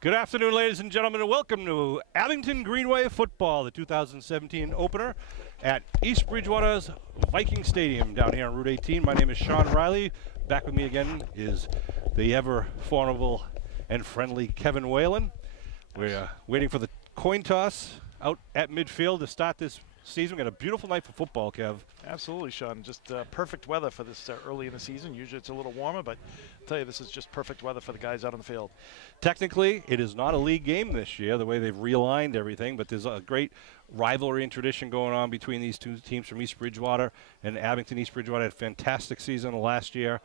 Good afternoon, ladies and gentlemen, and welcome to Abington Greenway Football, the 2017 opener at East Bridgewater's Viking Stadium down here on Route 18. My name is Sean Riley. Back with me again is the ever-formidable and friendly Kevin Whalen. We're waiting for the coin toss out at midfield to start this season. We got a beautiful night for football, Kev. Absolutely, Sean. Just perfect weather for this early in the season. Usually it's a little warmer, but I'll tell you, this is just perfect weather for the guys out on the field. Technically, it is not a league game this year, the way they've realigned everything, but there's a great rivalry and tradition going on between these two teams from East Bridgewater and Abington. East Bridgewater had a fantastic season last year.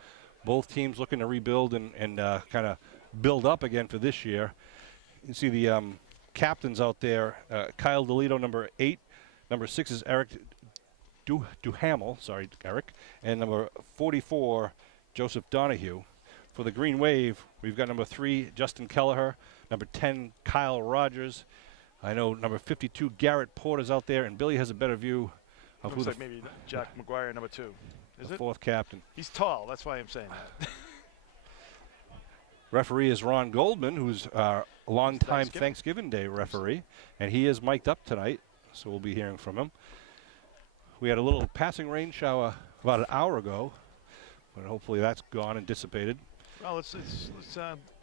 Both teams looking to rebuild and kind of build up again for this year. You can see the captains out there, Kyle DeLito, number 8. Number 6 is Eric Duhamel, sorry, Eric. And number 44, Joseph Donahue. For the Green Wave, we've got number 3, Justin Kelleher. Number 10, Kyle Rogers. I know number 52, Garrett Porter's out there. And Billy has a better view of who Looks like maybe Jack McGuire, number 2. Is the it? 4th captain. He's tall. That's why I'm saying that. Referee is Ron Goldman, who's our longtime Thanksgiving Day referee. And he is mic'd up tonight, so we'll be hearing from him. We had a little passing rain shower about an hour ago, but hopefully that's gone and dissipated. Well, it's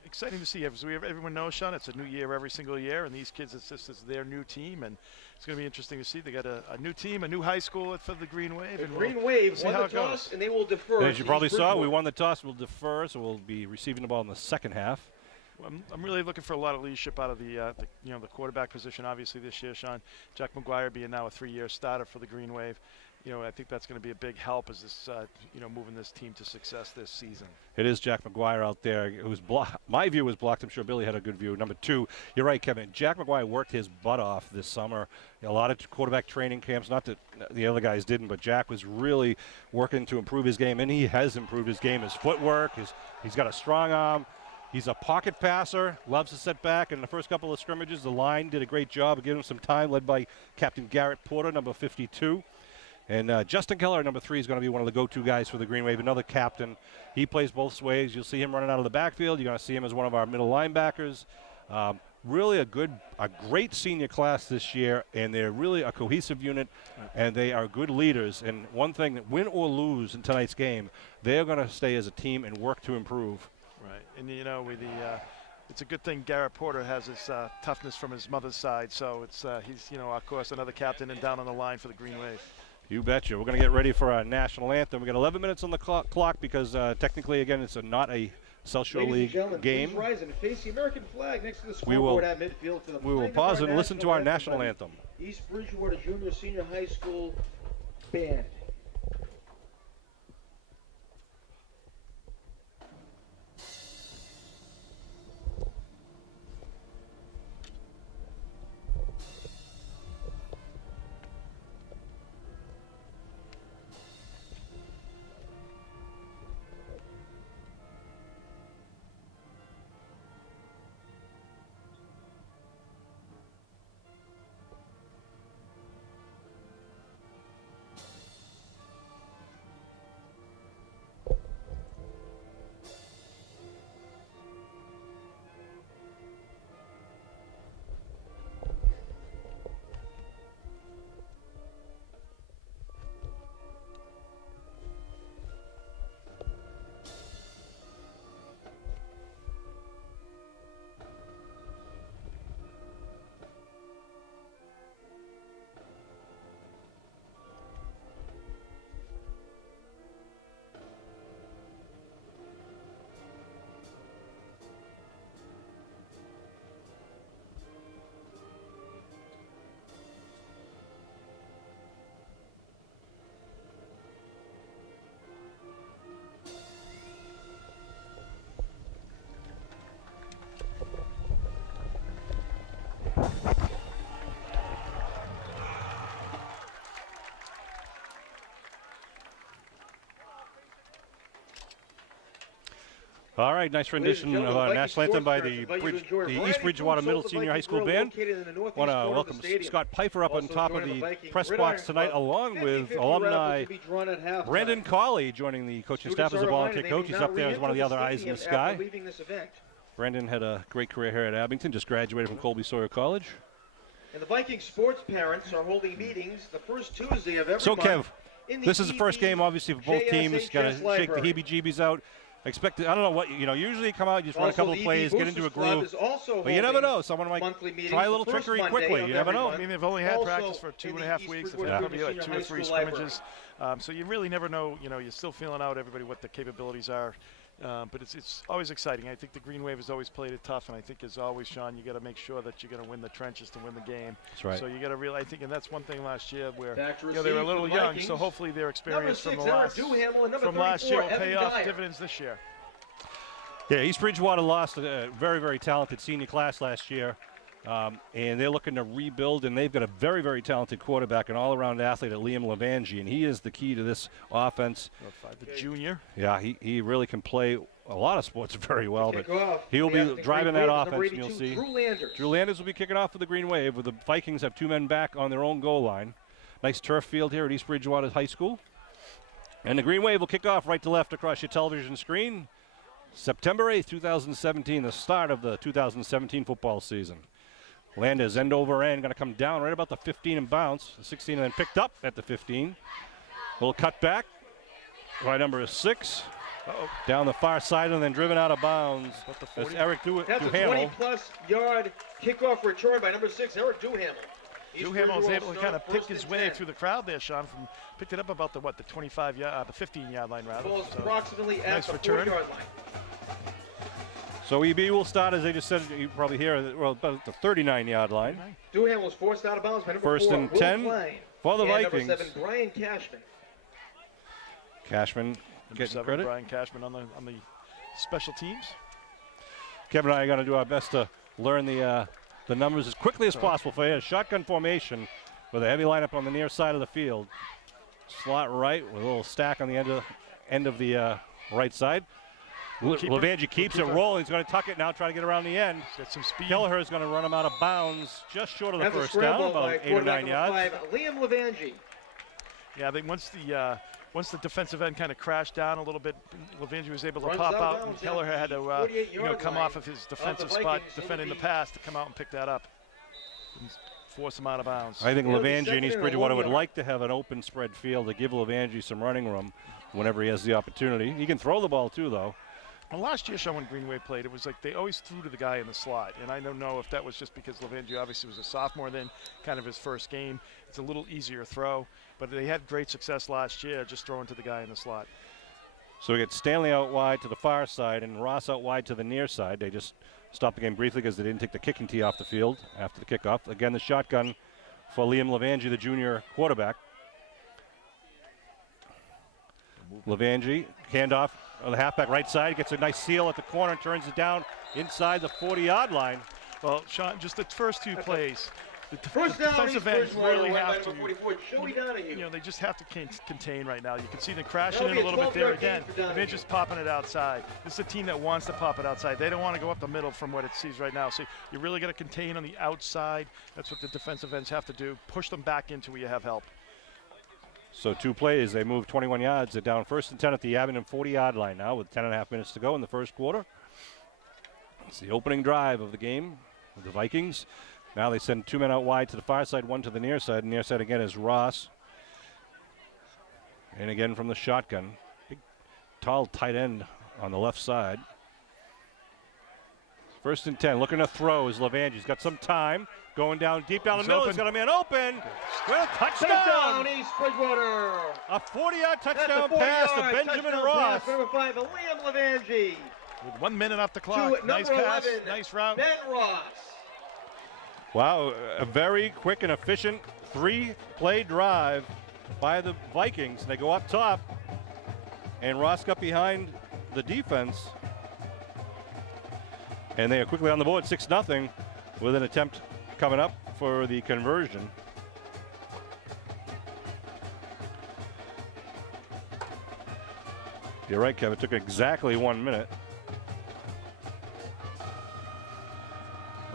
exciting to see. As everyone knows, Sean, it's a new year every single year, and these kids, it's their new team, and it's going to be interesting to see. They got a new team, a new high school for the Green Wave. The Green Wave won the toss, and they will defer. As you probably saw, we won the toss. We'll defer, so we'll be receiving the ball in the second half. I'm really looking for a lot of leadership out of the quarterback position. Obviously this year, Sean, Jack McGuire being now a 3-year starter for the Green Wave. I think that's going to be a big help as this, moving this team to success this season. It is Jack McGuire out there. It was my view was blocked. I'm sure Billy had a good view. Number 2, you're right, Kevin. Jack McGuire worked his butt off this summer. A lot of quarterback training camps. Not that the other guys didn't, but Jack was really working to improve his game, and he has improved his game. His footwork. He's got a strong arm. He's a pocket passer, loves to set back. In the first couple of scrimmages, the line did a great job of giving him some time, led by Captain Garrett Porter, number 52. And Justin Keller, number 3, is going to be one of the go-to guys for the Green Wave, another captain. He plays both ways. You'll see him running out of the backfield. You're going to see him as one of our middle linebackers. Really a great senior class this year, and they're really a cohesive unit, and they are good leaders. And one thing, win or lose in tonight's game, they're going to stay as a team and work to improve. Right, and it's a good thing Garrett Porter has his toughness from his mother's side. So he's of course another captain and down on the line for the Green Wave. You betcha. We're going to get ready for our national anthem. We got 11 minutes on the clock because technically, again, it's not a South Shore League game. Please rise and face the American flag next to the scoreboard at midfield for the we will pause and listen to our national anthem. East Bridgewater Junior Senior High School Band. All right, nice rendition of our national anthem by the East Bridgewater Middle Senior High School Band. Want to welcome Scott Pfeiffer up on top of the press box tonight, along with alumni Brandon Colley joining the coaching staff as a volunteer coach. He's up there as one of the other eyes in the sky. Brendan had a great career here at Abington, just graduated from Colby Sawyer College. And the Viking sports parents are holding meetings the first Tuesday of every So, month. Kev, this is the first game, obviously, for both teams. Got to shake the heebie-jeebies out. I don't know what, usually you come out, you just run a couple of plays, get into a groove. But you never know. Someone might try a little trickery quickly. You never know. I mean, they've only had practice for 2.5 weeks. They've had probably like 2 or 3 scrimmages. So you really never know. You're still feeling out everybody what the capabilities are. But it's always exciting. I think the Green Wave has always played it tough, and I think as always, Sean, you got to make sure that you're going to win the trenches to win the game. That's right. So you got to really, I think, and that's one thing last year where they were a little young. So hopefully their experience from last year will pay off dividends this year. Yeah, East Bridgewater lost a very, very talented senior class last year, and they're looking to rebuild, and they've got a very, very talented quarterback, an all-around athlete at Liam Levangie, and he is the key to this offense. The junior. Yeah, he really can play a lot of sports very well, but he'll be driving that offense, and you'll see. Drew Landers will be kicking off for the Green Wave, with the Vikings have 2 men back on their own goal line. Nice turf field here at East Bridgewater High School. And the Green Wave will kick off right to left across your television screen. September 8th, 2017, the start of the 2017 football season. Landers end over end, going to come down right about the 15 and bounce. The 16 and then picked up at the 15. Little cut back. Right number is 6. Down the far side and then driven out of bounds. That's Eric Duhamel. That's a 20-plus yard kickoff return by number 6, Eric Duhamel. Duhamel was able to kind of pick his way through the crowd there, Sean. Picked it up about the 15-yard line rather. Ball's approximately at nice the return. 4-yard line. So EB will start, as they just said, you probably hear, about the 39-yard line. Duhamel was forced out of bounds by number 4, First and 10 for the Vikings. Number 7, Brian Cashman. Cashman getting credit. Brian Cashman on the special teams. Kevin and I are going to do our best to learn the numbers as quickly as possible for you. Shotgun formation with a heavy lineup on the near side of the field. Slot right with a little stack on the end of the right side. Levangie keeps it rolling. He's going to tuck it now, try to get around the end. Get some speed. Kelleher is going to run him out of bounds just short of the first down, about 8 or 9 yards. 5, Liam Levangie. Yeah, I think once the defensive end kind of crashed down a little bit, Levangie was able to pop out, and Kelleher had to come off of his defensive spot, defending the pass, to come out and pick that up and force him out of bounds. I think Levangie and East Bridgewater would like to have an open spread field to give Levangie some running room whenever he has the opportunity. He can throw the ball too, though. Well, last year, Sean, when Green Wave played, it was like they always threw to the guy in the slot. And I don't know if that was just because Levangie obviously was a sophomore then, kind of his first game. It's a little easier throw. But they had great success last year just throwing to the guy in the slot. So we get Stanley out wide to the far side and Ross out wide to the near side. They just stopped the game briefly because they didn't take the kicking tee off the field after the kickoff. Again, the shotgun for Liam Levangie, the junior quarterback. Levangie, handoff on the halfback right side, gets a nice seal at the corner, turns it down inside the 40-yard line. Well, Sean, just the first 2 plays, the defensive ends really have to, they just have to contain right now. You can see them crashing in a little bit there again. They're just popping it outside. This is a team that wants to pop it outside. They don't want to go up the middle from what it sees right now. So you really got to contain on the outside. That's what the defensive ends have to do. Push them back into where you have help. So 2 plays, they move 21 yards. They're down 1st and 10 at the Abington 40-yard line now with 10.5 minutes to go in the first quarter. It's the opening drive of the game with the Vikings. Now they send 2 men out wide to the far side, 1 to the near side. Near side again is Ross. And again from the shotgun. Big, tall tight end on the left side. 1st and 10, looking to throw is Levangie. He's got some time. Going down deep down the middle. He's got a man open. Well, touchdown! East Bridgewater. A 40-yard touchdown pass to Benjamin Ross. Number 5, Liam Levangie. With 1 minute off the clock. Nice pass, 11, nice route. Ben Ross. Wow, a very quick and efficient 3-play drive by the Vikings. They go up top, and Ross got behind the defense. And they are quickly on the board, 6-0, with an attempt coming up for the conversion. You're right, Kevin. It took exactly 1 minute.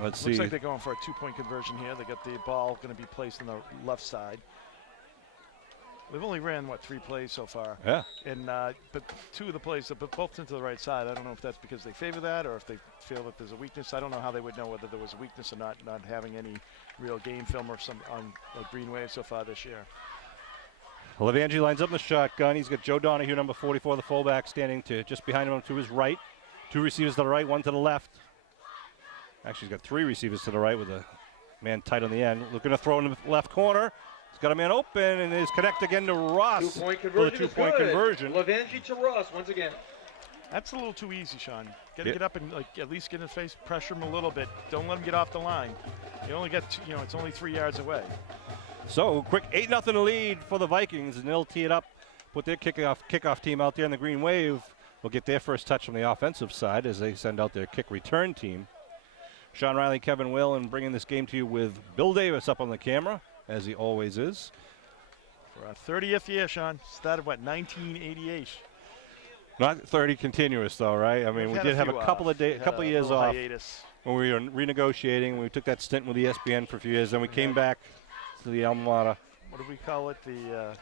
Let's see. Looks like they're going for a 2-point conversion here. They got the ball going to be placed on the left side. They've only ran, what, 3 plays so far. Yeah. And but 2 of the plays, but both into the right side. I don't know if that's because they favor that or if they feel that there's a weakness. I don't know how they would know whether there was a weakness or not having any real game film or some on Green Wave so far this year. Levangie lines up in the shotgun. He's got Joe Donahue, number 44, the fullback, standing to just behind him to his right. 2 receivers to the right, 1 to the left. Actually, he's got 3 receivers to the right with a man tight on the end. Looking to throw in the left corner. He's got a man open and is connect again to Ross. 2-point for the conversion. 2-point conversion. Levangie to Ross once again. That's a little too easy, Sean. Got to get up and at least get in his face, pressure him a little bit. Don't let him get off the line. You only get, it's only 3 yards away. So quick 8-0 lead for the Vikings, and they'll tee it up. Put their kickoff team out there in the Green Wave. Will get their first touch from the offensive side as they send out their kick return team. Sean Riley, Kevin Will, and bringing this game to you with Bill Davis up on the camera, as he always is. For our 30th year, Sean. Started, 1988. Not 30 continuous, though, right? I mean, we did have a couple of years off hiatus when we were renegotiating. We took that stint with ESPN for a few years, then we came back to the alma mater. What do we call it? The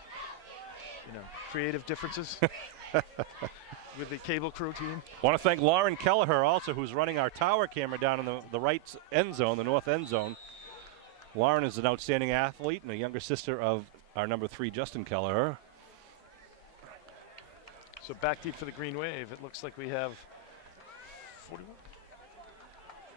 creative differences with the cable crew team. Want to thank Lauren Kelleher also, who's running our tower camera down in the right end zone, the north end zone. Lauren is an outstanding athlete and a younger sister of our number 3, Justin Kelleher. So back deep for the Green Wave. It looks like we have 41.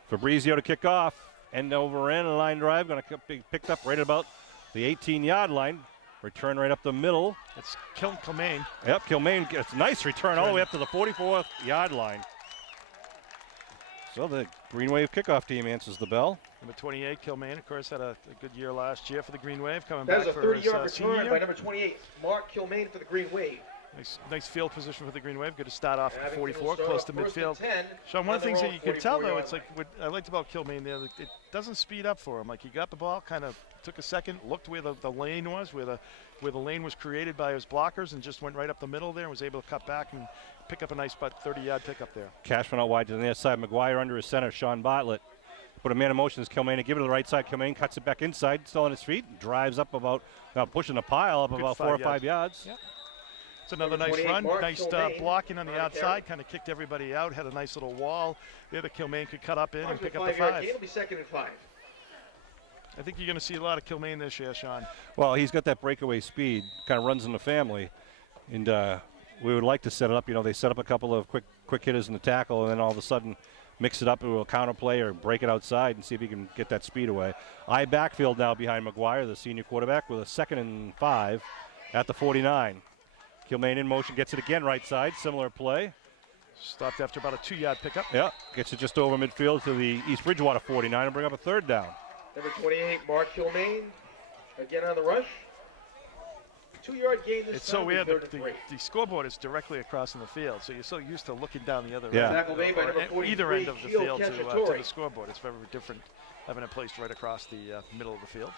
Fabrizio to kick off. End over end, a line drive, going to be picked up right about the 18-yard line. Return right up the middle. It's Kilmaine. Yep, Kilmaine gets a nice return all the way up to the 44th-yard line. So the Green Wave kickoff team answers the bell. Number 28, Kilmaine, of course, had a good year last year for the Green Wave. Coming That back was a for 30-yard his return senior. by number 28, Mark Kilmaine for the Green Wave. Nice field position for the Green Wave. Good to start off at Abington 44, will close start to first midfield. and 10 Sean, one of the things on that their you could tell, though, 44-yard it's like what I liked about Kilmaine there, it doesn't speed up for him. Like, he got the ball, kind of took a second, looked where the lane was, where the lane was created by his blockers, and just went right up the middle there and was able to cut back and pick up a nice 30-yard pickup there. Cashman out wide to the near side. McGuire under his center. Sean Bartlett put a man in motion as Kilmaine to give it to the right side. Kilmaine cuts it back inside, still on his feet, drives up about, pushing a pile up Good about 4 or 5 yards. Yep. It's another nice 28, run, Mark nice Kilmaine blocking on the on the outside, kind of kicked everybody out, had a nice little wall there that Kilmaine could cut up in and pick up the 5-yard 5. gain. It'll be 2nd and 5. I think you're going to see a lot of Kilmaine this year, Sean. Well, he's got that breakaway speed, kind of runs in the family, and we would like to set it up. They set up a couple of quick hitters in the tackle, and then all of a sudden mix it up into a counter play or break it outside and see if he can get that speed away. Backfield now behind McGuire, the senior quarterback, with a 2nd and 5 at the 49. Kilmaine in motion, gets it again right side, similar play. Stopped after about a 2-yard pickup. Yeah, gets it just over midfield to the East Bridgewater 49 and bring up a 3rd down. Number 28, Mark Kilmaine, again on the rush. 2-yard gain this It's time. so weird third that and 3. the scoreboard is directly across in the field, so you're so used to looking down the other Yeah. end, Tackle made by or number at 43, either end of the Gio field to Cacciatore. the scoreboard. It's very different having it placed right across the middle of the field.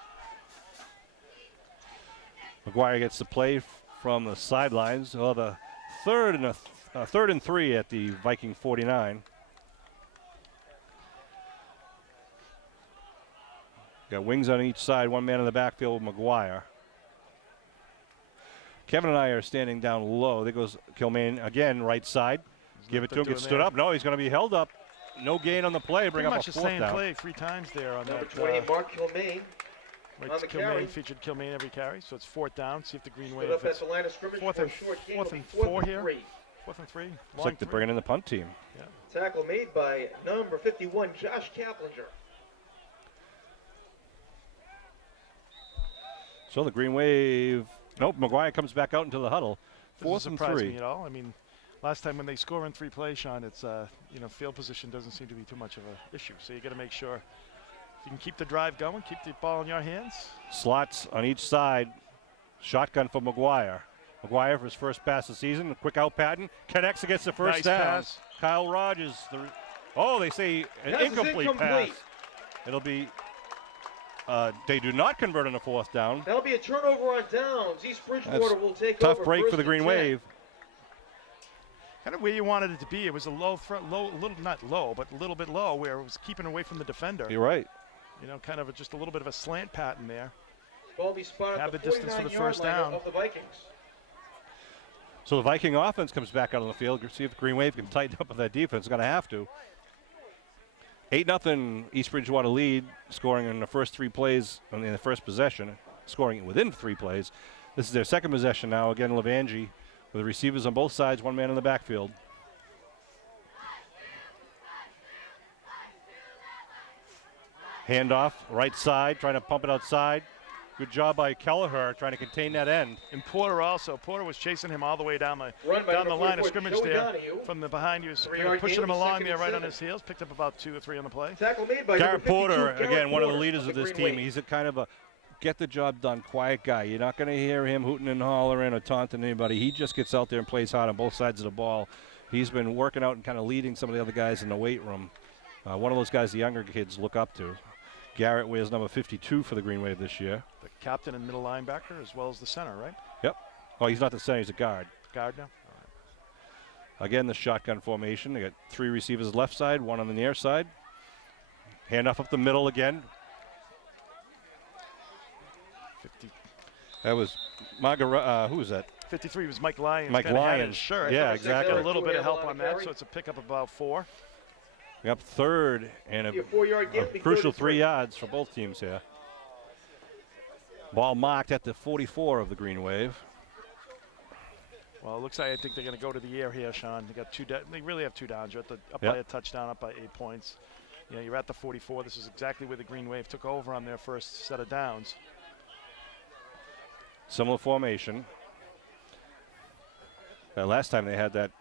McGuire gets the play from the sidelines. Well, the third and 3 at the Viking 49. Got wings on each side, one man in the backfield with McGuire. Kevin and I are standing down low. There goes Kilmaine again, right side. Give it to him, gets stood up. No, he's going to be held up. No gain on the play, bring Pretty up much a the 4th same down. play 3 times there on Number that. 28, Mark Kilmaine. Right, on the Kilmaine carry. featured Kilmaine every carry, so it's 4th down. See if the Green Stood Wave up at is the line of scrimmage fourth for and- a short gain. fourth It'll be and 4th 4 and here. 3. 4th and 3. Looks like they're bringing in the punt team. Tackle made by number 51, Josh Kaplinger. So the Green Wave, nope, McGuire comes back out into the huddle. Doesn't 4th and surprise 3. me at all. I mean, last time when they score in 3 plays, Sean, it's field position doesn't seem to be too much of an issue. So you got to make sure if you can keep the drive going, keep the ball in your hands. Slots on each side. Shotgun for McGuire. McGuire for his first pass of the season. A quick out pattern. Connects against the first Nice down. pass. Kyle Rogers. They say an Pass is incomplete pass. It'll be, they do not convert on a 4th down. That'll be a turnover on downs. East Bridgewater That's will take over. Tough break for the first Green and 10. Wave. Kind of where you wanted it to be. It was a low, not low, but a little bit low, where it was keeping away from the defender. You're right. Kind of just a little bit of a slant pattern there. Ball be spotted Have at the distance for the 49-yard first line down. of the Vikings. So the Viking offense comes back out on the field. See if Green Wave can tighten up with that defense. Going to have to. 8-0 East Bridgewater lead, scoring in the first 3 plays in the first possession, scoring within 3 plays. This is their second possession now. Again, Levangie with the receivers on both sides, one man in the backfield. Handoff, right side, trying to pump it outside. Good job by Kelleher trying to contain that end. And Porter also. Porter was chasing him all the way down the Number line of 44, scrimmage Joey there. Donahue. From the behind, he was 3-yard pushing him gain, along second there and right on 7. his heels. Picked up about 2 or 3 on the play. Tackle made by Garrett number 52, Porter, Garrett again, one of the Porter leaders of the this Green team. Wave. He's a kind of a get the job done, quiet guy. You're not going to hear him hooting and hollering or taunting anybody. He just gets out there and plays hard on both sides of the ball. He's been working out and kind of leading some of the other guys in the weight room. One of those guys the younger kids look up to. Garrett wears number 52 for the Green Wave this year. The captain and middle linebacker as well as the center, right? Yep. Oh, he's not the center, he's a guard. Guard now. Again, the shotgun formation. They got 3 receivers left side, 1 on the near side. Handoff up the middle again. 50. That was who was that? 53 was Mike Lyons. Mike kinda had Lyons. his shirt. Yeah, Got exactly. a little bit of help Carry. on that, so it's a pickup of about 4. We got third and Be a 4-yard gain, a be crucial 33. 3 yards for both teams here. Ball marked at the 44 of the Green Wave. Well, it looks like I think they're going to go to the air here, Sean. They got 2. They really have 2 downs. You're up Yep. by a touchdown, up by 8 points. You know, you're at the 44. This is exactly where the Green Wave took over on their first set of downs. Similar formation. Last time they had that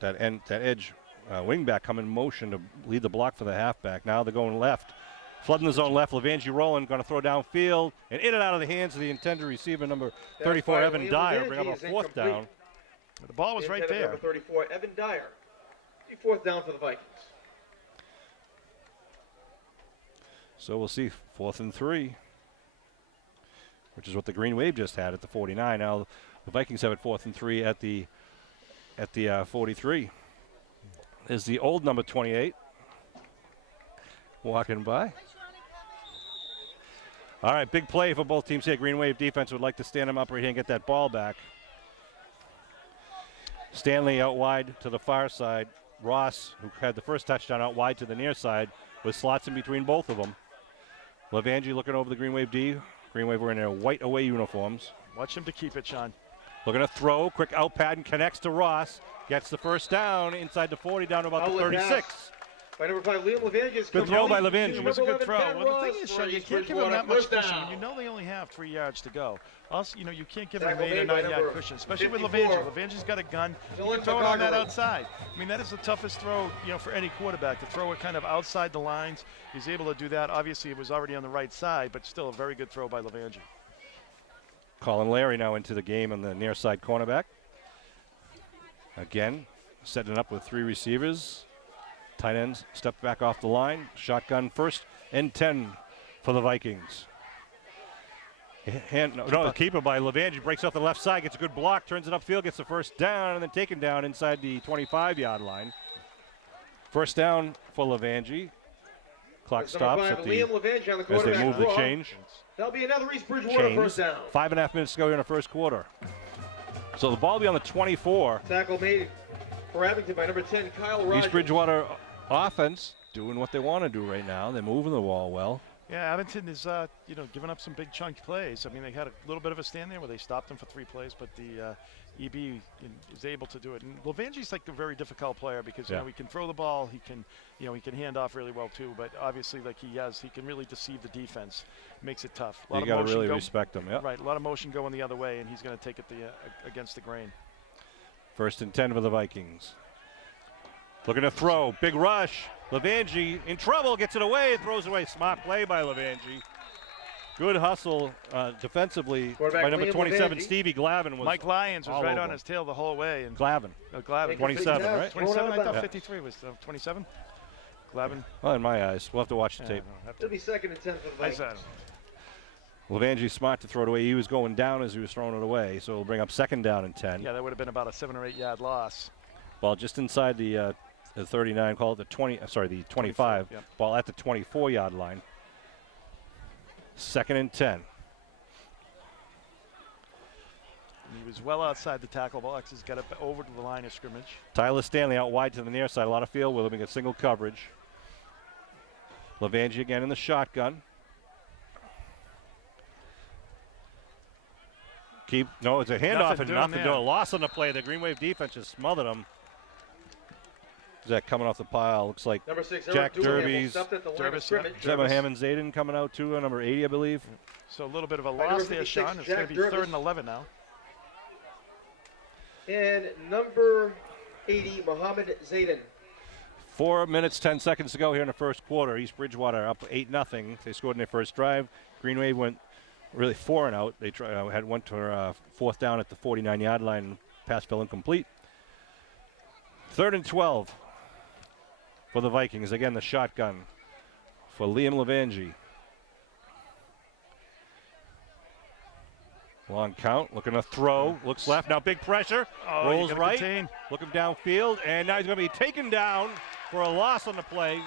edge wingback come in motion to lead the block for the halfback. Now they're going left. Flooding the zone left. Levangie rolling, going to throw downfield. And in and out of the hands of the intended receiver, number 34, by Evan Liam Dyer. Levangie Bring up a is 4th incomplete. down. The ball was right Intended there. Number 34, Evan Dyer. 4th down for the Vikings. So we'll see 4th and 3, which is what the Green Wave just had at the 49. Now the Vikings have it 4th and 3 at the 43. Is the old number 28 walking by. All right, big play for both teams here. Green Wave defense would like to stand them up right here and get that ball back. Stanley out wide to the far side. Ross, who had the first touchdown, out wide to the near side with slots in between both of them. Levangie looking over the Green Wave D. Green Wave wearing their white away uniforms. Watch him to keep it, Sean. Looking to throw, quick out pad and connects to Ross. Gets the first down inside the 40, down to about the Outlet 36. pass. By number 5, Liam Levangie. is Good throw by complete. Levangie. It was a good Number throw. 11, Well, the Ross thing is, for Sean, you East can't give him that Bridgewater. much cushion First when you down. know they only have 3 yards to go. Also, you know, you can't give him Tackle 8 or made by 9 yard number cushion, especially with 54. Levangie. Levangie's got a gun. You Dylan can throw it on that McGargle. outside. I mean, that is the toughest throw, you know, for any quarterback, to throw it kind of outside the lines. He's able to do that. Obviously, it was already on the right side, but still a very good throw by Levangie. Colin Larry now into the game on the near side cornerback. Again, setting it up with 3 receivers. Tight ends step back off the line. Shotgun 1st and 10 for the Vikings. The keeper by Levangie breaks off the left side, gets a good block, turns it upfield, gets the first down, and then taken down inside the 25-yard line. First down for Levangie. Clock That's number stops 5, at Liam Levangie on the as they quarterback move the draw. change. That'll be another East Bridgewater first down. 5.5 minutes to go in the first quarter. So the ball will be on the 24. Tackle made for Abington by number 10, Kyle Rogers. East Bridgewater offense doing what they want to do right now. They're moving the ball well. Yeah, Abington is, you know, giving up some big chunk plays. I mean, they had a little bit of a stand there where they stopped them for 3 plays, but the EB is able to do it. And Levangie's like a very difficult player because, you know, he can throw the ball, he can, you know, he can hand off really well too, but obviously, like he can really deceive the defense. Makes it tough. You got to really respect him, yeah. Right, a lot of motion going the other way, and he's going to take it against the grain. 1st and 10 for the Vikings. Looking to throw, big rush. Levangie in trouble, gets it away, and throws it away. Smart play by Levangie. Good hustle defensively by number 27, Stevie Glavin. Was Mike Lyons was right on him. his tail the whole way. And Glavin. Glavin. 27, right? 27, I thought Yeah. 53 was 27. Glavin. Well, in my eyes. We'll have to watch the tape. It'll be 2nd and 10 for the Vikings. Levangie smart to throw it away. He was going down as he was throwing it away, so we'll bring up 2nd down and 10. Yeah, that would have been about a 7 or 8 yard loss. Ball just inside the 39, call it the 20, sorry, the 25. Yeah. Ball at the 24-yard line. 2nd and 10. was well outside the tackle box. He's got it over to the line of scrimmage. Tyler Stanley out wide to the near side. A lot of field with him. He gets single coverage. Levangie again in the shotgun. No, it's a handoff and nothing doing. Loss on the play. The Green Wave defense just smothered him. Is that coming off the pile? Looks like number 6, Jack Derby's. Zema Hammond Zayden coming out too, number 80, I believe. So a little bit of a loss there, Sean. It's going to be 3rd and 11 now. And number 80, Mohammed Zayden. 4 minutes, 10 seconds to go here in the first quarter. East Bridgewater up 8-0. They scored in their first drive. Green Wave went really 4 and out. They went to 4th down at the 49-yard line. Pass fell incomplete. 3rd and 12 for the Vikings. Again, the shotgun for Liam Levangie. Long count, looking to throw, looks left, now big pressure, rolls right, looking downfield, and now he's going to be taken down for a loss on the play.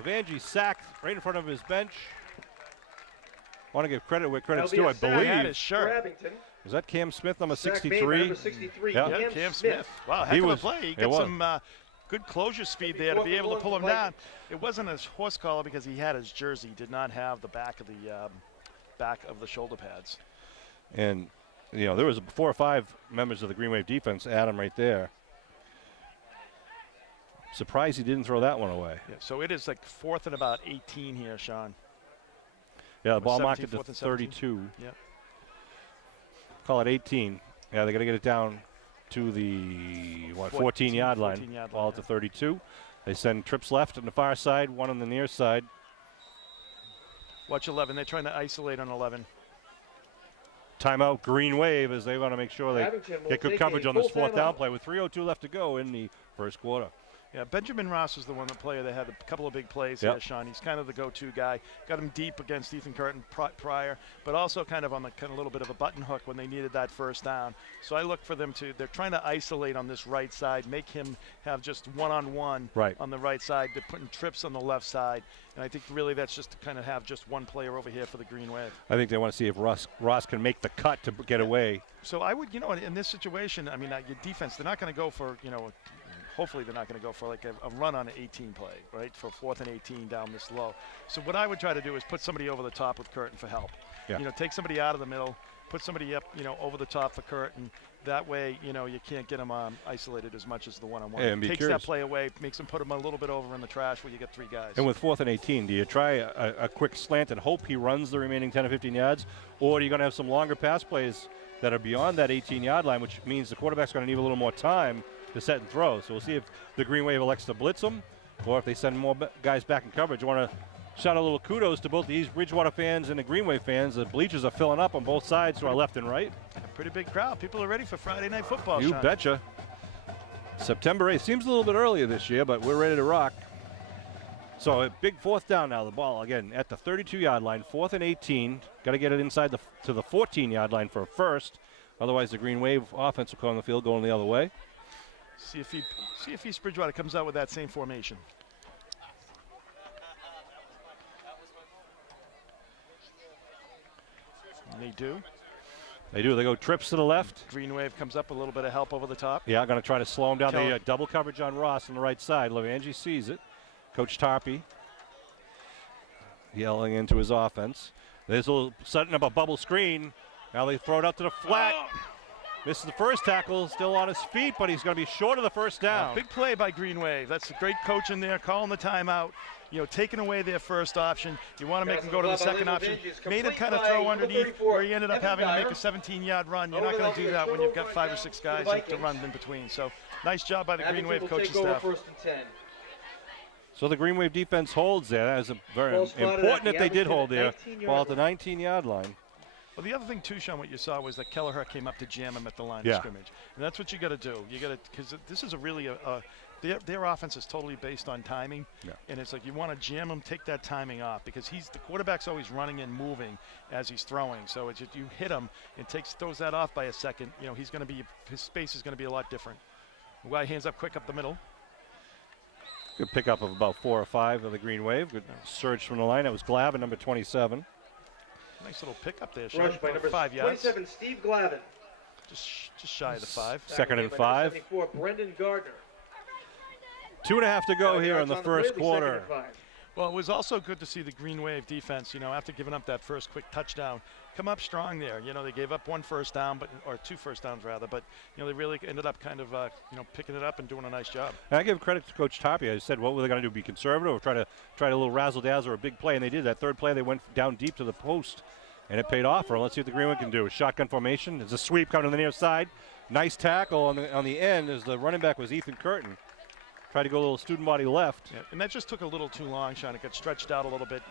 Levangie sacked right in front of his bench. Want to give credit where credit's due, I believe. Was that Cam Smith, number 63? Number 63, yeah, Cam Smith. Wow, heck of a play. He got some good closure speed there to be able to pull him down. It wasn't his horse collar because he had his jersey, did not have the back of the shoulder pads. And, you know, there was 4 or 5 members of the Green Wave defense, Adam right there. Surprised he didn't throw that one away. Yeah, so it is like 4th and about 18 here, Sean. Yeah, the ball marked at the 32. Yep. Call it 18. Yeah, they got to get it down to the 14-yard line. Ball at the 32. They send trips left on the far side, one on the near side. Watch 11. They're trying to isolate on 11. Timeout, Green Wave, as they want to make sure they get good coverage on this 4th down play with 3:02 left to go in the first quarter. Yeah, Benjamin Ross was the player that had a couple of big plays here, Sean. He's kind of the go-to guy. Got him deep against Ethan Curtin prior, but also kind of on the little bit of a button hook when they needed that first down. So I look for them they're trying to isolate on this right side, make him have just one-on-one on the right side. They're putting trips on the left side. And I think really that's just to kind of have just one player over here for the Green Wave. I think they want to see if Ross can make the cut to get away. So I would, in this situation, I mean, your defense, they're not going to go for, hopefully they're not going to go for like a run on an 18 play, right, for 4th and 18 down this low. So what I would try to do is put somebody over the top with Curtin for help. Yeah. Take somebody out of the middle, put somebody up, over the top for Curtin. That way, you can't get them isolated as much as the one-on-one. Yeah, takes that play away, makes them put them a little bit over in the trash where you get 3 guys. And with 4th and 18, do you try a quick slant and hope he runs the remaining 10 or 15 yards? Or are you going to have some longer pass plays that are beyond that 18-yard line, which means the quarterback's going to need a little more time to set and throw? So we'll see if the Green Wave elects to blitz them or if they send more guys back in coverage. I want to shout a little kudos to both the East Bridgewater fans and the Green Wave fans. The bleachers are filling up on both sides to our left and right. Pretty big crowd. People are ready for Friday Night Football, You Sean. betcha. September 8th. Seems a little bit earlier this year, but we're ready to rock. So a big 4th down now. The ball, again, at the 32-yard line. 4th and 18. Got to get it inside to the 14-yard line for a first. Otherwise, the Green Wave offense will come on the field going the other way. See if East Bridgewater comes out with that same formation. And they do. They do. They go trips to the left. Green Wave comes up, a little bit of help over the top. Yeah, going to try to slow him down. They double coverage on Ross on the right side. Levangie sees it. Coach Tarpey yelling into his offense. There's a little setting up a bubble screen. Now they throw it out to the flat. Misses the first tackle, still on his feet, but he's going to be short of the first down. Big play by Green Wave. That's a great coach in there, calling the timeout. Taking away their first option. You want to make him go to the second option. Made him kind of throw underneath where he ended up having to make a 17-yard run. You're not going to do that when you've got 5 or 6 guys to run in between. So nice job by the Green Wave coaching staff. So the Green Wave defense holds there. That is very important that they did hold there. Ball at the 19-yard line. Well, the other thing too, Sean, what you saw was that Kelleher came up to jam him at the line of scrimmage, and that's what you got to do. You got to, because this is a really their offense is totally based on timing, and it's like you want to jam him, take that timing off, because the quarterback's always running and moving as he's throwing. So it's just, you hit him and throws that off by a second. He's going to be, his space is going to be a lot different. Guy hands up quick up the middle. Good pickup of about 4 or 5 of the Green Wave. Good surge from the line. That was Glavin, number 27. Nice little pickup there, Sean. Rush by number 5 yards. 27, Steve Glavin. Just shy of the 5. Second and 5. 74, Brendan Gardner. 2.5 to go here in the on first play, it'll be quarter. 2nd and 5. Well, it was also good to see the Green Wave defense, after giving up that first quick touchdown, come up strong there. They gave up 1 first down, or 2 first downs rather, but they really ended up kind of picking it up and doing a nice job. And I give credit to Coach Tapia. He said, what were they going to do? Be conservative or try a little razzle dazzle or a big play? And they did. That third play, they went down deep to the post, and it paid off for them. Let's see what the Green Wave can do. Shotgun formation. There's a sweep coming to the near side. Nice tackle on the end as the running back was Ethan Curtin. Tried to go a little student body left. Yeah, and that just took a little too long, Sean. It got stretched out a little bit.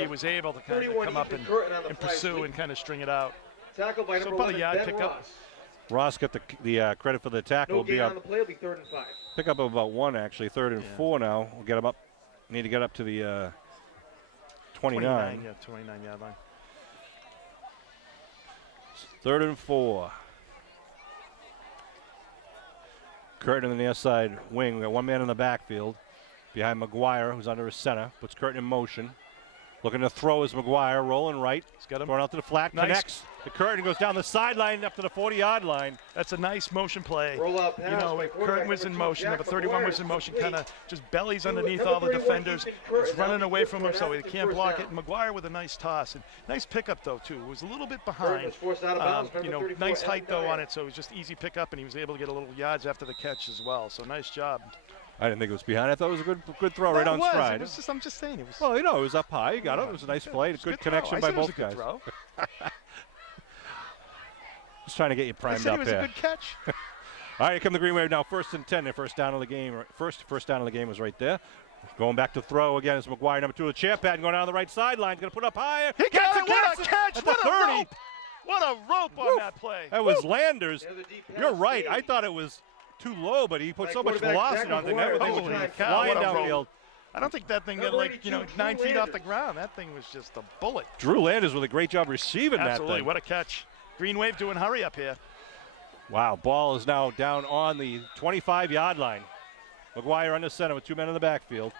He was able to kind of come up and pursue and kind of string it out. Tackle by so number about 1, a yard Ben pickup. Ross got the credit for the tackle. No gain on the play, it'll be 3rd and 5. Pick up about 1 actually, 3rd and 4 now. We'll get him up. Need to get up to the 29. 29 yard line. 3rd and 4. Curtin in the near side wing. We got 1 man in the backfield behind McGuire, who's under his center. Puts Curtin in motion. Looking to throw is McGuire, rolling right. He's got him. Going out to the flat, nice. Connects. The Curtin goes down the sideline up to the 40-yard line. That's a nice motion play. Roll up pass Curtin was in motion. Number 31 was in motion, kind of just bellies underneath all the defenders. He's running away from him, so he can't block it. McGuire with a nice toss. And nice pickup, though, too. It was a little bit behind. Nice height, though, on it, so it was just easy pickup, and he was able to get a little yards after the catch as well. So nice job. I didn't think it was behind. I thought it was a good throw right on stride. I'm just saying. It was. Well, it was up high. You got it. It was a nice play. Good connection by both guys. Just trying to get you primed up here. It was a good catch. All right, here come the Green Wave now. 1st and 10. Their first down of the game. First down of the game was right there. Going back to throw again is McGuire, number 2, the chair pad, going down the right sideline. Going to put up higher. He got it. What a catch! What a rope! What a rope on that play. That was Landers. You're right. I thought it was too low, but he put so much velocity on the net. Holy cow, flying downfield. I don't think that thing got 9 feet off the ground. That thing was just a bullet. Drew Landers with a great job receiving that thing. Absolutely, what a catch. Green Wave doing hurry up here. Wow, ball is now down on the 25-yard line. McGuire under center with 2 men in the backfield.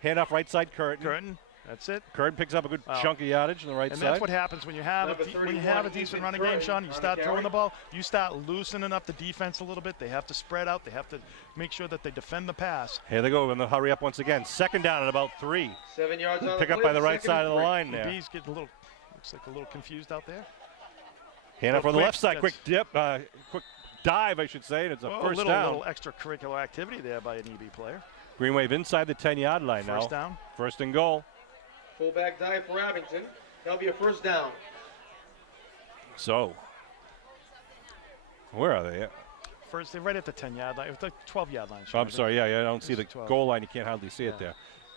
Hand off right side, Curtin. That's it. Curtin picks up a good chunk of yardage on the right side. And that's what happens when you have a decent running game, Sean. You start throwing the ball. You start loosening up the defense a little bit. They have to spread out. They have to make sure that they defend the pass. Here they go in the hurry up once again. 2nd down at about 3. 7 yards on Pick up by the right side of the line there. B's getting looks like a little confused out there. Hand up on the left side. Quick dip. Quick dive, I should say. And it's a first down. A little extracurricular activity there by an EB player. Green Wave inside the 10-yard line now. First down. 1st and goal. Fullback dive for Abington. That'll be a first down. So, where are they? First, they're right at the 10-yard line. It's the 12-yard line. Oh, I'm sorry. Yeah, I don't see the 12. Goal line. You can't hardly see it there.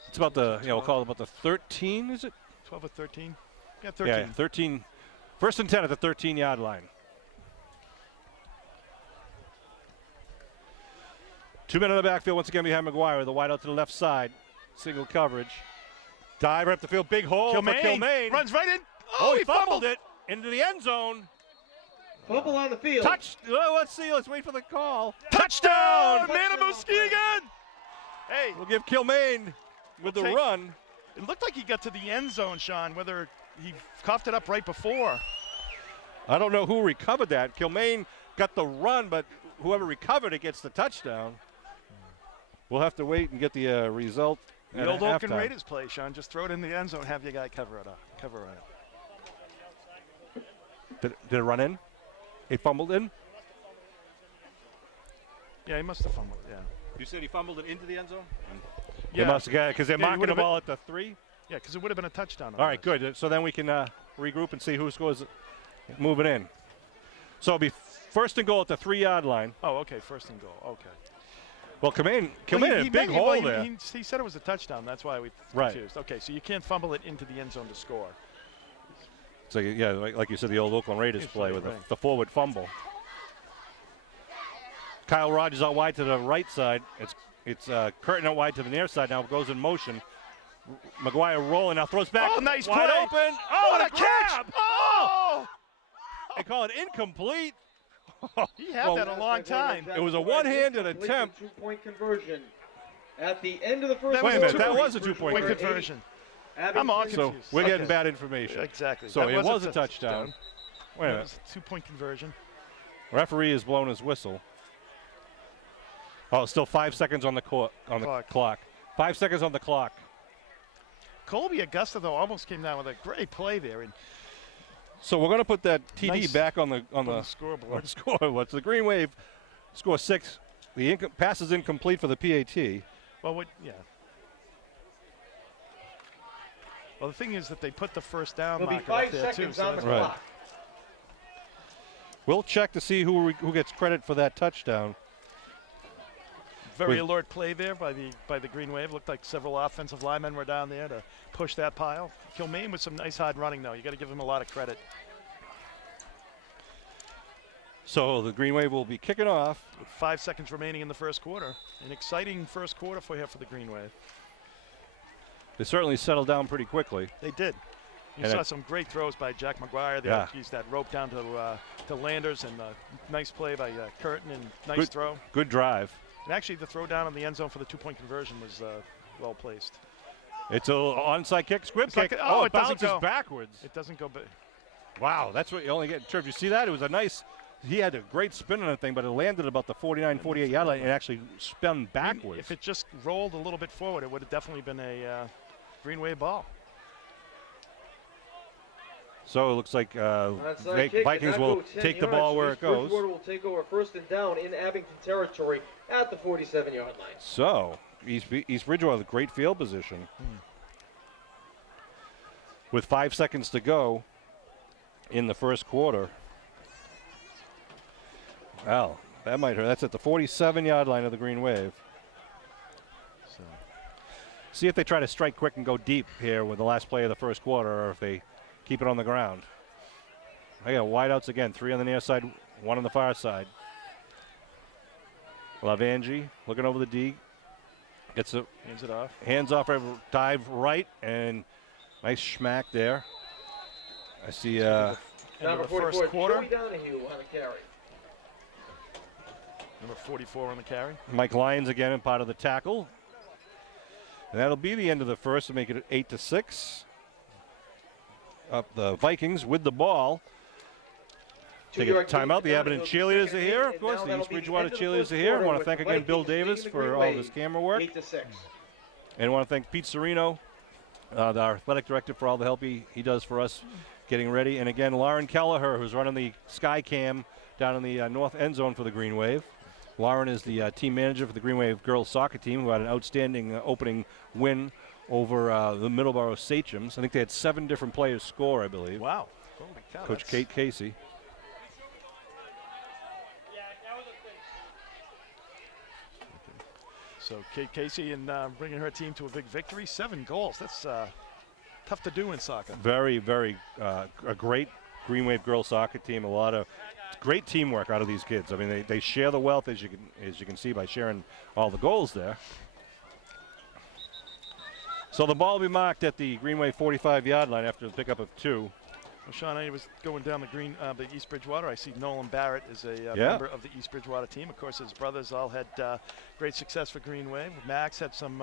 It's about the, we'll call it about the 13, is it? 12 or 13? Yeah, 13. Yeah, 13. 1st and 10 at the 13-yard line. 2 men in the backfield once again behind McGuire. The wide out to the left side. Single coverage. Dive right up the field. Big hole for Kilmaine. Runs right in. Oh, he fumbled it into the end zone. Fumble on the field. Let's see. Let's wait for the call. Touchdown! Muskegon! Hey. We'll give Kilmaine with the run. It looked like he got to the end zone, Sean, whether he coughed it up right before. I don't know who recovered that. Kilmaine got the run, but whoever recovered it gets the touchdown. We'll have to wait and get the result. The old Oakland Raiders play, Sean. Just throw it in the end zone, have your guy cover it up. Did it run in? He fumbled in? Yeah, he must have fumbled, yeah. You said he fumbled it into the end zone? Yeah. They must have, because they're marking the ball at the 3? Yeah, because it would have been a touchdown. All right, good. So then we can regroup and see who scores moving in. So it'll be 1st and goal at the 3-yard line. Oh, okay, 1st and goal. Okay. Well, Kilmaine had a big hole there. He said it was a touchdown. That's why we confused. Okay, so you can't fumble it into the end zone to score. So, yeah, like you said, the old Oakland Raiders play with the forward fumble. Kyle Rogers out wide to the right side. It's Curtin out wide to the near side now. Goes in motion. McGuire rolling now. Throws back. Oh, nice wide play. Open. Oh, what a catch. Oh! They call it incomplete. He had that a long time. It was a one-handed attempt. 2-point conversion. At the end of the first Wait a minute, that was a 2-point conversion. I'm all confused. So we're getting bad information. Exactly. So it was a touchdown. Wait a minute. It was a 2-point conversion. Referee has blown his whistle. Oh, still 5 seconds on the clock. 5 seconds on the clock. Colby Augusta, though, almost came down with a great play there. And so we're going to put that TD nice back on the scoreboard. On the score. What's the Green Wave? Score 6. The pass is incomplete for the PAT. Well, yeah. Well, the thing is that they put the first down There'll be marker 5 up there, seconds too. on the right. clock. We'll check to see who gets credit for that touchdown. Very alert play there by the Green Wave. Looked like several offensive linemen were down there to push that pile. Kilmaine with some nice hard running, though. You got to give him a lot of credit. So the Green Wave will be kicking off. With 5 seconds remaining in the first quarter. An exciting first quarter for the Green Wave. They certainly settled down pretty quickly. They did. You And saw some great throws by Jack McGuire. They used that rope down to Landers, and nice play by Curtin, and nice throw. Good drive. And actually, the throw down in the end zone for the 2-point conversion was well placed. It's an onside kick, squib kick. It it doesn't bounces go backwards. It doesn't go back. Wow, that's what you only get. Trev, you see that? It was a nice. He had a great spin on the thing, but it landed about the 49, 48 yard line and actually spun backwards. If it just rolled a little bit forward, it would have definitely been a Green Wave ball. So it looks like Vikings will take the ball where it goes. Bridgewater will take over first and down in Abington territory at the 47-yard line. So East Bridgewater with great field position. With 5 seconds to go in the first quarter. Well, that might hurt. That's at the 47-yard line of the Green Wave. So see if they try to strike quick and go deep here with the last play of the first quarter, or if they keep it on the ground. I got wideouts again. 3 on the near side, 1 on the far side. Lavangi looking over the D. Gets it. Hands it off. Hands off, dive right, and nice schmack there. I see Number 44, Joey Donahue on the carry. Number 44 on the carry. Mike Lyons again in part of the tackle. And that'll be the end of the first to make it 8-6. Up the Vikings with the ball. Take a timeout. The Abington cheerleaders are here. Of course, the East Bridgewater cheerleaders are here. I want to thank again Bill Davis for all of his camera work. 8-6. And I want to thank Pete Serino, our athletic director, for all the help he does for us getting ready. And again, Lauren Kelleher, who's running the Sky Cam down in the north end zone for the Green Wave. Lauren is the team manager for the Green Wave girls soccer team, who had an outstanding opening win over the Middleborough Sachems. I think they had 7 different players score, I believe. Wow. Holy cow, Coach Kate Casey. So Kate Casey and bringing her team to a big victory. 7 goals. That's tough to do in soccer. Very, very a great Green Wave girls soccer team. A lot of great teamwork out of these kids. I mean, they share the wealth, as you can see by sharing all the goals there. So the ball will be marked at the Green Wave 45-yard line after the pickup of 2. Well, Sean, I was going down the East Bridgewater. I see Nolan Barrett is a member of the East Bridgewater team. Of course, his brothers all had great success for Green Wave. Max had some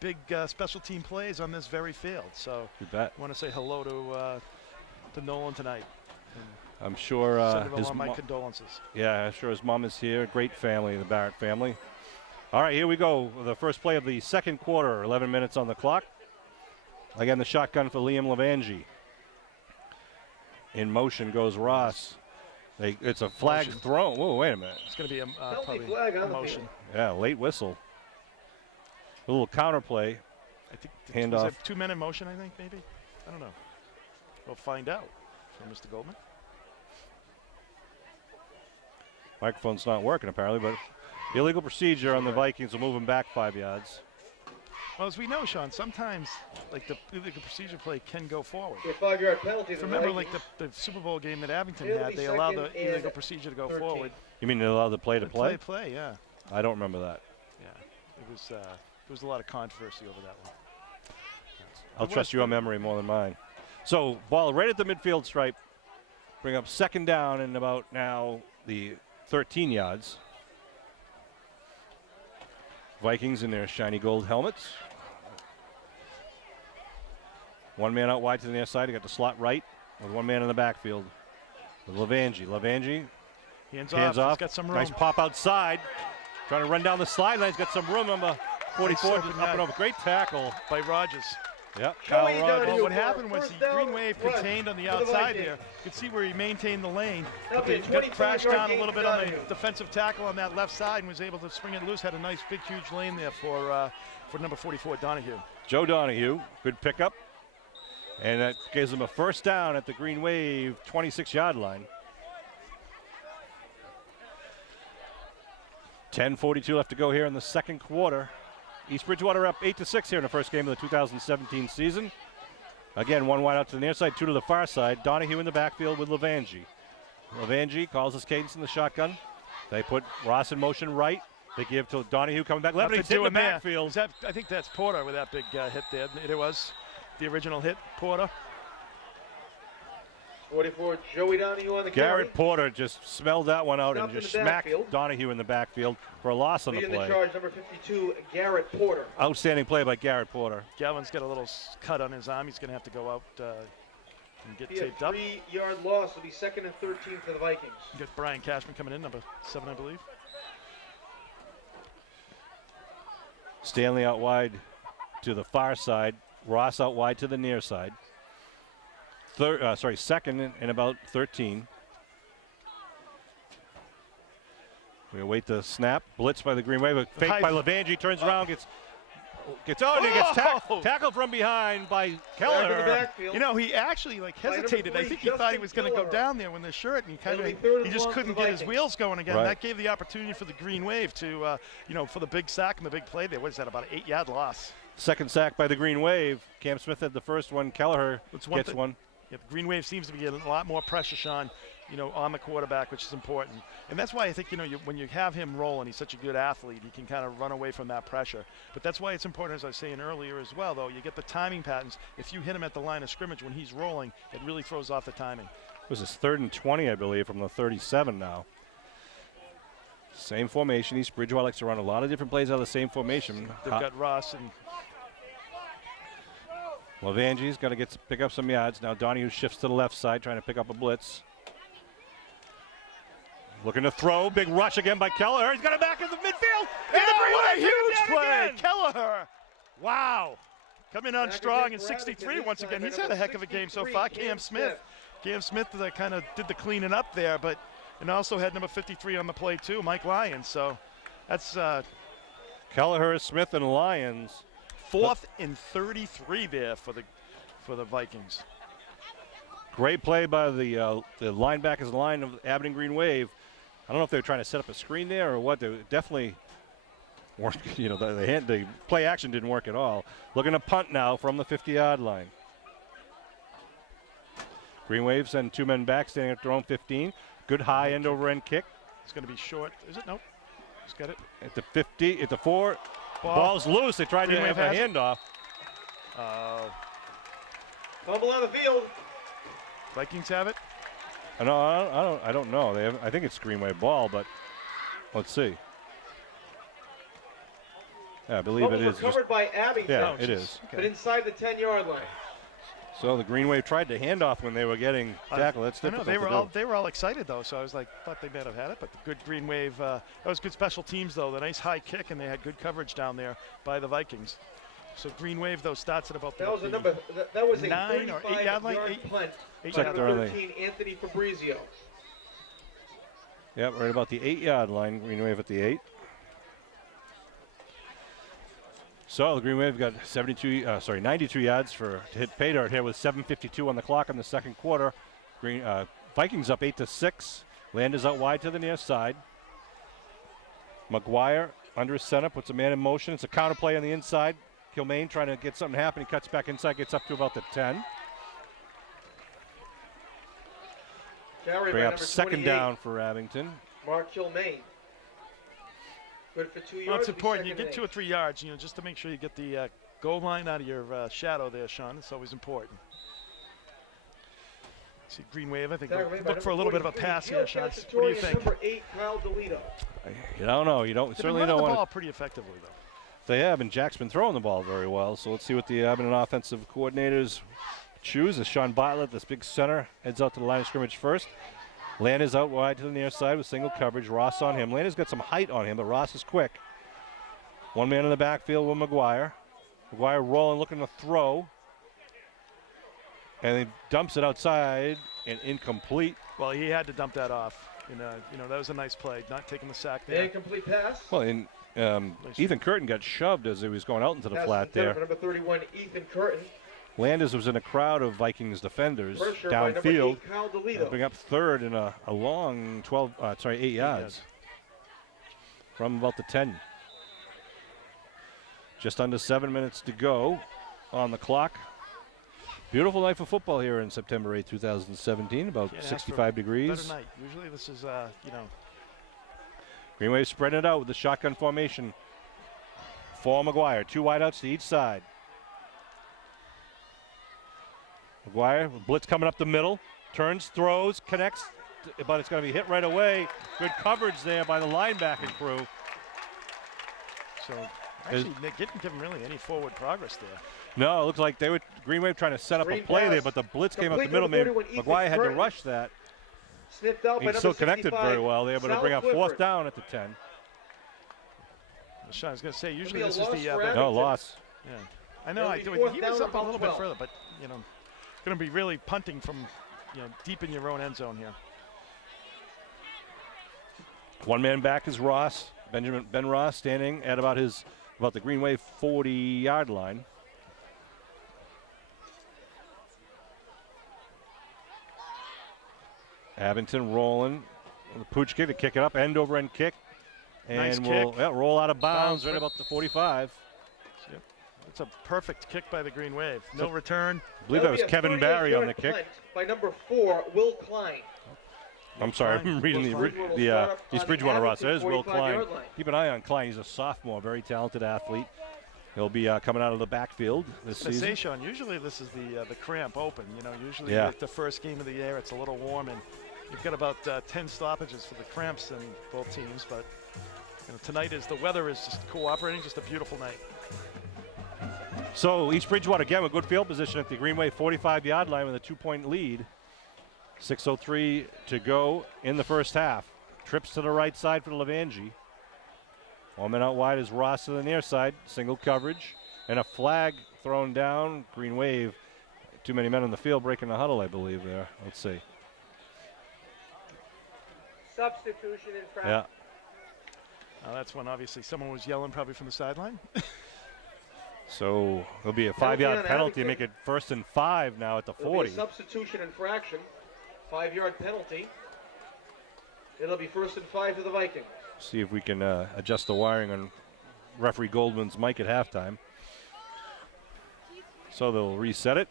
big special team plays on this very field. So I want to say hello to Nolan tonight. I'm sure send him my condolences. Yeah, I'm sure his mom is here. Great family, the Barrett family. All right, here we go. The first play of the second quarter, 11 minutes on the clock. Again, the shotgun for Liam Lavangi. In motion goes Ross. It's a flag thrown. Whoa, wait a minute. It's going to be probably flag on a motion. Yeah, late whistle. A little counter play. I think handoff. Was 2 men in motion, I think, maybe? I don't know. We'll find out from Mr. Goldman. Microphone's not working, apparently, but illegal procedure on the Vikings will move him back 5 yards. Well, as we know, Sean, sometimes like the illegal procedure play can go forward. A 5-yard penalty. Remember, like the Super Bowl game that Abington had, they allowed the illegal procedure to go 13. forward. You mean they allowed the play to play? Play, yeah. I don't remember that. Yeah, it was. There was a lot of controversy over that one. I'll trust your memory more than mine. So ball right at the midfield stripe. Bring up second down and about now the 13 yards. Vikings in their shiny gold helmets. 1 man out wide to the near side. He got the slot right with 1 man in the backfield with Lavangi. Lavangi Hands off. He's got some room. Nice pop outside. Trying to run down the sideline. He's got some room. Number 44 up and over. Great tackle by Rogers. Yep. Well, what happened was the Green Wave contained on the outside there. You could see where he maintained the lane. But they got crashed down a little bit on the defensive tackle on that left side and was able to spring it loose. Had a nice, big, huge lane there for number 44, Donahue. Joe Donahue, good pickup. And that gives him a first down at the Green Wave 26-yard line. 10:42 left to go here in the second quarter. East Bridgewater up 8-6 here in the first game of the 2017 season. Again, one wide out to the near side, two to the far side. Donahue in the backfield with Levangie. Levangie calls his cadence in the shotgun. They put Ross in motion right. They give to Donahue coming back left. He's in the backfield. I think that's Porter with that big hit there. It was the original hit, Porter. 44, Joey Donahue on the Garrett carry. Porter just smelled that one out and just smacked Donahue in the backfield for a loss on the play. Leading the charge, number 52, Garrett Porter. Outstanding play by Garrett Porter. Gavin's got a little cut on his arm. He's going to have to go out and get taped up. 3-yard loss will be 2nd and 13 for the Vikings. You got Brian Cashman coming in, number 7, I believe. Stanley out wide to the far side. Ross out wide to the near side. Second and about 13. We await the snap. Blitz by the Green Wave. Fake by Levangie. Turns around. Gets tackled from behind by Keller. You know, he actually hesitated. I think he thought he was going to go down there when the shirt, and he just couldn't get his wheels going again. Right. That gave the opportunity for the Green Wave to, for the big sack and the big play there. What is that? About an 8-yard loss. Second sack by the Green Wave. Cam Smith had the first one. Kelleher gets one. Yeah, the Green Wave seems to be getting a lot more pressure, Sean, on the quarterback, which is important. And that's why I think, when you have him rolling, he's such a good athlete, he can kind of run away from that pressure. But that's why it's important, as I was saying earlier as well, though, you get the timing patterns. If you hit him at the line of scrimmage when he's rolling, it really throws off the timing. This is 3rd and 20, I believe, from the 37 now. Same formation. East Bridgewater likes to run a lot of different plays out of the same formation. They've got Ross and Levangie's got to pick up some yards. Now Donahue shifts to the left side, trying to pick up a blitz. Looking to throw. Big rush again by Kelleher. He's got it back in the midfield. What a huge play. Kelleher. Wow. Coming on strong in 63 once again. He's had a heck of a game so far. Cam Smith kind of did the cleaning up there, and also had number 53 on the play too, Mike Lyons. So that's Kelleher, Smith, and Lyons. 4th and 33 there for the Vikings. Great play by the linebackers line of Abington Green Wave. I don't know if they were trying to set up a screen there or what. They definitely weren't. The play action didn't work at all. Looking to punt now from the 50-yard line. Green Wave send 2 men back, standing at their own 15. Good high end over end kick. It's going to be short. Is it? Nope. He's got it. At the 50, at the 4. Ball's loose. They tried to have a handoff. Fumble on the field. Vikings have it. No, I don't know. I think it's Green Wave ball, but let's see. Yeah, I believe it is. Recovered by Abington. Yeah, it is. Okay. But inside the 10-yard line. So the Green Wave tried to hand off when they were getting tackled. That's difficult. They were all excited though, so I was thought they might have had it, but the good Green Wave. That was good special teams though. The nice high kick, and they had good coverage down there by the Vikings. So Green Wave though starts at about that was a 9 or 8-yard line. Punt. 13, Anthony Fabrizio. Yep, right about the 8-yard line. Green Wave at the 8. So the Green Wave got 92 yards to hit pay dirt here with 7:52 on the clock in the second quarter. Vikings up 8-6. Landers out wide to the near side. McGuire under center, puts a man in motion. It's a counter play on the inside. Kilmaine trying to get something to happen. He cuts back inside, gets up to about the 10. Bring up second down for Abington. Mark Kilmaine. Good for 2 yards. Well, it's important. You get 2 or 3 yards, just to make sure you get the goal line out of your shadow there, Sean. It's always important. See, Green Wave, I think, look for a little bit of a pass here, Sean. What do you think? Number 8, Kyle DeLito. You don't know. Certainly don't want the ball pretty effectively, though. They have, and Jack's been throwing the ball very well. So let's see what the Abington offensive coordinators choose. As Sean Bartlett, this big center, heads out to the line of scrimmage first. Landers out wide to the near side with single coverage. Ross on him. Landers got some height on him, but Ross is quick. One man in the backfield with McGuire. McGuire rolling, looking to throw. And he dumps it outside and incomplete. Well, he had to dump that off. That was a nice play, not taking the sack there. Incomplete pass. Well, Ethan Curtin got shoved as he was going out into the flat there. Number 31, Ethan Curtin. Landers was in a crowd of Vikings defenders downfield. Bring up third in a long 8 yards from about the 10. Just under 7 minutes to go on the clock. Beautiful night for football here in September 8, 2017, about 65 degrees. Better night. Usually this is, Green Wave spreading it out with the shotgun formation for McGuire. 2 wideouts to each side. McGuire, blitz coming up the middle, turns, throws, connects, but it's going to be hit right away. Good coverage there by the linebacking crew. So actually, Nick didn't give him really any forward progress there. No, it looks like they were Green Wave trying to set up a play there, but the blitz came up the middle. McGuire had to rush that. Sniffed out by He's still connected very well there, but it'll bring up 4th down at the 10. I was going to say, usually this is no loss. Yeah, I know. He was up a little bit further, but going to be really punting from deep in your own end zone here. One man back is Ross, Ben Ross, standing at about the Green Wave 40-yard line. Abington rolling. The pooch kick to kick it up, end over end kick. And nice we'll kick. Roll out of bounds right about the 45. Yep. It's a perfect kick by the Green Wave. No return. I believe that was Kevin Barry on the kick. By number 4, Will Klein. I'm sorry, I'm reading the East Bridgewater roster. There's Will Klein. Keep an eye on Klein. He's a sophomore, very talented athlete. He'll be coming out of the backfield this season. Say, Sean, usually this is the cramp open. Usually at the first game of the year, it's a little warm, and you've got about 10 stoppages for the cramps in both teams. But tonight the weather is just cooperating, just a beautiful night. So East Bridgewater again with good field position at the Green Wave 45-yard line with a 2-point lead. 6:03 to go in the first half. Trips to the right side for Levangie. 1 man out wide is Ross to the near side. Single coverage and a flag thrown down. Green Wave. Too many men on the field breaking the huddle, I believe there. Let's see. Substitution in front. Yeah. That's when obviously someone was yelling probably from the sideline. So it'll be a 5-yard penalty to make it 1st and 5 now at the 40. Substitution infraction. 5-yard penalty. It'll be 1st and 5 to the Vikings. See if we can adjust the wiring on referee Goldman's mic at halftime. So they'll reset it.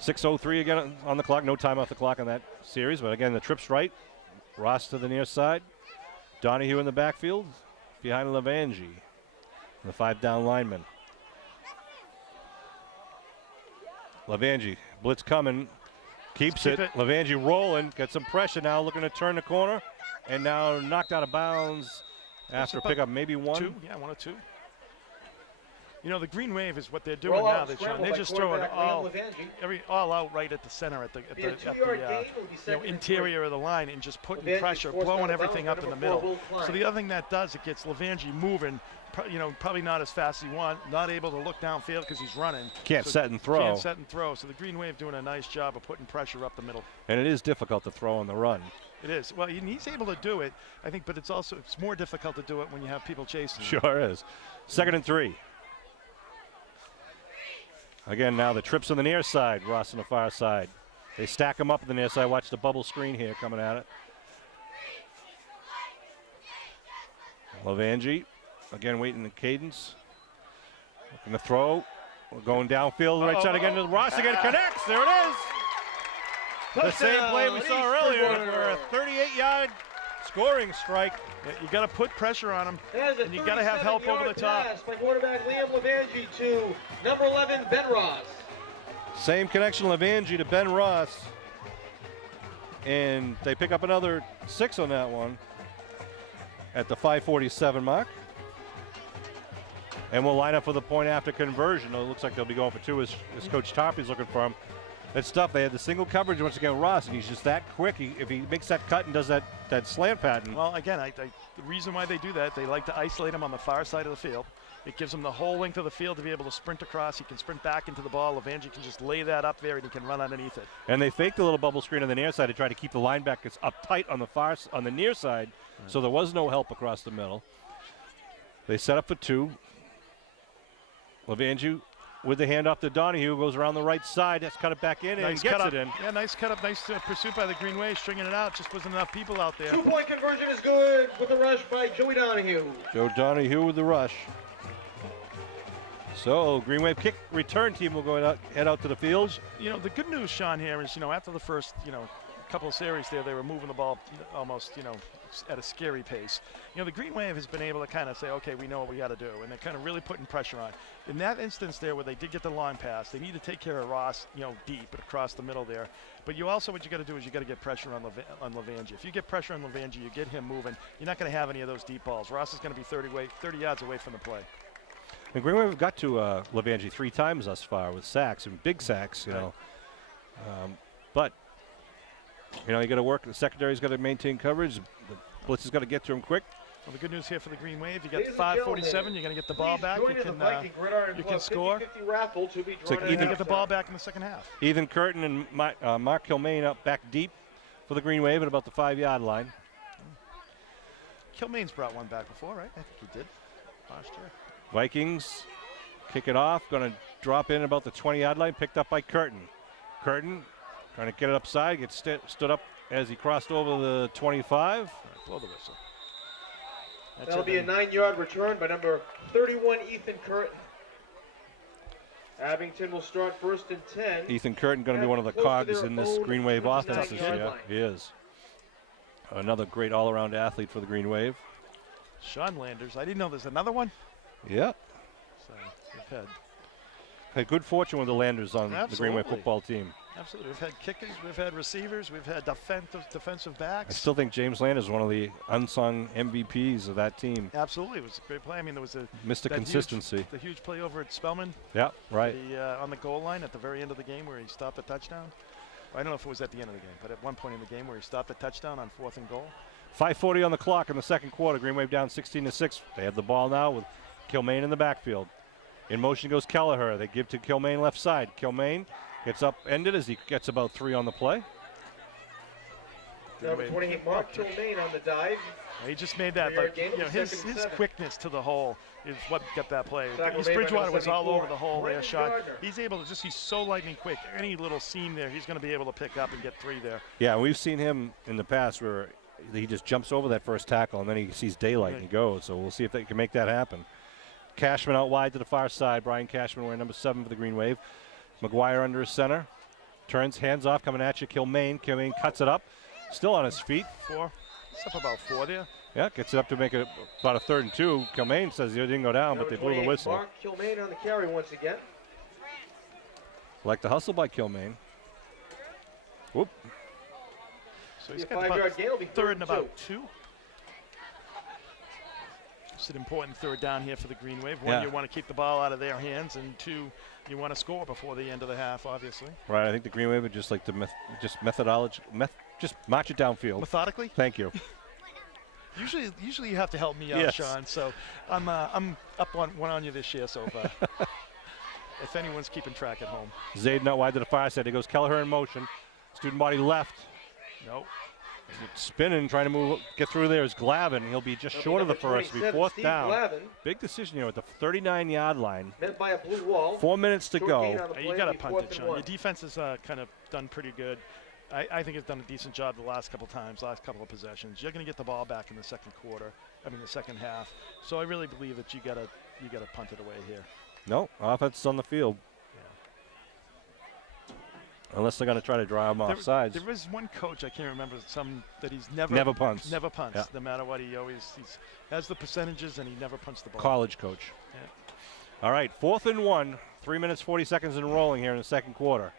6:03 again on the clock. No time off the clock on that series. But again, the trip's right. Ross to the near side. Donahue in the backfield behind Levangie, the 5-down lineman. Levangie, blitz coming. Keeps it. Levangie rolling. Got some pressure now. Looking to turn the corner. And now knocked out of bounds after pickup. Maybe 1. 2. Yeah, 1 or 2. The Green Wave is what they're doing now. They're just throwing all out right at the center, at the interior of the line, and just putting pressure, blowing everything up in the middle. So the other thing that does, it gets Levangie moving. Probably not as fast as he wants, not able to look downfield because he's running. Can't set and throw. So the Green Wave doing a nice job of putting pressure up the middle. And it is difficult to throw on the run. It is. Well, he's able to do it, I think, but it's more difficult to do it when you have people chasing. Sure is. 2nd and 3. Again, now the trips on the near side, Ross on the far side. They stack them up on the near side. Watch the bubble screen here coming at it. Levangie, again, waiting the cadence. Looking to throw. We're going downfield, right side again to Ross again. Connects. There it is. The same play we saw earlier for a 38-yard scoring strike. Yeah, you got to put pressure on him, and you got to have help over the top. Pass by quarterback Liam Levangie to number 11, Ben Ross. Same connection, Levangie to Ben Ross. And they pick up another 6 on that one at the 5:47 mark. And we'll line up for the point after conversion. It looks like they'll be going for 2 as Coach Tarpey's looking for him. That's tough. They had the single coverage once again, Ross, and he's just that quick. If he makes that cut and does that slant pattern. Well, again, the reason why they do that, they like to isolate him on the far side of the field. It gives him the whole length of the field to be able to sprint across. He can sprint back into the ball. Levangie can just lay that up there, and he can run underneath it. And they faked a little bubble screen on the near side to try to keep the linebackers up tight on the near side, so there was no help across the middle. They set up for two. Levangie with the handoff to Donahue, goes around the right side. That's cut it back in and gets it in. Yeah, nice cut up. Nice pursuit by the Green Wave, stringing it out. Just wasn't enough people out there. 2-point conversion is good with the rush by Joey Donahue. Joe Donahue with the rush. So Green Wave kick return team will head out to the field. You know, the good news, Sean, here is, after the first, couple of series there, they were moving the ball almost, at a scary pace. The Green Wave has been able to kind of say, okay, we know what we got to do, and they're kind of really putting pressure on. In that instance there where they did get the long pass, they need to take care of Ross, deep across the middle there. But what you got to do is you got to get pressure on Levangie. If you get pressure on Levangie, you get him moving, you're not going to have any of those deep balls. Ross is going to be 30 yards away from the play. And Green Wave got to Levangie 3 times thus far with sacks and big sacks, but you got to work. The secondary's got to maintain coverage. The blitz has got to get to him quick. Well, the good news here for the Green Wave, you got 5:47. You're going to get the ball back. You can score. So You can get the ball back in the second half. Ethan Curtin and Mark Kilmaine up back deep for the Green Wave at about the 5-yard line. Kilmaine's brought one back before, right? I think he did last year. Vikings kick it off. Going to drop in about the 20-yard line. Picked up by Curtin. Curtin trying to get it upside. Gets stood up as he crossed over the 25. Right, blow the whistle. That'll be a 9-yard return by number 31, Ethan Curtin. Abington will start first and 10. Ethan Curtin going to be one of the cogs in this Green Wave offense this year. He is. Another great all-around athlete for the Green Wave. Sean Landers. I didn't know there's another one. Yep. So we've had good fortune with the Landers on the Green Wave football team. Absolutely. We've had kickers, we've had receivers, we've had defensive backs. I still think James Landers is one of the unsung MVPs of that team. Absolutely. It was a great play. I mean, there was Mr. Consistency. The huge play over at Spellman. Yeah, right. On the goal line at the very end of the game where he stopped a touchdown. I don't know if it was at the end of the game, but at one point in the game where he stopped a touchdown on 4th and goal. 5:40 on the clock in the second quarter. Green Wave down 16-6. They have the ball now with Kilmaine in the backfield. In motion goes Kelleher. They give to Kilmaine left side. Kilmaine gets upended as he gets about 3 on the play. Number 28, Mark Kilmaine on the dive. He just made that, but his quickness to the hole is what got that play. East Bridgewater was all over the hole there, shot. He's able to he's so lightning quick. Any little seam there, he's going to be able to pick up and get 3 there. Yeah, we've seen him in the past where he just jumps over that first tackle and then he sees daylight and he goes. So we'll see if they can make that happen. Cashman out wide to the far side. Brian Cashman wearing number 7 for the Green Wave. McGuire under his center. Turns, hands off, coming at you. Kilmaine cuts it up. Still on his feet. 4. It's up about 4 there. Yeah, gets it up to make it about a 3rd and 2. Kilmaine says he didn't go down, but they blew the whistle. Mark Kilmaine on the carry once again. Like the hustle by Kilmaine. Whoop. So he's got about 3rd and about 2. It's an important 3rd down here for the Green Wave. 1, you want to keep the ball out of their hands, and 2, you want to score before the end of the half, obviously. Right, I think the Green Wave would just like to just march it downfield. Methodically? Thank you. Usually you have to help me out, yes. Sean. So I'm up one on you this year. So if anyone's keeping track at home. Zayden out wide to the far side. He goes Kelleher in motion. Student body left. Nope. Spinning, trying to get through there is Glavin. He'll be just short of the first. Be 4th down. Glavin. Big decision here at the 39-yard line. Met by a blue wall. 4 minutes to go. You got to punt it, Sean. Your defense has kind of done pretty good. I think it's done a decent job the last couple of possessions. You're going to get the ball back in the second half. So I really believe that you got to punt it away here. No, offense is on the field. Unless they're going to try to drive him off sides. There is one coach, I can't remember, that he's never punts. Never punts. Yeah. No matter what, he has the percentages and he never punts the ball. College coach. Yeah. All right, 4th and 1. 3 minutes, 40 seconds and rolling here in the second quarter.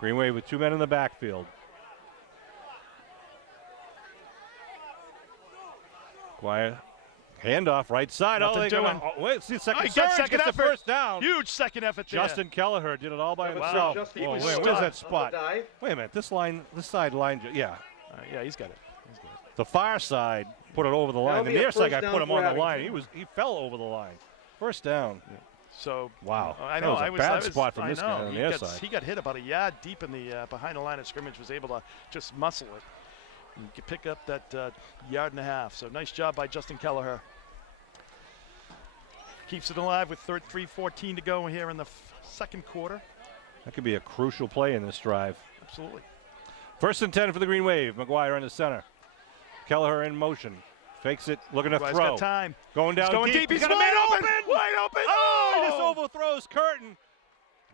Green Wave with 2 men in the backfield. Guire Handoff right side. Nothing They doing. wait, see second he surge, got second gets the effort. first down. Huge second effort there. Justin Kelleher did it all by Number himself. three, Justin He was where's stunned. that spot? On the dive. Wait a minute, this side line, yeah. Yeah, he's got it. He's got it. The far side put it over the line. That'll The be a near side guy first put down him on for the line. Abington. He fell over the line. First down. So Wow. I That know. was a I was bad I was, spot from I this guy know. on He the near got, side. He got hit about a yard deep in the behind the line of scrimmage. Was able to just muscle it. And could pick up that yard and a half. So nice job by Justin Kelleher. Keeps it alive with 3:14 to go here in the second quarter. That could be a crucial play in this drive. Absolutely. First and 10 for the Green Wave. McGuire in the center. Kelleher in motion. Fakes it, looking to He's throw. got time. Going down Going deep. He's He's got a man wide open. open. Wide open. He just Oh! overthrows Curtin.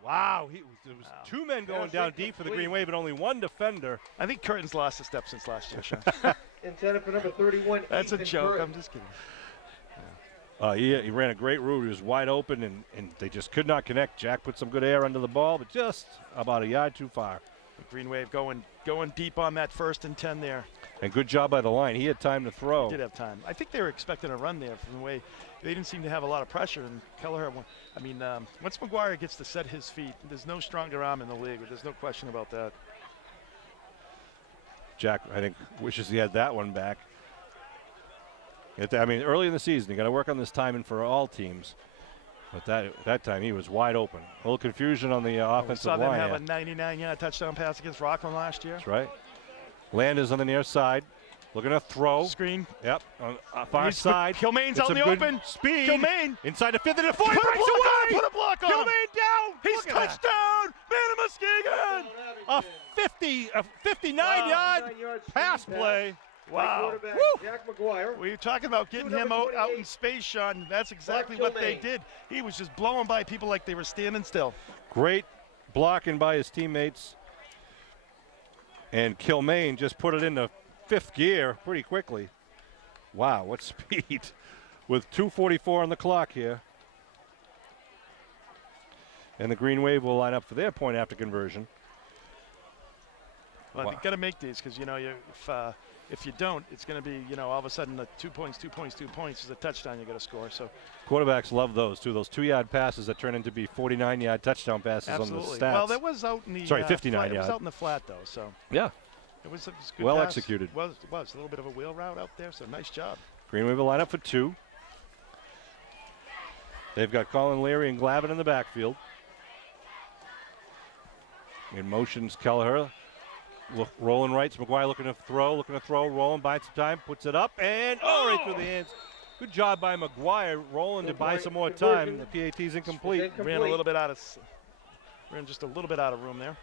Wow. There was two men going That's down incomplete. deep for the Green Wave and only one defender. I think Curtin's lost a step since last year, Sean. Intended for number 31. That's a Ethan joke. Curtin. I'm just kidding. He ran a great route. He was wide open, and they just could not connect. Jack put some good air under the ball, but just about a yard too far. The Green Wave going deep on that 1st and 10 there. And good job by the line. He had time to throw. Did have time. I think they were expecting a run there from the way they didn't seem to have a lot of pressure. And Kelleher, once McGuire gets to set his feet, there's no stronger arm in the league. There's no question about that. Jack, I think, wishes he had that one back. Early in the season, you got to work on this timing for all teams. But that time, he was wide open. A little confusion on the We offensive saw them line. have a 99-yard touchdown pass against Rockland last year. That's right. Landers on the near side, looking to throw. Screen. Yep, on far side. Kilmane's Gets out in some the good open. Speed. Kilmane. Inside the 50 to the 40. Put a Breaks block on away. him. Put a block on him. Kilmane down. He's Look at that. touchdown. Man of Muskegon. A 59-yard 9 yards pass screen play. Wow. Quarterback Woo. Jack McGuire. We were talking about getting Number him out in 28. space, Sean. That's exactly Black what they Kilmane. did. He was just blowing by people like they were standing still. Great blocking by his teammates. And Kilmane just put it into 5th gear pretty quickly. Wow, what speed. With 2:44 on the clock here. And the Green Wave will line up for their point after conversion. Well, Wow. you got to make these because, if you don't, it's going to be, all of a sudden 2 points is a touchdown you got to score. So Quarterbacks love those, too. Those 2-yard passes that turn into be 49-yard touchdown passes absolutely. on the stats. Well, that was out in the 59 flat. It was yard. out in the flat, though. So Yeah, it was a good well pass. executed. It was a little bit of a wheel route out there. So nice job. Green Wave will line up for 2. They've got Colin Leary and Glavin in the backfield. In motions, Kelleher. Rolling rights, McGuire looking to throw, rolling, buying some time, puts it up, and right through the hands. Good job by McGuire, rolling to buy some more time. The PAT's incomplete. Ran just a little bit out of room there.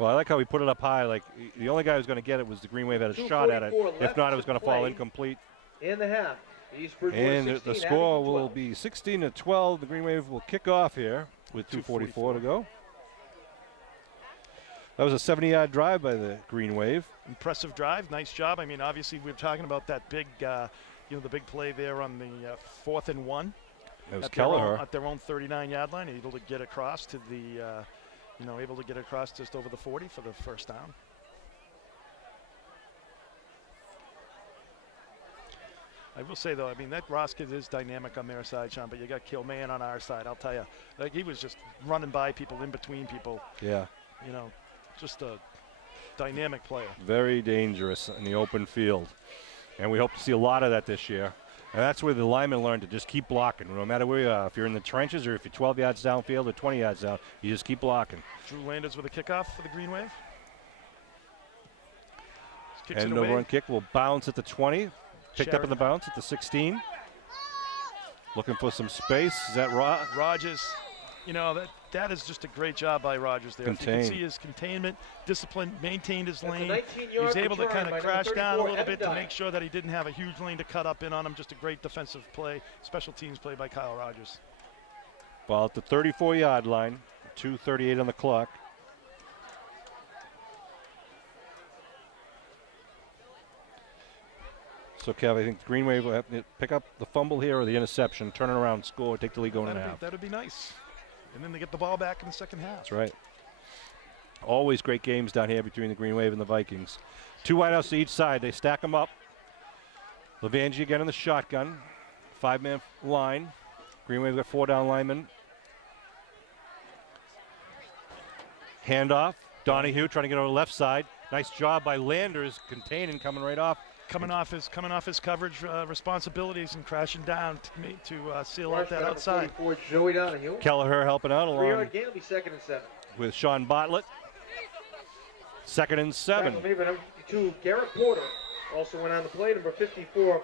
Well, I like how he put it up high. Like the only guy who was going to get it was the Green Wave had a shot at it. 2:44 If left not, it was to going to fall play. incomplete. In the half. East Bridgewater And 16, the score Abington will 12. be 16-12. The Green Wave will kick off here with 2:44 to go. That was a 70-yard drive by the Green Wave. Impressive drive, nice job. Obviously we're talking about that big, the big play there on the 4th and 1. It was At their own- Kelleher. at their own 39-yard line, able to get across to the, able to get across just over the 40 for the first down. I will say, though, that Ross kid is dynamic on their side, Sean, but you got Kilman on our side, I'll tell you. Like, he was just running by people, in between people, Yeah, just a dynamic player. very dangerous in the open field. And we hope to see a lot of that this year. And that's where the linemen learn to just keep blocking. No matter where you are, if you're in the trenches or if you're 12 yards downfield or 20 yards down, you just keep blocking. Drew Landers with a kickoff for the Green Wave. Kicks And it over away. on kick will bounce at the 20. Picked up in Sheridan. the bounce at the 16. Looking for some space. Is that Rogers, that is just a great job by Rogers there. If you can Contain. see his containment, discipline, maintained his That's a lane. 19-yard He was able to return kind by of number crash down a 34, little bit to Abington. make sure that he didn't have a huge lane to cut up in on him. Just a great defensive play, special teams play by Kyle Rogers. Ball at the 34-yard line. 2:38 on the clock. So, Kev, I think the Green Wave will have to pick up the fumble here or the interception, turn it around, score, take the lead going in a half. That'd be nice. And then they get the ball back in the second half. That's right. Always great games down here between the Green Wave and the Vikings. 2 wideouts to each side. They stack them up. Levangie again in the shotgun. 5-man line. Green Wave got 4 down linemen. Handoff. Donahue trying to get over the left side. Nice job by Landers containing, coming right off. Coming off his coverage responsibilities and crashing down to seal out that outside. Joey Donahue. Kelleher helping out along 3-yard gain will be 2nd and 7. with Sean Bartlett. 2nd and 7. Number 52, Garrett Porter also went on the play. Number 54.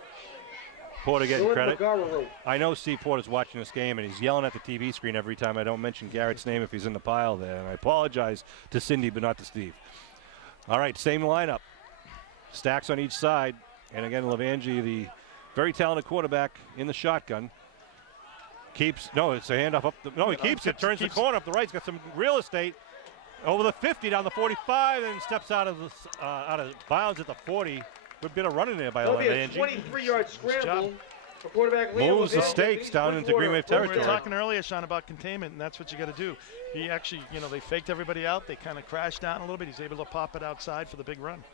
Porter getting credit. Magaro. I know Steve Porter's watching this game, and he's yelling at the TV screen every time I don't mention Garrett's name if he's in the pile there. And I apologize to Cindy, but not to Steve. All right, same lineup. Stacks on each side. And again, Levangie, the very talented quarterback in the shotgun. Keeps, no, it's a handoff up. He keeps it, turns the corner up the right. He's got some real estate. Over the 50, down the 45, and steps out of bounds at the 40. Good bit of running there by Levangie. That'll be a 23-yard scramble for quarterback Leo. Moves the stakes down into Green Wave territory. We were talking earlier, Sean, about containment, and that's what you got to do. He actually, they faked everybody out. They kind of crashed down a little bit. He's able to pop it outside for the big run.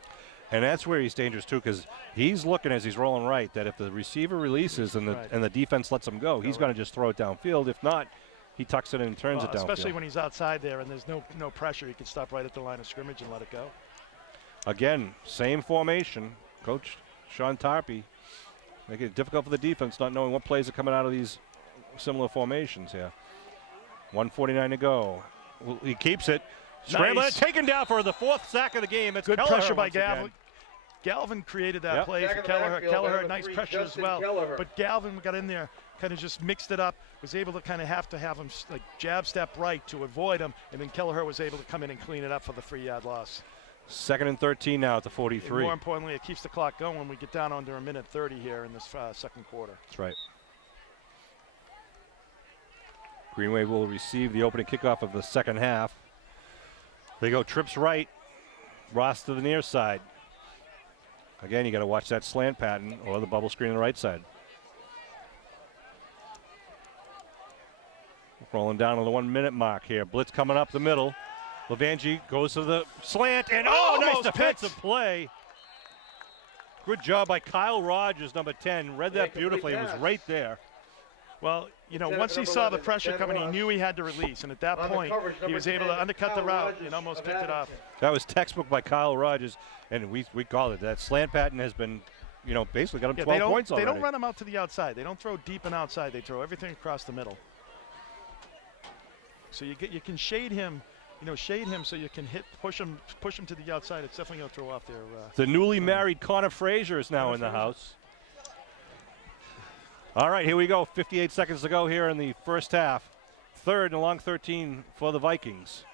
And that's where he's dangerous, too, because he's looking as he's rolling right that if the receiver releases and the defense lets him go, he's going to just throw it downfield. If not, he tucks it in and turns it downfield. Especially when he's outside there and there's no pressure. He can stop right at the line of scrimmage and let it go. Again, same formation. Coach Sean Tarpey making it difficult for the defense, not knowing what plays are coming out of these similar formations here. 1:49 to go. He keeps it. Scrambling, nice. Taken down for the 4th sack of the game. It's good Kelleher pressure by Galvin. Again. Galvin created that play for Kelleher. Kelleher, nice pressure as well. Kelleher. But Galvin got in there, kind of just mixed it up, was able to kind of have him like jab step right to avoid him, and then Kelleher was able to come in and clean it up for the 3-yard loss. 2nd and 13 now at the 43. And more importantly, it keeps the clock going when we get down under a minute 30 here in this 2nd quarter. That's right. Green Wave will receive the opening kickoff of the 2nd half. They go trips right, Ross to the near side. Again, you got to watch that slant pattern or the bubble screen on the right side. Rolling down to the 1-minute mark here. Blitz coming up the middle. Levangie goes to the slant, and nice defensive play. Good job by Kyle Rogers, number 10. Read that beautifully. It was right there. Well, once he saw the pressure coming, he knew he had to release, and at that point, he was able to undercut the route and almost picked it off. That was textbook by Kyle Rogers, and we called it. That slant pattern has been, basically got him 12 points already. They don't run him out to the outside. They don't throw deep and outside. They throw everything across the middle. So you can shade him, so you can push him to the outside. It's definitely going to throw off their. The newly married Connor Frazier is now in the house. All right, here we go. 58 seconds to go here in the first half. 3rd and long 13 for the Vikings.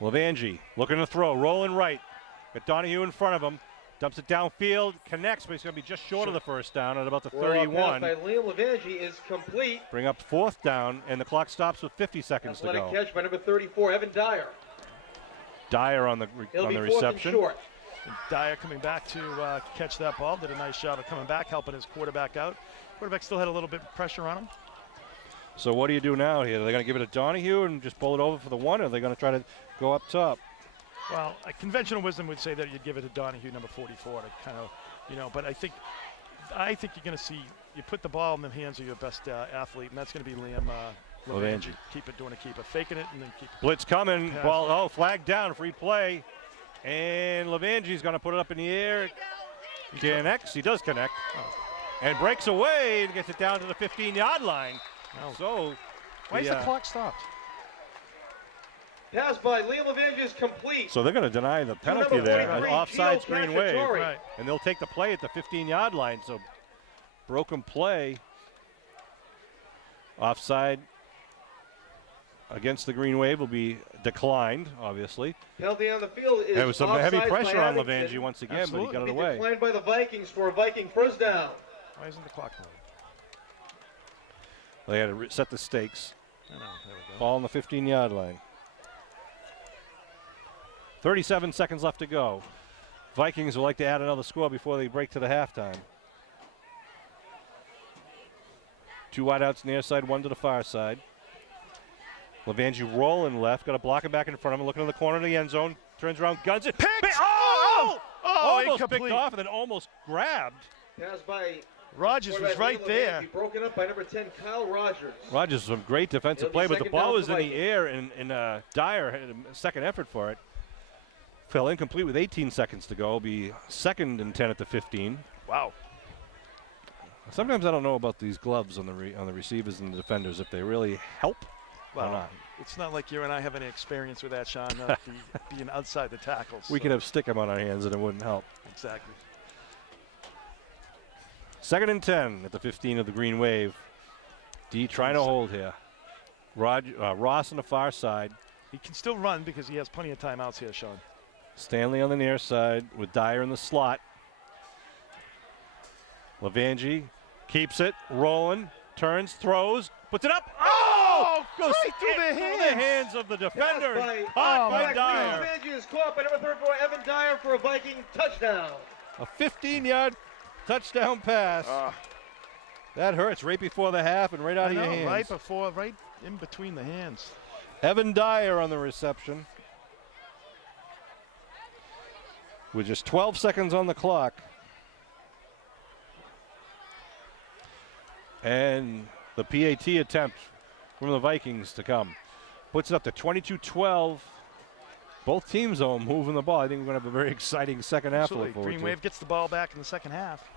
Levangie looking to throw, rolling right. Got Donahue in front of him. Dumps it downfield, connects, but he's going to be just short of the first down at about the 31. Pass by Liam Levangie is complete. Bring up 4th down, and the clock stops with 50 seconds to go. Athletic catch by number 34, Evan Dyer. Dyer on the reception. Short. And Dyer coming back to catch that ball. Did a nice job of coming back, helping his quarterback out. Quarterback still had a little bit of pressure on him. So what do you do now here? Are they going to give it to Donahue and just pull it over for the 1, or are they going to try to go up top? Well, conventional wisdom would say that you'd give it to Donahue, number 44, to kind of, but I think you're going to see, you put the ball in the hands of your best athlete, and that's going to be Liam Levangie. Keep it, faking it, and then keep it. Blitz coming, ball, flag down, free play. And Levangie's going to put it up in the air. Connects, he does connect. And breaks away and gets it down to the 15-yard line. So, why is the clock stopped? Pass by Liam Levangie is complete. So they're going to deny the penalty there. An offsides Green Wave. Right. And they'll take the play at the 15-yard line. So broken play. Offside against the Green Wave will be declined, obviously. Penalty on the field is there was some heavy pressure on Abington. Levangie once again, but he got it away. Declined by the Vikings for a Viking first down. Why isn't the clock moving? They had to set the stakes. I know, there we go. Ball on the 15-yard line. 37 seconds left to go. Vikings would like to add another score before they break to the halftime. 2 wideouts near side, 1 to the far side. Levangie rolling left, got a blocker back in front of him, looking in the corner of the end zone, turns around, guns it. Picked! almost incomplete. picked off and then almost grabbed. Pass by Rogers was right there. Broken up by number 10, Kyle Rogers. Rogers, some great defensive play, but the ball was in the air, and Dyer had a second effort for it. Fell incomplete with 18 seconds to go. Be second and 10 at the 15. Wow. Sometimes I don't know about these gloves on the receivers and the defenders, if they really help or not. It's not like you and I have any experience with that, Sean, being outside the tackles. We could have stick 'em on our hands and it wouldn't help. Exactly. Second and 10 at the 15 of the Green Wave. D trying to hold here. Ross on the far side. He can still run because he has plenty of timeouts here, Sean. Stanley on the near side with Dyer in the slot. Levangie keeps it, rolling, turns, throws, puts it up. Oh! Goes right through the hands of the defender. Caught by Dyer. Levangie is caught by number 34, Evan Dyer, for a Viking touchdown. A 15-yard touchdown pass. That hurts right before the half and right out of your hands. Right in between the hands. Evan Dyer on the reception. With just 12 seconds on the clock. And the PAT attempt from the Vikings to come. Puts it up to 22-12. Both teams, though, moving the ball. I think we're going to have a very exciting second half to look forward to. Green Wave gets the ball back in the second half.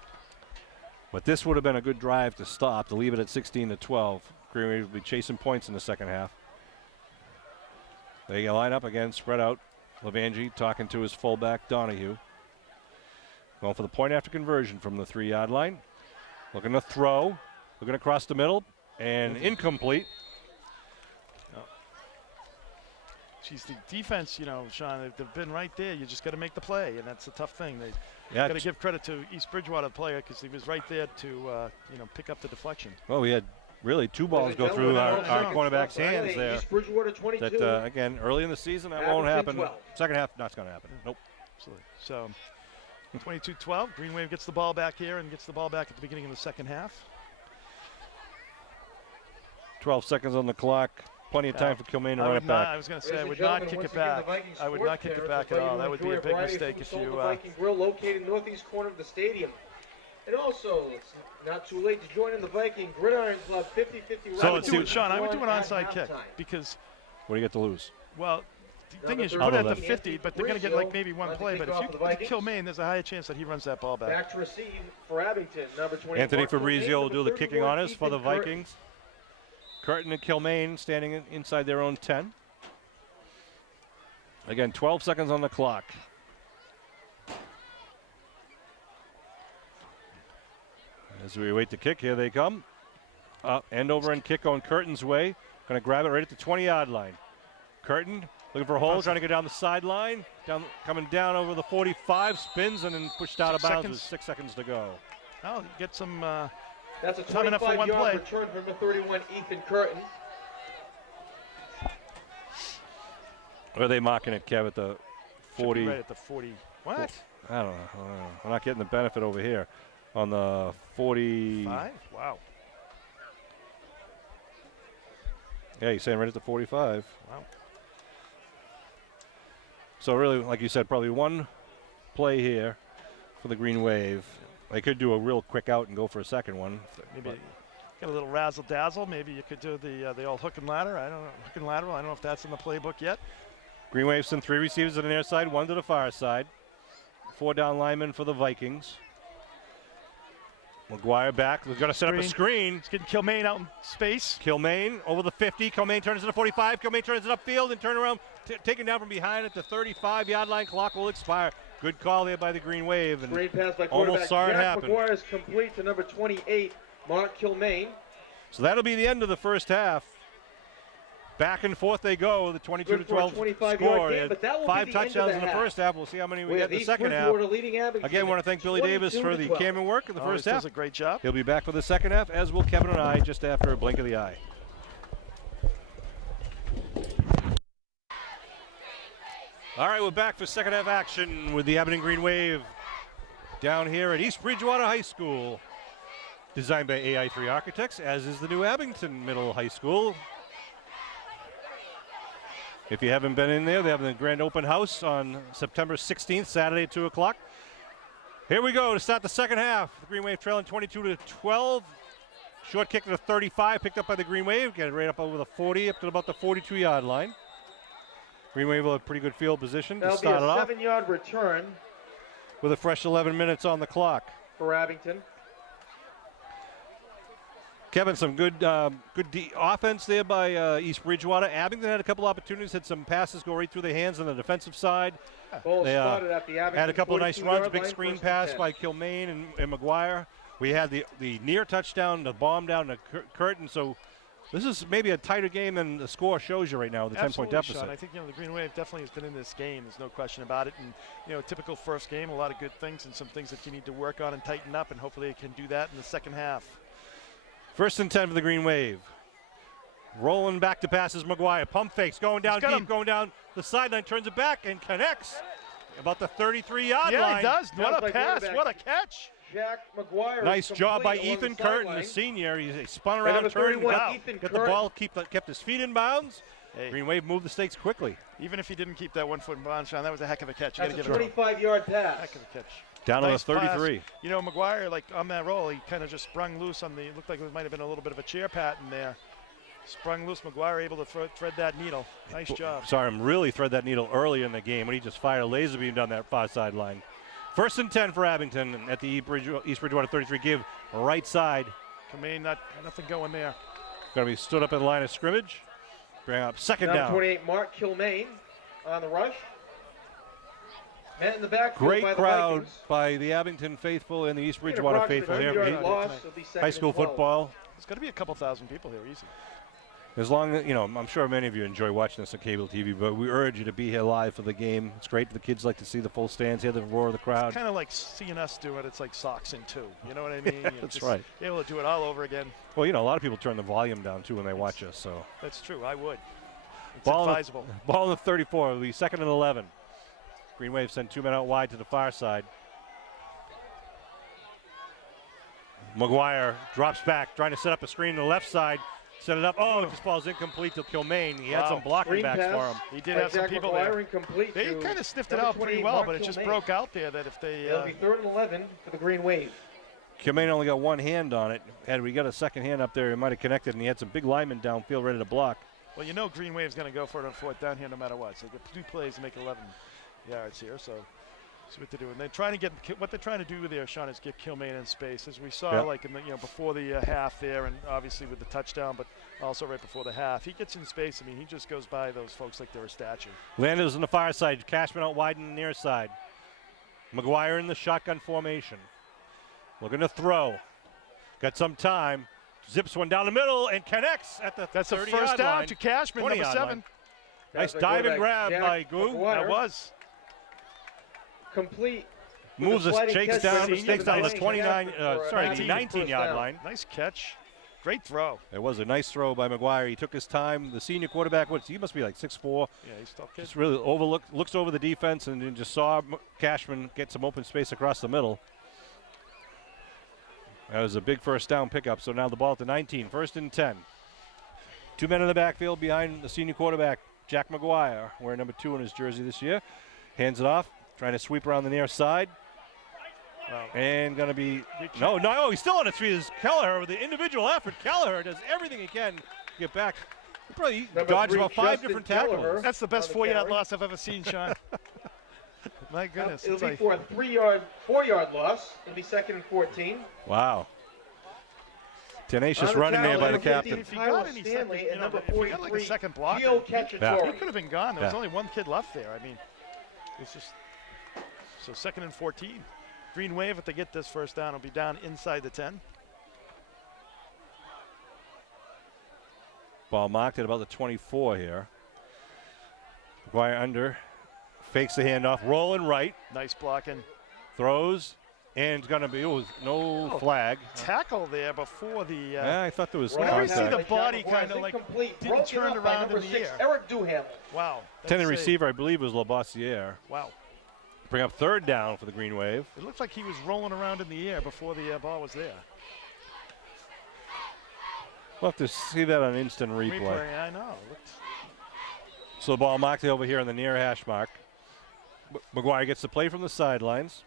But this would have been a good drive to stop, to leave it at 16-12. Green Wave will be chasing points in the second half. They line up again, spread out. Levangie talking to his fullback, Donahue. Going for the point after conversion from the 3-yard line. Looking to throw. Looking across the middle. And incomplete. Geez, the defense, Sean, they've been right there. You just got to make the play, and that's a tough thing. They got to give credit to East Bridgewater player because he was right there to, pick up the deflection. Well, we had really two balls go through our cornerback's hands there. East Bridgewater 22. That, again, early in the season, that won't happen. 12. Second half, not going to happen. Nope. Absolutely. So, 22-12. Green Wave gets the ball back here and gets the ball back at the beginning of the second half. 12 seconds on the clock. Plenty of time for Kilmaine to run it back. I was going to say, I would not kick it back. I would not kick it back at all. That would be a big mistake if you. Viking Grill located northeast corner of the stadium. And also, it's not too late to join in the Viking Gridiron Club 50-50. So let's do it, Sean. I would do an onside kick because. What do you get to lose? Well, the thing is, you put it at the 50, but they're going to get like maybe one play. But if you kill Maine, there's a higher chance that he runs that ball back. Back to receive for Abington, number 20. Anthony Fabrizio will do the kicking honors for the Vikings. Curtin and Kilmaine standing inside their own 10. Again, 12 seconds on the clock. As we wait to kick, here they come. End over and kick on Curtin's way. Going to grab it right at the 20-yard line. Curtin looking for a hole, trying to get down the sideline. Coming down over the 45, spins and then pushed out of bounds with 6 seconds to go. Oh, get some. That's a time enough for one play. Return from number 31, Ethan Curtin. Where are they marking it, Kev, at the 40? Right at the 40. What? I don't know. I'm not getting the benefit over here. On the 45? Wow. Yeah, he's saying right at the 45. Wow. So really, like you said, probably one play here for the Green Wave. They could do a real quick out and go for a second one. Maybe get a little razzle dazzle. Maybe you could do the old hook and ladder. I don't know, hook and lateral. I don't know if that's in the playbook yet. Green Wave sent 3 receivers to the near side, 1 to the far side. 4 down linemen for the Vikings. McGuire back. They're going to set up a screen. It's getting Kilmaine out in space. Kilmaine over the 50. Kilmaine turns it to 45. Kilmaine turns it upfield and turn around, taken down from behind at the 35-yard line. Clock will expire. Good call there by the Green Wave. And great pass by almost saw it happen. McGuire is complete to number 28, Mark Kilmaine. So that'll be the end of the first half. Back and forth they go. The 22-12 score. Game, 5 touchdowns in the first half. We'll see how many we get in the second half. Again, want to thank Billy Davis for the camera work in the first half. Does a great job. He'll be back for the second half, as will Kevin and I, just after a blink of the eye. All right, we're back for second half action with the Abington Green Wave down here at East Bridgewater High School. Designed by AI3 Architects, as is the new Abington Middle High School. If you haven't been in there, they have the grand open house on September 16th, Saturday at 2 o'clock. Here we go to start the second half. The Green Wave trailing 22-12. Short kick to the 35, picked up by the Green Wave. Get it right up over the 40, up to about the 42-yard line. Green Wave will have pretty good field position to start it off. That'll be a 7-yard return with a fresh 11 minutes on the clock. For Abington. Kevin, some good offense there by East Bridgewater. Abington had a couple opportunities, had some passes go right through their hands on the defensive side. Ball spotted at the Abington had a couple of nice runs, big line, screen pass by Kilmaine and McGuire. We had the near touchdown, the bomb down to Curtin. So this is maybe a tighter game than the score shows you right now with a 10-point deficit. Sean. I think the Green Wave definitely has been in this game. There's no question about it. And typical first game, a lot of good things and some things that you need to work on and tighten up, and hopefully they can do that in the second half. 1st and 10 for the Green Wave. Rolling back to passes McGuire. Pump fakes, going down deep, going down the sideline, turns it back and connects about the 33-yard line. Yeah, he does. What a pass, what a catch. Jack McGuire. Nice job by Ethan Curtin, the senior. He spun around, turned, got the ball, kept his feet in bounds. Hey. Green Wave moved the stakes quickly. Even if he didn't keep that 1 foot in bounds, Sean, that was a heck of a catch. That's a 25-yard pass. Heck of a catch. Down nice on the 33. Pass. McGuire, like on that roll, he kind of just sprung loose on the, looked like it might have been a little bit of a chair pattern there. Sprung loose, McGuire able to thread that needle. Nice job. Saw him really thread that needle early in the game when he just fired a laser beam down that far sideline. 1st and 10 for Abington at the East Bridgewater 33. Give right side. Kilmaine, nothing going there. Going to be stood up in the line of scrimmage. Bring up second down. 28, Mark Kilmaine on the rush. Met in the backfield Great by crowd the by the Abington faithful and the East Bridgewater faithful here. High school football. There's got to be a couple thousand people here, easy. As long as, I'm sure many of you enjoy watching this on cable TV, but we urge you to be here live for the game. It's great. The kids like to see the full stands, hear the roar of the crowd. It's kind of like seeing us do it. It's like socks in two. You know what I mean? That's right. Be able to do it all over again. Well, a lot of people turn the volume down, too, when they watch us. So that's true. I would. It's ball advisable. Ball in the 34. It'll be 2nd and 11. Green Wave send 2 men out wide to the far side. McGuire drops back, trying to set up a screen to the left side. Set it up. Oh, it just falls incomplete to Kilmaine. He had some blocking backs for him. He did have some people there. They kind of sniffed it out pretty well, but it just broke out there that if they... It'll be 3rd and 11 for the Green Wave. Kilmaine only got one hand on it. Had we got a second hand up there, he might have connected, and he had some big linemen downfield ready to block. Well, Green Wave's going to go for it on 4th down here no matter what. So they get 2 plays to make 11 yards here, so see what they're doing. They're trying to get what they're trying to do there, Sean, is get Kilmaine in space, as we saw like in the before the half there, and obviously with the touchdown, but also right before the half. He gets in space. I mean, he just goes by those folks like they're a statue. Landers on the far side. Cashman out wide on the near side. McGuire in the shotgun formation. Looking to throw. Got some time. Zips one down the middle and connects at the 30-yard line. That's a first down to Cashman, number 7. Line. Nice dive and grab by Goo. That was. Complete. Moves us, shakes down, mistakes down the 19-yard line. Nice catch. Great throw. It was a nice throw by McGuire. He took his time. The senior quarterback, he must be like 6'4". Yeah, he's tough kid. Just really looks over the defense and then just saw Cashman get some open space across the middle. That was a big first down pickup. So now the ball at the 19, 1st and 10. 2 men in the backfield behind the senior quarterback, Jack McGuire, wearing number 2 in his jersey this year. Hands it off, trying to sweep around the near side. Wow. And going to be, no, he's still on his feet. It's Kelleher with the individual effort. Kelleher does everything he can to get back. He probably dodged about 5 different tackles. That's the best 4-yard loss I've ever seen, Sean. My goodness. It'll be for a 4-yard loss. It'll be 2nd and 14. Wow. Tenacious running there by the captain. If you got any Stanley and number 43, if you got like a second block, he could have been gone. There was only one kid left there. I mean, it's just so 2nd and 14. Green Wave, if they get this first down, will be down inside the 10. Ball marked at about the 24 here. McGuire under, fakes the handoff, rolling right. Nice blocking. Throws, and it's going to be, no flag. Tackle there before the. Yeah, I thought there was whenever you contact. see the body kind of like didn't turn around in the air. Eric Duhamel. Wow. Intended receiver, I believe, was Labossiere. Wow. Bring up 3rd down for the Green Wave. It looked like he was rolling around in the air before the ball was there. We'll have to see that on instant replay. I know. So the ball marked over here on the near hash mark. McGuire gets the play from the sidelines.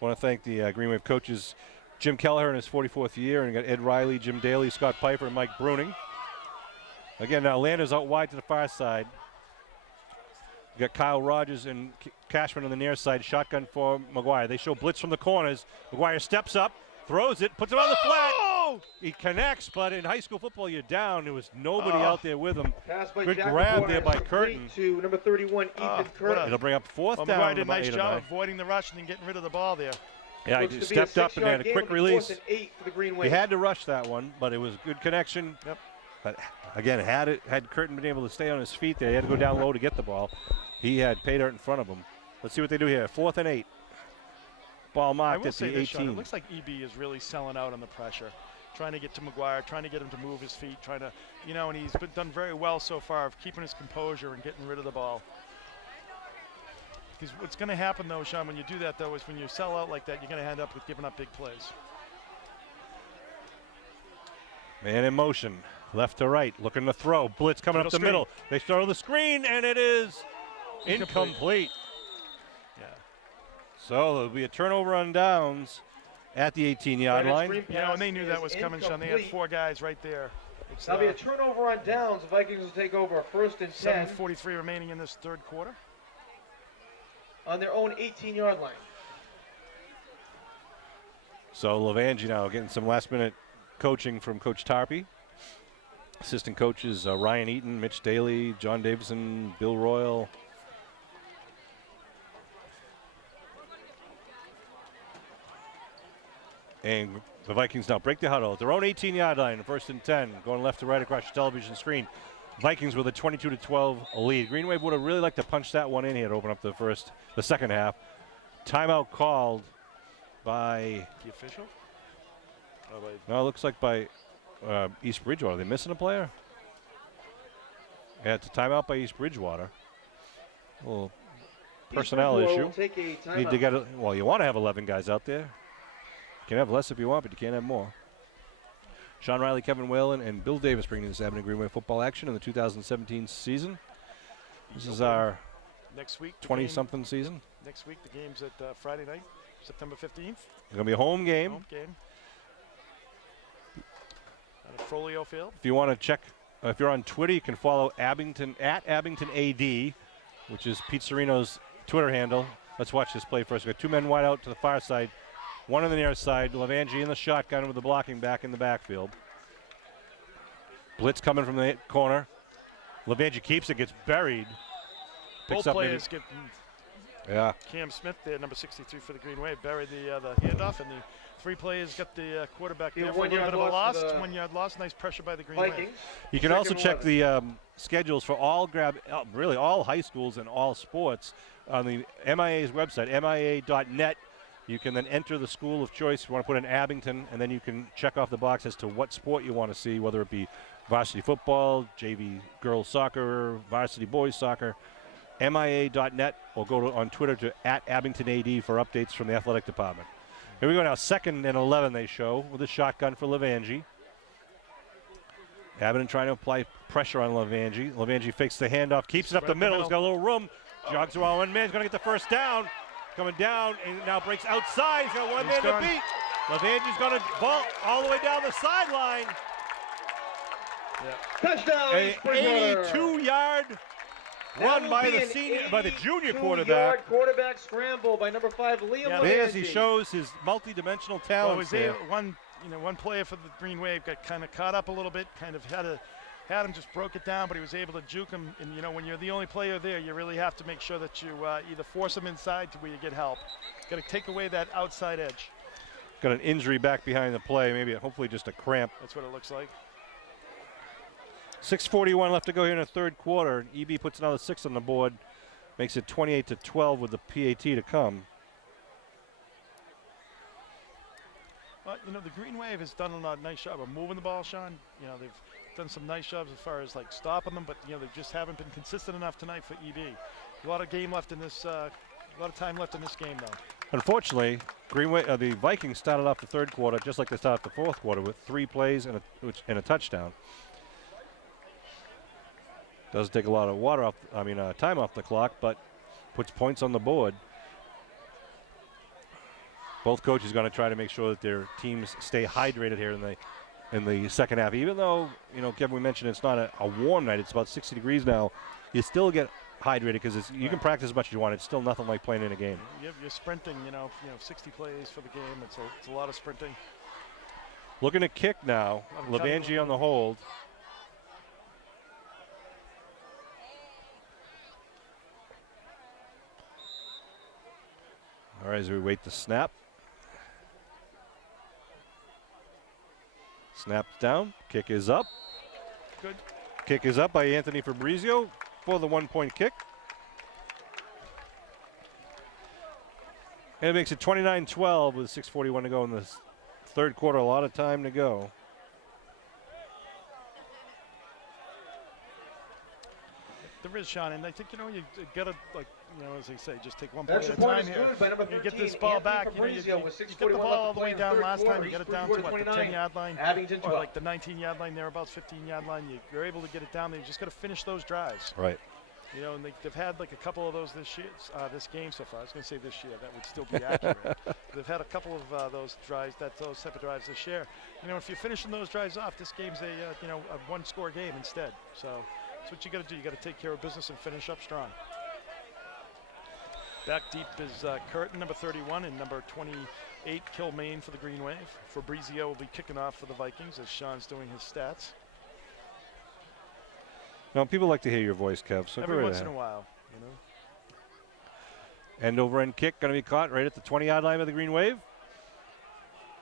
Want to thank the Green Wave coaches, Jim Kelleher in his 44th year, and you got Ed Riley, Jim Daly, Scott Piper, and Mike Bruning. Again, now Landers out wide to the far side. You got Kyle Rogers and Cashman on the near side. Shotgun for McGuire. They show blitz from the corners. McGuire steps up, throws it, puts it on the flat. He connects, but in high school football, you're down. There was nobody out there with him. Good Jack grab McGuire, there by Curtin. To number 31, Ethan Curtin. It'll bring up fourth down. McGuire did a nice job avoiding the rush and then getting rid of the ball there. Yeah, he just stepped up and had a quick release. For the Green He had to rush that one, but it was a good connection. Yep. But again, had Curtin been able to stay on his feet there, he had to go down low to get the ball. He had pay dirt in front of him. Let's see what they do here. 4th and 8. Ball marked at the 18. Sean, it looks like EB is really selling out on the pressure, trying to get to McGuire, trying to get him to move his feet, trying to, and he's done very well so far of keeping his composure and getting rid of the ball. Because what's going to happen, though, Sean, when you do that, though, is when you sell out like that, you're going to end up with giving up big plays. Man in motion, left to right, looking to throw. Blitz coming up the middle. They throw the screen, and it is incomplete. Yeah. So there'll be a turnover on downs at the 18-yard line. And they knew that was coming, Sean. They had 4 guys right there. That'll be a turnover on downs. The Vikings will take over a 1st and 10. 7:43 remaining in this third quarter. On their own 18-yard line. So Levangie now getting some last-minute coaching from Coach Tarpey. Assistant coaches Ryan Eaton, Mitch Daly, John Davison, Bill Royal. And the Vikings now break the huddle at their own 18-yard line, 1st and 10, going left to right across your television screen. Vikings with a 22-12 lead. Green Wave would have really liked to punch that one in here to open up the second half. Timeout called by the official. No, it looks like by East Bridgewater. Are they missing a player? Yeah, it's a timeout by East Bridgewater. A little personnel issue. Need to get well, you want to have 11 guys out there. You can have less if you want, but you can't have more. Sean Riley, Kevin Whalen, and Bill Davis bringing this Abington Green Wave football action in the 2017 season. This is our next week 20-something season. Next week, the game's at Friday night, September 15th. It's going to be a home game. Home game. At Frollo Field. If you want to check, if you're on Twitter, you can follow Abington at Abington AD, which is Pete Serino's Twitter handle. Let's watch this play first. We've got 2 men wide out to the far side. 1 on the near side. Levangie in the shotgun with the blocking back in the backfield. Blitz coming from the corner. Levangie keeps it, gets buried. Both players get. Yeah. Cam Smith there, number 63 for the Green Wave, buried the handoff, and the 3 players got the quarterback there for a little bit of a loss. 1 yard loss. Nice pressure by the Green Wave. You can also check the schedules for all really all high schools and all sports on the MIA's website, MIA.net. You can then enter the school of choice. If you want to put in Abington, and then you can check off the box as to what sport you want to see, whether it be varsity football, JV girls soccer, varsity boys soccer. MIA.net, or go on Twitter to @AbingtonAD for updates from the athletic department. Here we go now. 2nd and 11 they show with a shotgun for Levangie. Abington trying to apply pressure on Levangie. Levangie fakes the handoff, keeps it up the middle. He's got a little room. Jogs around 1 man. He's going to get the first down. Coming down and now breaks outside. He's got 1 man to beat. Levangie's going to vault all the way down the sideline. Touchdown, an 82-yard run by the junior quarterback. Quarterback scramble by number 5, Liam Levangie. There's he shows his multi-dimensional talent. One player for the Green Wave got kind of caught up a little bit, kind of had him, just broke it down, but he was able to juke him. And when you're the only player there, you really have to make sure that you either force him inside to where you get help. Got to take away that outside edge. Got an injury back behind the play, hopefully just a cramp. That's what it looks like. 6:41 left to go here in the third quarter. EB puts another 6 on the board, makes it 28-12 with the PAT to come. Well, the Green Wave has done a nice job of moving the ball, Sean. They've done some nice jobs as far as stopping them, but they just haven't been consistent enough tonight for EB. A lot of time left in this game, though. Unfortunately, the Vikings started off the third quarter just like they started the fourth quarter with 3 plays and a touchdown. Doesn't take a lot of time off the clock, but puts points on the board. Both coaches going to try to make sure that their teams stay hydrated here in the second half. Even though, Kevin, we mentioned it's not a warm night, it's about 60 degrees now, you still get hydrated because you can practice as much as you want. It's still nothing like playing in a game. You're sprinting, 60 plays for the game. It's a lot of sprinting. Looking to kick now. Levangie on the hold. All right, as we wait the snap. Snaps down. Kick is up. Good. Kick is up by Anthony Fabrizio for the 1-point kick. And it makes it 29-12 with 6:41 to go in the third quarter. A lot of time to go. There is, Sean, and I think, you got to, as they say, just take one play at a point time is here. good by number 13, You get this ball back. You with get the 6:41 ball all the way left to play in down the last third time. quarter. You get it He's down to, 34 the 29. 10-yard line? Abington Or 12. like the 19-yard line, thereabouts, 15-yard line. You're able to get it down there. You just got to finish those drives. Right. And they've had like a couple of those this year, this game so far. I was going to say this year. That would still be accurate. They've had a couple of those drives, those type of drives this year. If you're finishing those drives off, this game's a one-score game instead. So that's what you got to do. You got to take care of business and finish up strong. Back deep is Curtin, number 31, and number 28, Kilmaine for the Green Wave. Fabrizio will be kicking off for the Vikings as Sean's doing his stats. Now, people like to hear your voice, Kev. So every once in a while, End over end kick going to be caught right at the 20-yard line of the Green Wave.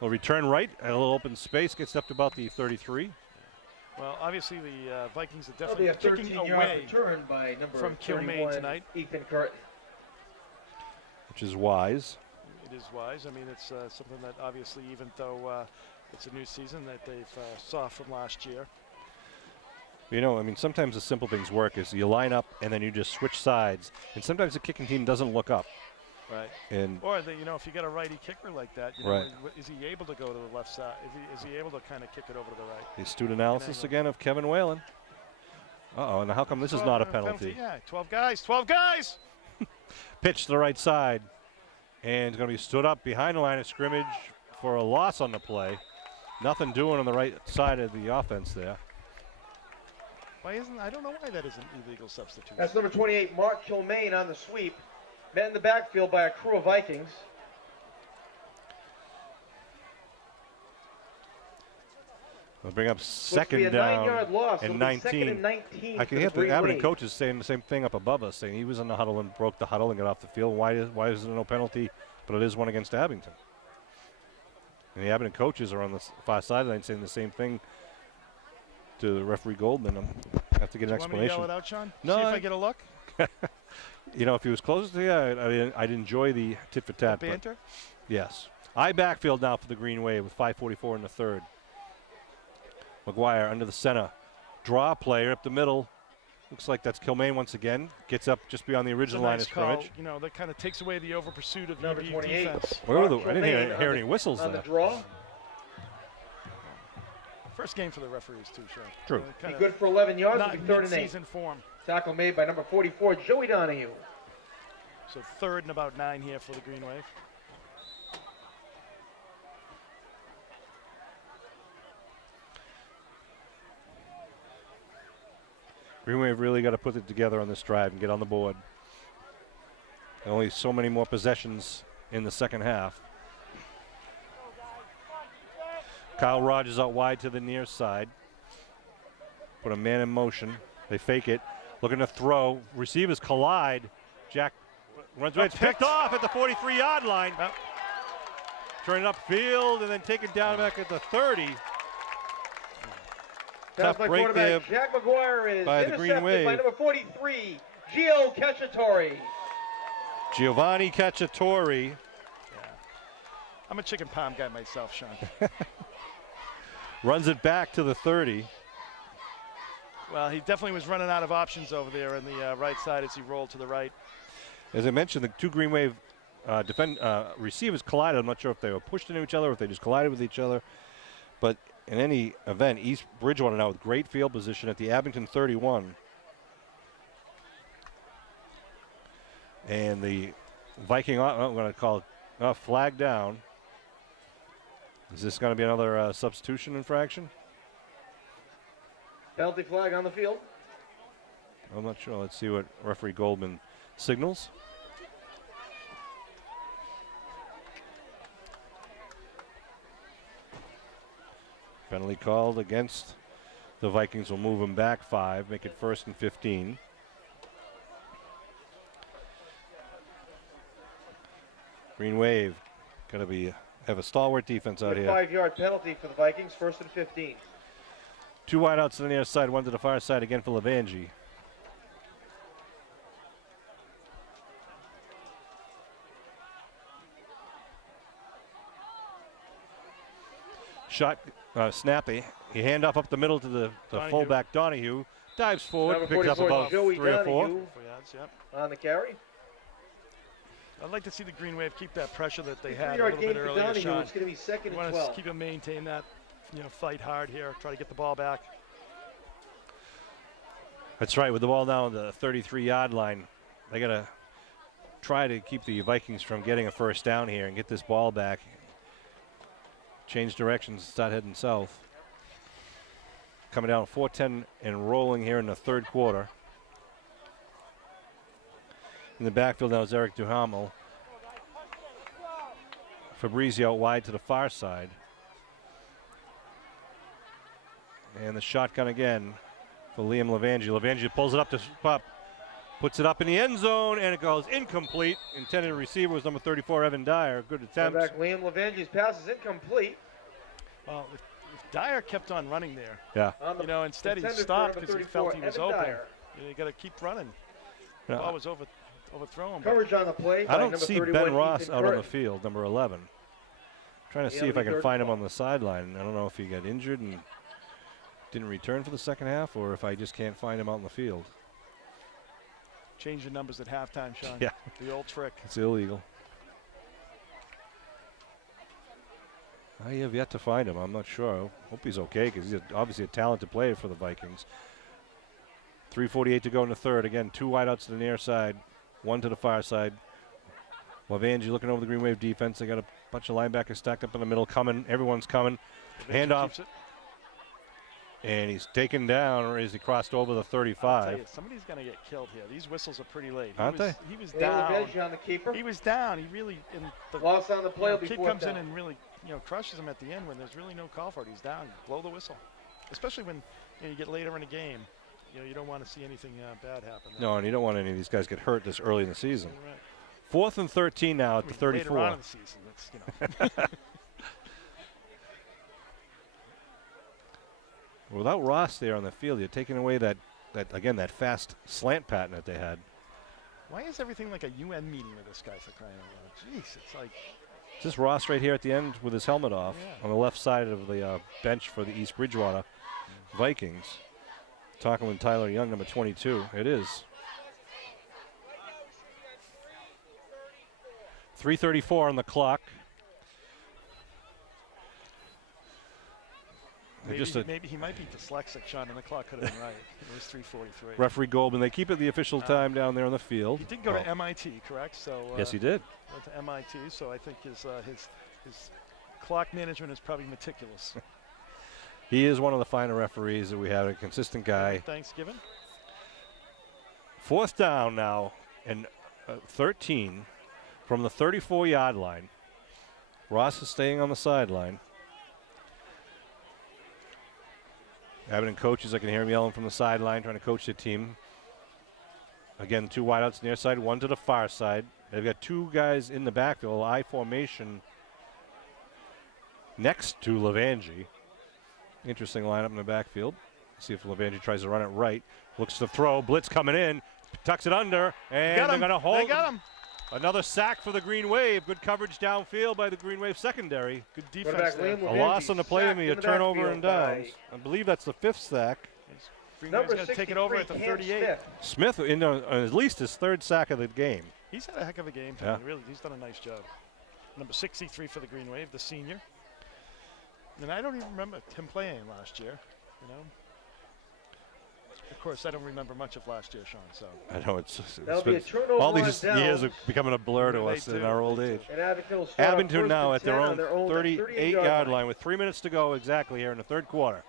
Will return right. A little open space. Gets up to about the 33. Well, obviously the Vikings are definitely kicking away return by number from Kilmaine tonight. Ethan Curtin. Which is wise. It is wise. I mean, it's something that obviously, even though it's a new season, that they've saw from last year. Sometimes the simple things work is you line up and then you just switch sides. And sometimes the kicking team doesn't look up. Right. Or if you got a righty kicker like that, is he able to go to the left side? Is he able to kind of kick it over to the right? The astute analysis again of Kevin Whalen. And how come this is not a penalty? Yeah, 12 guys, 12 guys! Pitch to the right side. And it's going to be stood up behind the line of scrimmage for a loss on the play. Nothing doing on the right side of the offense there. I don't know why that isn't illegal substitution. That's number 28, Mark Kilmaine on the sweep. Met in the backfield by a crew of Vikings. They'll bring up second down 9-yard loss. and 19. Second and 19. I can hear the Abington coaches saying the same thing up above us, saying he was in the huddle and broke the huddle and got off the field. Why is there no penalty? But it is one against Abington. And the Abington coaches are on the far sideline saying the same thing to the referee Goldman. I have to get an explanation. Want me to yell it out, Sean? No. See if I get a look? If he was closer to you, I'd enjoy the tit for tat. Banter? Yes. I backfield now for the Green Wave with 5:44 in the third. McGuire under the center. Draw player up the middle. Looks like that's Kilmaine once again. Gets up just beyond the original line of scrimmage. That kind of takes away the over pursuit of number 28. defense. I didn't hear any whistles on there. The draw. First game for the referees too, Sean. True. Be good for 11 yards. Not Will be 3rd and 8. season form. Tackle made by number 44, Joey Donahue. So 3rd and about 9 here for the Green Wave. Green Wave really got to put it together on this drive and get on the board. Only so many more possessions in the second half. Kyle Rogers out wide to the near side. Put a man in motion. They fake it. Looking to throw. Receivers collide. Jack runs away. It's picked off at the 43-yard line. Turn it upfield and then take it down back at the 30. That's my break there quarterback. Jack McGuire is by the Green Wave. by number 43, Gio Cacciatore. Giovanni Cacciatore. Yeah. I'm a chicken palm guy myself, Sean. Runs it back to the 30. Well, he definitely was running out of options over there on the right side as he rolled to the right. As I mentioned, the two Green Wave receivers collided. I'm not sure if they were pushed into each other or if they just collided with each other. But in any event, East Bridgewater now with great field position at the Abington 31. And the Viking, I'm going to call it flag down. Is this going to be another substitution infraction? Penalty flag on the field. I'm not sure. Let's see what referee Goldman signals. Penalty called against the Vikings. Will move them back 5, make it 1st and 15. Green Wave going to have a stalwart defense out here. 5-yard penalty for the Vikings, 1st and 15. 2 wideouts to the near side, 1 to the far side again for Levangie. Shot snappy. He hand off up the middle to the fullback Donahue. Dives forward, Number picks up 44, about Joey 3 or 4. Donahue Yep. on the carry. I'd like to see the Green Wave keep that pressure that they had a 3-yard little gain bit for earlier, Donahue. Sean. It's going to be 2nd You and want 12. to keep them maintain that, fight hard here, try to get the ball back. That's right, with the ball now on the 33-yard line. They got to try to keep the Vikings from getting a first down here and get this ball back. Change directions, start heading south. Coming down 4-10 and rolling here in the 3rd quarter. In the backfield now is Eric Duhamel. Fabrizi out wide to the far side. And the shotgun again for Liam Levangie. Levangie pulls it up to Pop, puts it up in the end zone, and it goes incomplete. Intended receiver was number 34, Evan Dyer. Good attempt. Back Liam Levangie's pass is incomplete. Well, if Dyer kept on running there, Yeah. instead he Intended stopped for because he 34, felt he was Evan open. Dyer. You got to keep running. The Yeah. ball was overthrown. but Coverage on the play. I by don't number see 31, Ben Ross Ethan out on the Curtin. field, number 11. Trying to Yeah, see if it'll I be can 3rd find him ball. on the sideline. I don't know if he got injured and didn't return for the second half or if I just can't find him out in the field. Change your numbers at halftime, Sean. Yeah. The old trick. It's illegal. I have yet to find him. I'm not sure. Hope he's okay because he's obviously a talented player for the Vikings. 3:48 to go in the 3rd. Again, 2 wideouts to the near side, 1 to the far side. Levangie looking over the Green Wave defense. They got a bunch of linebackers stacked up in the middle coming. Everyone's coming. Handoff. Keeps it. And he's taken down, or is he crossed over the I'll tell 35? you, somebody's going to get killed here. These whistles are pretty late. Aren't they? He was Liam down. Levangie on the keeper. He was down. He really, in the Loss on the play will be kid 4th comes down. in and really, crushes him at the end when there's really no call for it. He's down. Blow the whistle. Especially when you get later in a game. You don't want to see anything bad happen. No, and you don't want any of these guys get hurt this early in the season. Right. 4th and 13 now at the Later 34. on in the season, that's, Without Ross there on the field, you're taking away that fast slant pattern that they had. Why is everything like a UN meeting with this guy for crying out loud? Jeez, it's like. Is this Ross right here at the end with his helmet off Yeah. on the left side of the bench for the East Bridgewater Vikings? Talking with Tyler Young, number 22. It is. 3:34 on the clock. Maybe he might be dyslexic, Sean, and the clock could have been right. It was 3:43. Referee Goldman. They keep it the official time down there on the field. He did go to MIT, correct? So yes, he did. went to MIT, so I think his clock management is probably meticulous. He is one of the finer referees that we have, a consistent guy. Thanksgiving. 4th down now, and 13 from the 34-yard line. Ross is staying on the sideline. Abington coaches, I can hear him yelling from the sideline, trying to coach the team. Again, 2 wideouts near side, 1 to the far side. They've got 2 guys in the backfield, I formation next to Levangie. Interesting lineup in the backfield. See if Levangie tries to run it right. Looks to throw, blitz coming in, tucks it under, and they're going to hold. They got him. Another sack for the Green Wave. Good coverage downfield by the Green Wave secondary. Good defense there. A loss on the play and a turnover and downs. I believe that's the 5th sack. Green Wave's going to take it over at the 38. Smith in at least his 3rd sack of the game. He's had a heck of a game. Yeah. Really, he's done a nice job. Number 63 for the Green Wave, the senior. And I don't even remember him playing last year. Of course, I don't remember much of last year, Sean. So I know it's That'll be been, a turnover all on these years downs. are becoming a blur to us in our old age. And Abington will start Abington now at their own 38 38-yard line with 3 minutes to go exactly here in the third quarter.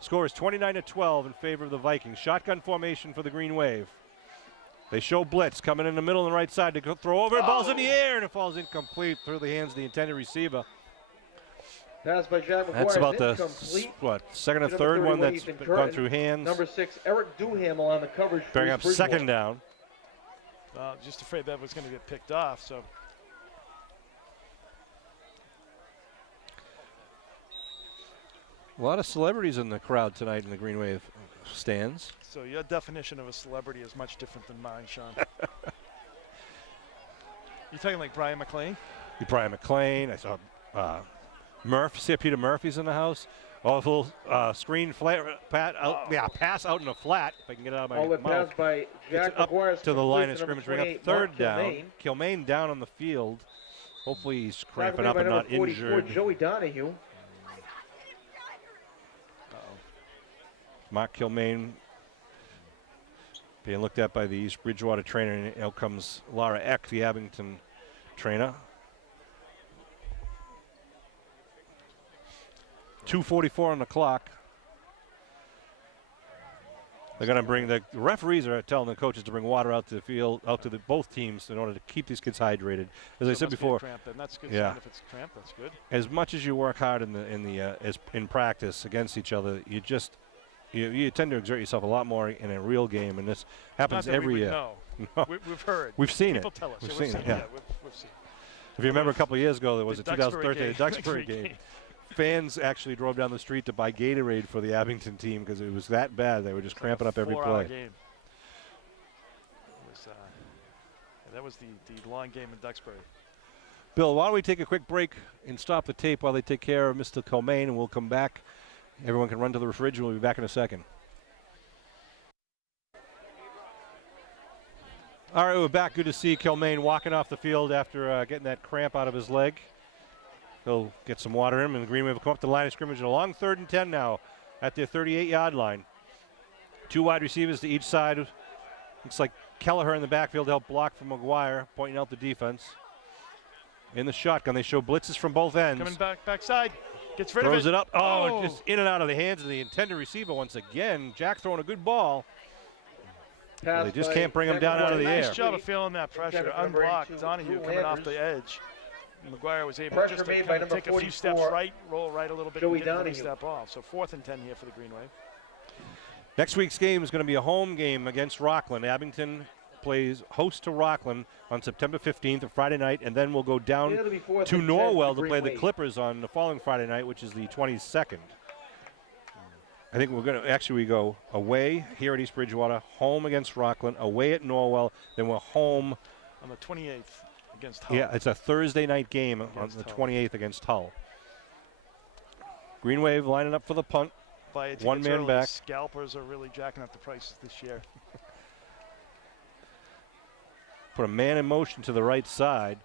Score is 29-12 in favor of the Vikings. Shotgun formation for the Green Wave. They show blitz coming in the middle and the right side to go throw over. Ball's in the air and it falls incomplete through the hands of the intended receiver. Pass by Jack McGuire. That's about the incomplete. second or To third one 31, that's Ethan gone Curtin. through hands. Number 6, Eric Duhamel on the coverage. Bring up Bridgewater. second down. just afraid that was going to get picked off. So A lot of celebrities in the crowd tonight in the Green Wave stands. So your definition of a celebrity is much different than mine, Sean. You talking like Brian McLean? Brian McLean. I saw Murph. See Peter Murphy's in the house. Awful screen flat, pass out in the flat. If I can get it out of my All the mouth. pass by Jack Up McGuire to the line of scrimmage. Bring up third down. Kilmaine. Kilmaine down on the field. Hopefully he's cramping Tackled up by and number not 44, injured. Joey Donahue. Mark Kilmaine being looked at by the East Bridgewater trainer, and out comes Laura Eck, the Abington trainer. 2:44 on the clock. They're going to bring the referees are telling the coaches to bring water out to the field, out to both teams in order to keep these kids hydrated. As I said before, that's good. Yeah. If it's cramped, that's good. As much as you work hard in practice against each other, you tend to exert yourself a lot more in a real game, and this happens every year. No, No. we've heard. We've seen People it. tell us. We've Yeah, seen it. Yeah. we've seen. If you remember a couple of years ago, there was a The Duxbury 2013 game. Duxbury game. Fans actually drove down the street to buy Gatorade for the Abington team because it was that bad. They were just cramping up every 4-hour play. Game. It was, that was the long game in Duxbury. Bill, why don't we take a quick break and stop the tape while they take care of Mr. Kilmaine, and we'll come back. Everyone can run to the refrigerator. We'll be back in a second. All right, we're back. Good to see Kilmaine walking off the field after getting that cramp out of his leg. He'll get some water in him, and the Green Wave will come up to the line of scrimmage. A long 3rd and 10 now at their 38-yard line. 2 wide receivers to each side. Looks like Kelleher in the backfield to help block from McGuire, pointing out the defense. In the shotgun, they show blitzes from both ends. Coming backside. Gets rid of it. Throws it up. Oh, just in and out of the hands of the intended receiver once again. Jack throwing a good ball. They just can't bring him down out of the air. Nice job of feeling that pressure. Unblocked. Donahue coming off the edge. McGuire was able just to kind of take a few steps right, roll right a little bit, and didn't really step off. So 4th and 10 here for the Green Wave. Next week's game is going to be a home game against Rockland. Abington plays host to Rockland on September 15th, a Friday night, and then we'll go down to Norwell to play the Clippers on the following Friday night, which is the 22nd. I think we're going to we go away here at East Bridgewater, home against Rockland, away at Norwell, then we're home on the 28th against Hull. Yeah, it's a Thursday night game on the 28th against Hull. Green Wave lining up for the punt. One man back. Scalpers are really jacking up the prices this year. Put a man in motion to the right side.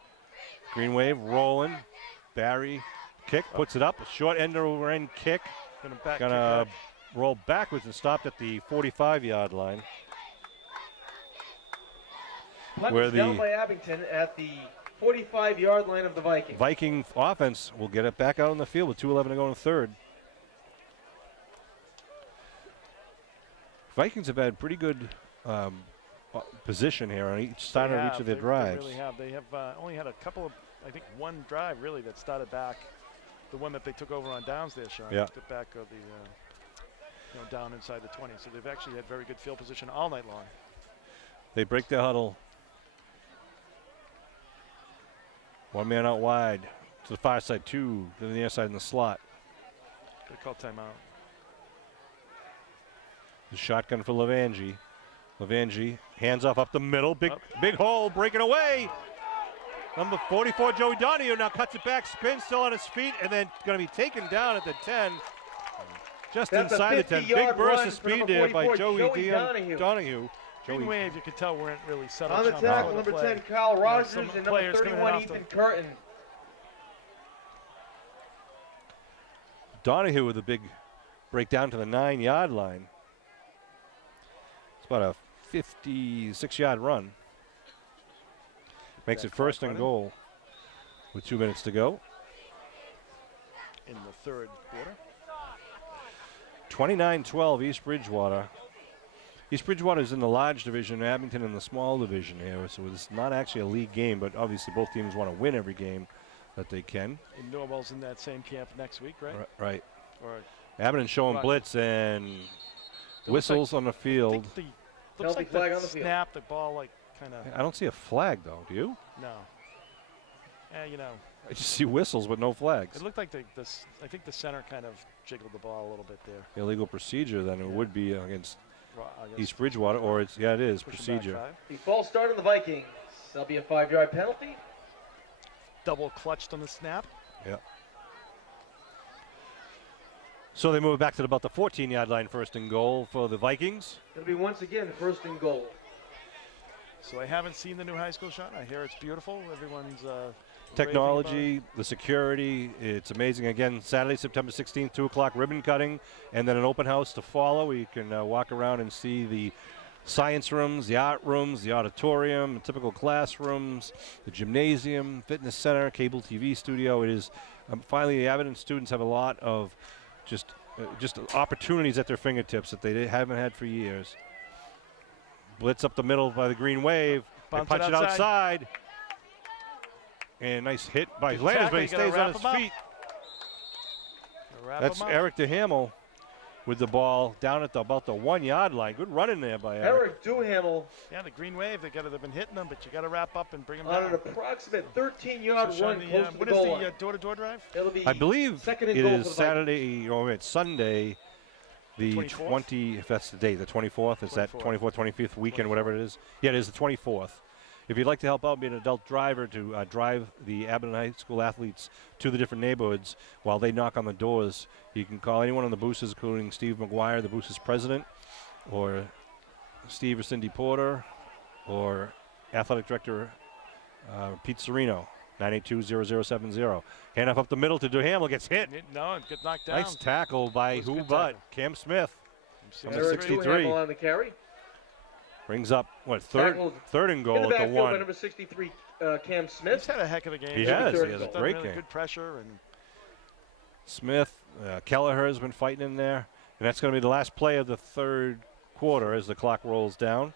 Green Wave rolling. Barry kick, puts it up. A short end over end kick. Gonna roll backwards and stopped at the 45-yard line. Where down by Abington at the 45-yard line of the Vikings. Viking offense will get it back out on the field with 2:11 to go in the third. Vikings have had pretty good position here on each side of each of their drives. They really have. They have only had a couple of, I think, one drive really that started back. The one that they took over on downs there, Sean. Yeah. The back of the, down inside the 20. So they've actually had very good field position all night long. They break their huddle. One man out wide to the far side, 2 to the near side in the slot. They call timeout. The shotgun for Levangie. Levangie hands off up the middle. Big hole, breaking away. Number 44, Joey Donahue, now cuts it back, spins, still on his feet, and then going to be taken down at the 10. Just That's inside the 10. Big burst of speed there by Joey Donahue. Green Wave, you could tell, weren't really set up. On the tackle, number 10, Kyle Rogers, and number 31, Ethan Curtin. Donahue with a big breakdown to the 9-yard line. about a 56-yard run. Makes it first and goal with 2 minutes to go. In the third quarter. 29-12 East Bridgewater. East Bridgewater is in the large division, Abington in the small division here, so it's not actually a league game, but obviously both teams want to win every game that they can. And Norwell's in that same camp next week, right? Right. Or Abington showing blitz and whistles on the field. Looks like flag on the field. Snap the ball like kind of. I don't see a flag though. Do you? No. You know. I just see whistles but no flags. It looked like I think the center kind of jiggled the ball a little bit there. Illegal procedure then it would be against Against East Bridgewater, or it is procedure. The false start on the Vikings. That'll be a 5-yard penalty. Double clutched on the snap. Yeah. So they move it back to about the 14-yard line, first and goal for the Vikings. It'll be once again first and goal. So I haven't seen the new high school shot. I hear it's beautiful. Everyone's technology, the security, it's amazing. Again, Saturday, September 16th, 2 o'clock, ribbon cutting, and then an open house to follow. Where you can walk around and see the science rooms, the art rooms, the auditorium, typical classrooms, the gymnasium, fitness center, cable TV studio. It is finally the Abington students have a lot of just opportunities at their fingertips that they haven't had for years. Blitz up the middle by the Green Wave. They punch it outside. And nice hit by Landers, but he stays on his feet. That's Eric DeHamel with the ball down at about the 1-yard line. Good run in there by Eric. DeHamel. Yeah, the Green Wave, they've been hitting them, but you got to wrap up and bring them on down. an approximate 13-yard run close to the What goal is the door-to-door drive? It'll be I believe second and it goal is for the Saturday, it's Sunday, the 24th? 20, if that's the date, the 24th. Is that 24th, 25th weekend, 24th. Whatever it is? Yeah, it is the 24th. If you'd like to help out, be an adult driver to drive the Abington High School athletes to the different neighborhoods while they knock on the doors, you can call anyone on the boosters, including Steve McGuire, the boosters president, or Steve or Cindy Porter, or athletic director Pete Serino, 982-0070. Handoff up the middle to DeHamel, gets hit. No, it gets knocked down. Nice tackle by who but Cam Smith. Eric 63. DeHamel on the carry. Brings up, third and goal in the at the backfield 1. by number 63, Cam Smith. He's had a heck of a game. He has a done great really game. Good pressure. And Smith, Kelleher has been fighting in there. And that's going to be the last play of the third quarter as the clock rolls down.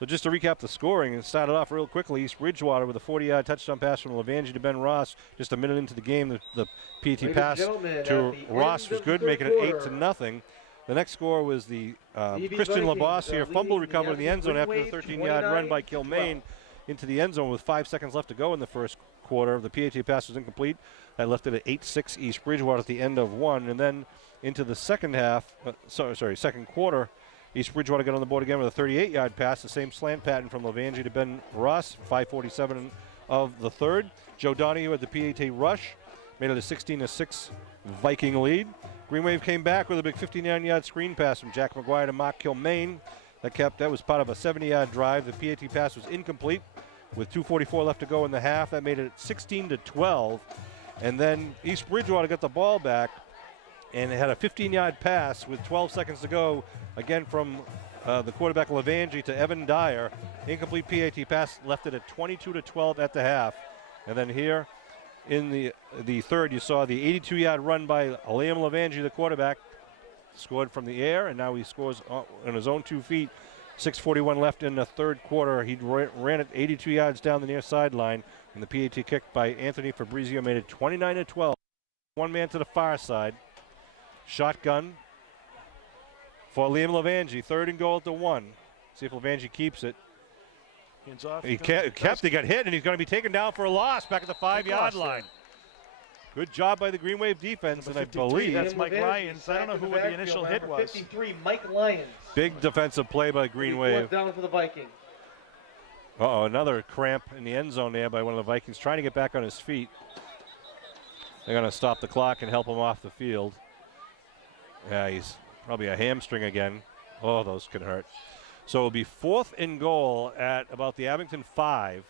So just to recap the scoring, and started off real quickly, East Bridgewater with a 40-yard touchdown pass from Levangie to Ben Ross. Just a minute into the game, the PAT pass to Ross was good, making it 8-0. The next score was the Christian Labossiere fumble recovery in the end zone after the 13-yard run by Kilmaine into the end zone with 5 seconds left to go in the first quarter. The PAT pass was incomplete. That left it at 8-6 East Bridgewater at the end of 1. And then into the second quarter, East Bridgewater got on the board again with a 38-yard pass, the same slant pattern from Levangie to Ben Ross, 5:47 of the third. Joe Donahue had the PAT rush, made it a 16-6 Viking lead. Green Wave came back with a big 59-yard screen pass from Jack McGuire to Mark Kilmaine. That was part of a 70-yard drive. The PAT pass was incomplete with 2:44 left to go in the half. That made it 16-12. And then East Bridgewater got the ball back, and it had a 15-yard pass with 12 seconds to go, again from the quarterback Levangie to Evan Dyer. Incomplete PAT pass left it at 22-12 at the half. And then here in the third, you saw the 82-yard run by Liam Levangie, the quarterback, scored from the air, and now he scores on his own 2 feet. 6:41 left in the third quarter. He ran it 82 yards down the near sideline, and the PAT kick by Anthony Fabrizio made it 29-12. One man to the far side. Shotgun for Liam Levangie. 3rd and goal at the 1. See if Levangie keeps it. Hands off. He kept. He got hit, and he's going to be taken down for a loss back at the 5-yard line. Good job by the Green Wave defense, and I believe that's Mike Lyons. I don't know who the initial hit was. 53, Mike Lyons. Big defensive play by Green Wave. Down for the Vikings. Another cramp in the end zone there by one of the Vikings, trying to get back on his feet. They're going to stop the clock and help him off the field. Yeah, he's probably a hamstring again. Oh, those can hurt. So it'll be 4th and goal at about the Abington 5.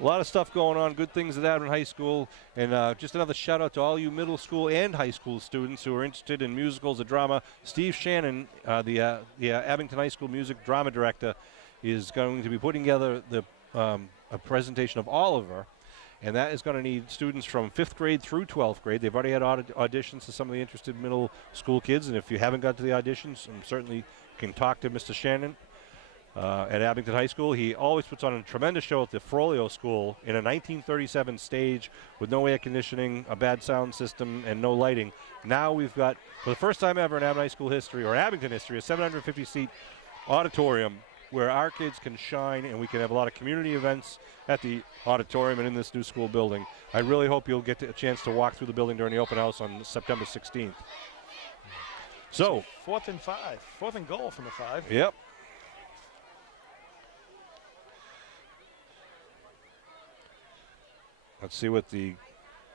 A lot of stuff going on, good things at Abington High School. And just another shout out to all you middle school and high school students who are interested in musicals or drama. Steve Shannon, the Abington High School music drama director, is going to be putting together a presentation of Oliver. And that is going to need students from 5th grade through 12th grade. They've already had auditions to some of the interested middle school kids. And if you haven't got to the auditions, certainly can talk to Mr. Shannon at Abington High School. He always puts on a tremendous show at the Frollo School in a 1937 stage with no air conditioning, a bad sound system, and no lighting. Now we've got, for the first time ever in Abington High School history, or Abington history, a 750-seat auditorium where our kids can shine and we can have a lot of community events at the auditorium and in this new school building. I really hope you'll get a chance to walk through the building during the open house on September 16th. So 4th and 5. 4th and goal from the 5. Yep. Let's see what the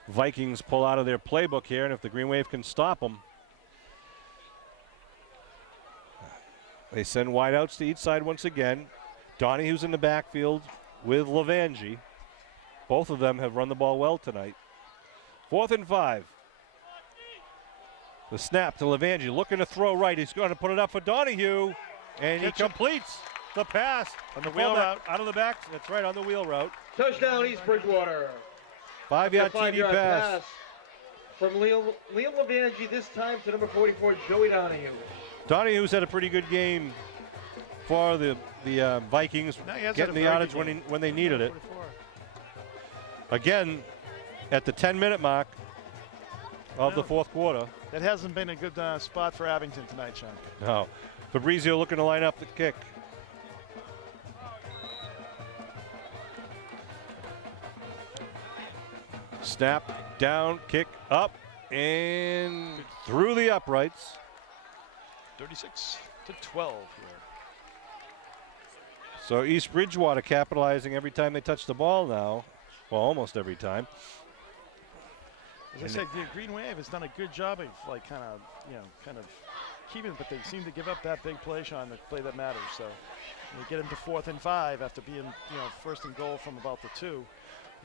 Vikings pull out of their playbook here and if the Green Wave can stop them. They send wideouts to each side once again. Donahue's in the backfield with Levangie. Both of them have run the ball well tonight. 4th and 5. The snap to Levangie, looking to throw right. He's going to put it up for Donahue, and he completes the pass on the wheel route. Out of the back. That's right, on the wheel route. Touchdown, East Bridgewater. 5-yard TD pass. From Liam Levangie, this time to number 44, Joey Donahue. Donahue's had a pretty good game for the Vikings, getting the yardage when they needed it. Again, at the 10-minute mark of the fourth quarter. That hasn't been a good spot for Abington tonight, Sean. No. Fabrizio looking to line up the kick. Snap, down, kick, up, and through the uprights. 36 to 12 here. So East Bridgewater capitalizing every time they touch the ball now. Well, almost every time. As I said, the Green Wave has done a good job of kind of keeping it, but they seem to give up that big play, Sean, the play that matters. So they get into 4th and 5 after being, 1st and goal from about the 2.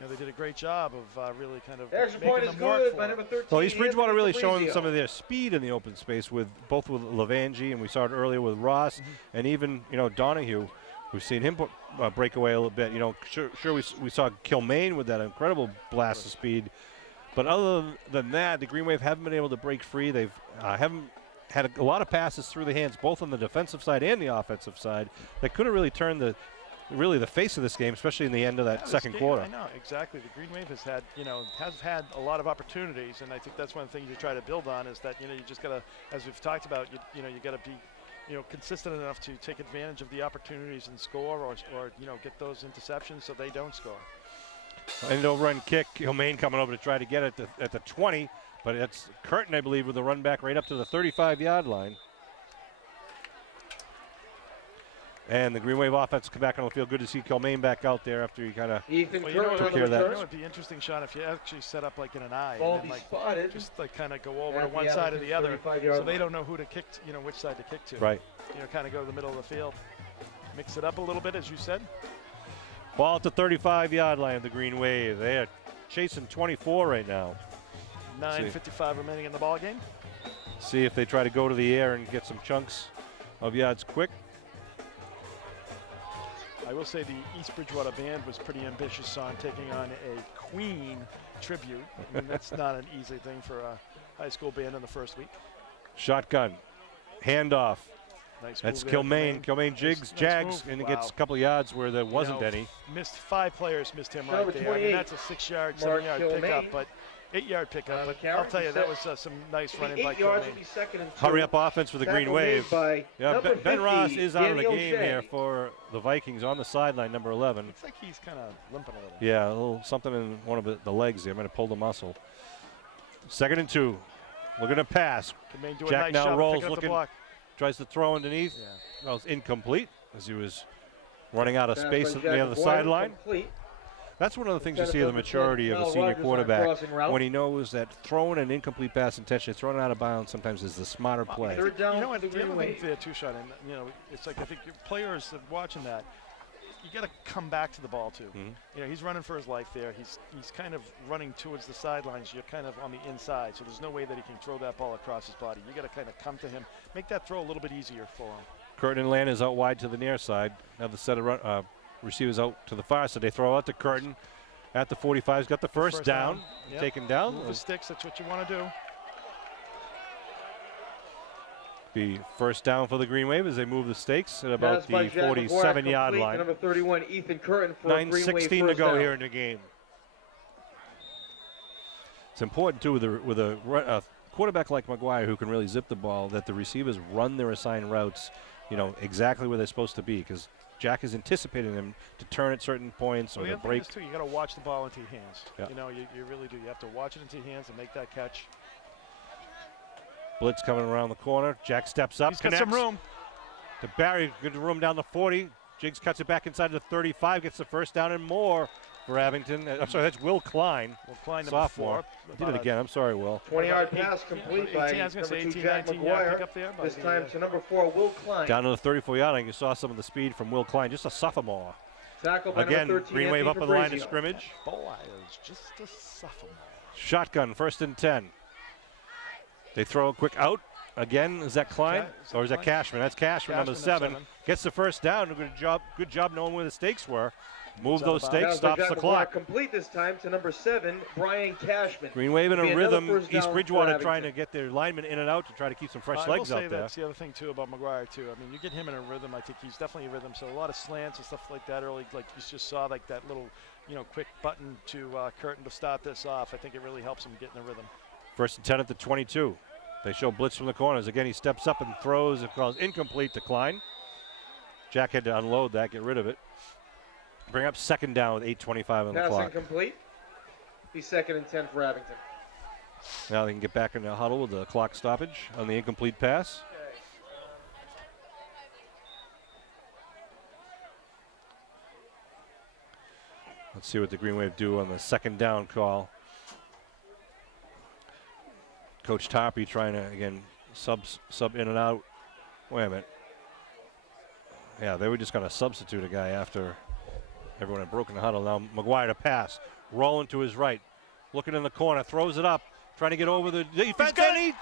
They did a great job of really kind of making them work for it. So East Bridgewater really showing some of their speed in the open space with both with Levangie, and we saw it earlier with Ross, and even Donahue. We've seen him break away a little bit. Sure we saw Kilmaine with that incredible blast of speed. But other than that, the Green Wave haven't been able to break free. They've haven't had a lot of passes through the hands, both on the defensive side and the offensive side, that could have really turned the face of this game, especially in the end of that second quarter. I know, exactly. The Green Wave has had a lot of opportunities, and I think that's one of the things you try to build on is that you just got to, as we've talked about, you got to be consistent enough to take advantage of the opportunities and score, or get those interceptions so they don't score. End overrun kick. Kilmaine coming over to try to get it at the 20, but it's Curtin, I believe, with the run back right up to the 35-yard line. And the Green Wave offense come back on the field. Good to see Kilmaine back out there after he kind of took care of that. It would be interesting, Sean, if you actually set up like in an eye, Ball and be spotted. just kind of go over to one side or the other, so they don't know who to kick, which side to kick to. Right. Kind of go to the middle of the field, mix it up a little bit, as you said. Ball at the 35-yard line of the Green Wave. They are chasing 24 right now. 9:55 remaining in the ball game. See if they try to go to the air and get some chunks of yards quick. I will say the East Bridgewater band was pretty ambitious on taking on a Queen tribute. I mean, that's not an easy thing for a high school band in the first week. Shotgun, handoff. Nice. That's Kilmaine. Kilmaine jags, and it gets a couple of yards where there wasn't any. Missed 5 players, missed him right there. I mean, that's a 6-yard, 7-yard pickup, but 8-yard pickup. But I'll tell you, that was some nice running by Kilmaine. Hurry up offense for the Green Wave. Yeah, Ben Ross is out of the game here for the Vikings on the sideline, number 11. Looks like he's kind of limping a little. Yeah, a little something in one of the legs there. Might have pulled a muscle. 2nd and 2. Looking to pass. Jack now rolls, looking, tries to throw underneath. Yeah. Well, it's incomplete as he was running out of space at the other sideline. That's one of the things you see of the maturity of a senior quarterback when he knows that throwing an incomplete pass intentionally, throwing it out of bounds sometimes is the smarter play. You know what, the other thing there too, Sean, and it's like I think your players are watching that. got to come back to the ball too. Mm-hmm. You know, he's running for his life there. He's kind of running towards the sidelines. You're kind of on the inside, so there's no way that he can throw that ball across his body. You got to kind of come to him, make that throw a little bit easier for him. Curtin and Landers out wide to the near side. Now the set of receivers out to the far side. They throw out to Curtin at the 45. He's got the first down. Yep. Taken down. Move the sticks. That's what you want to do. Be first down for the Green Wave as they move the stakes at about the 47-yard line. Number 31, Ethan Curtin for 9:16 to go here in the game. It's important too with a quarterback like McGuire who can really zip the ball that the receivers run their assigned routes, you know, exactly where they're supposed to be, because Jack is anticipating them to turn at certain points or to break. Too, you got to watch the ball into your hands. Yeah. You know, you really do. You have to watch it into your hands and make that catch. Blitz coming around the corner. Jack steps up. He's got some room. To Barry, good room down the 40. Jiggs cuts it back inside the 35, gets the first down and more for Abington. I'm sorry, that's Will Klein. Will Klein, sophomore. Did it again. I'm sorry, Will. 20-yard pass complete by number 2, Jack McGuire. This time to number 4, Will Klein. Down to the 34-yard line. You saw some of the speed from Will Klein, just a sophomore. Tackle by again, number 13, Green Wave up Anthony on the line of Fabrizio. scrimmage. Boy, is just a sophomore. Shotgun, 1st and 10. They throw a quick out. Again, is that Klein? Or is that Cashman? That's Cashman, number 7. Gets the first down. Good job knowing where the stakes were. Move those stakes, stops the clock. Complete this time to number 7, Brian Cashman. Green Wave in a rhythm. East Bridgewater trying to get their linemen in and out to try to keep some fresh legs out there. That's the other thing too about McGuire too. I mean, you get him in a rhythm. I think he's definitely a rhythm. So a lot of slants and stuff like that early, like you just saw, like that little, you know, quick button to Curtin to start this off. I think it really helps him get in a rhythm. 1st and 10 at the 22. They show blitz from the corners. Again, he steps up and throws. It calls incomplete to Klein. Jack had to unload that, get rid of it. Bring up 2nd down with 8:25 on the clock. Pass incomplete. Be 2nd and 10 for Abington. Now they can get back in the huddle with the clock stoppage on the incomplete pass. Let's see what the Green Wave do on the 2nd down call. Coach Tarpey trying to, again, sub in and out. Wait a minute. Yeah, they were just going to substitute a guy after everyone had broken the huddle. Now McGuire to pass. Rolling to his right. Looking in the corner. Throws it up. Trying to get over the defense. It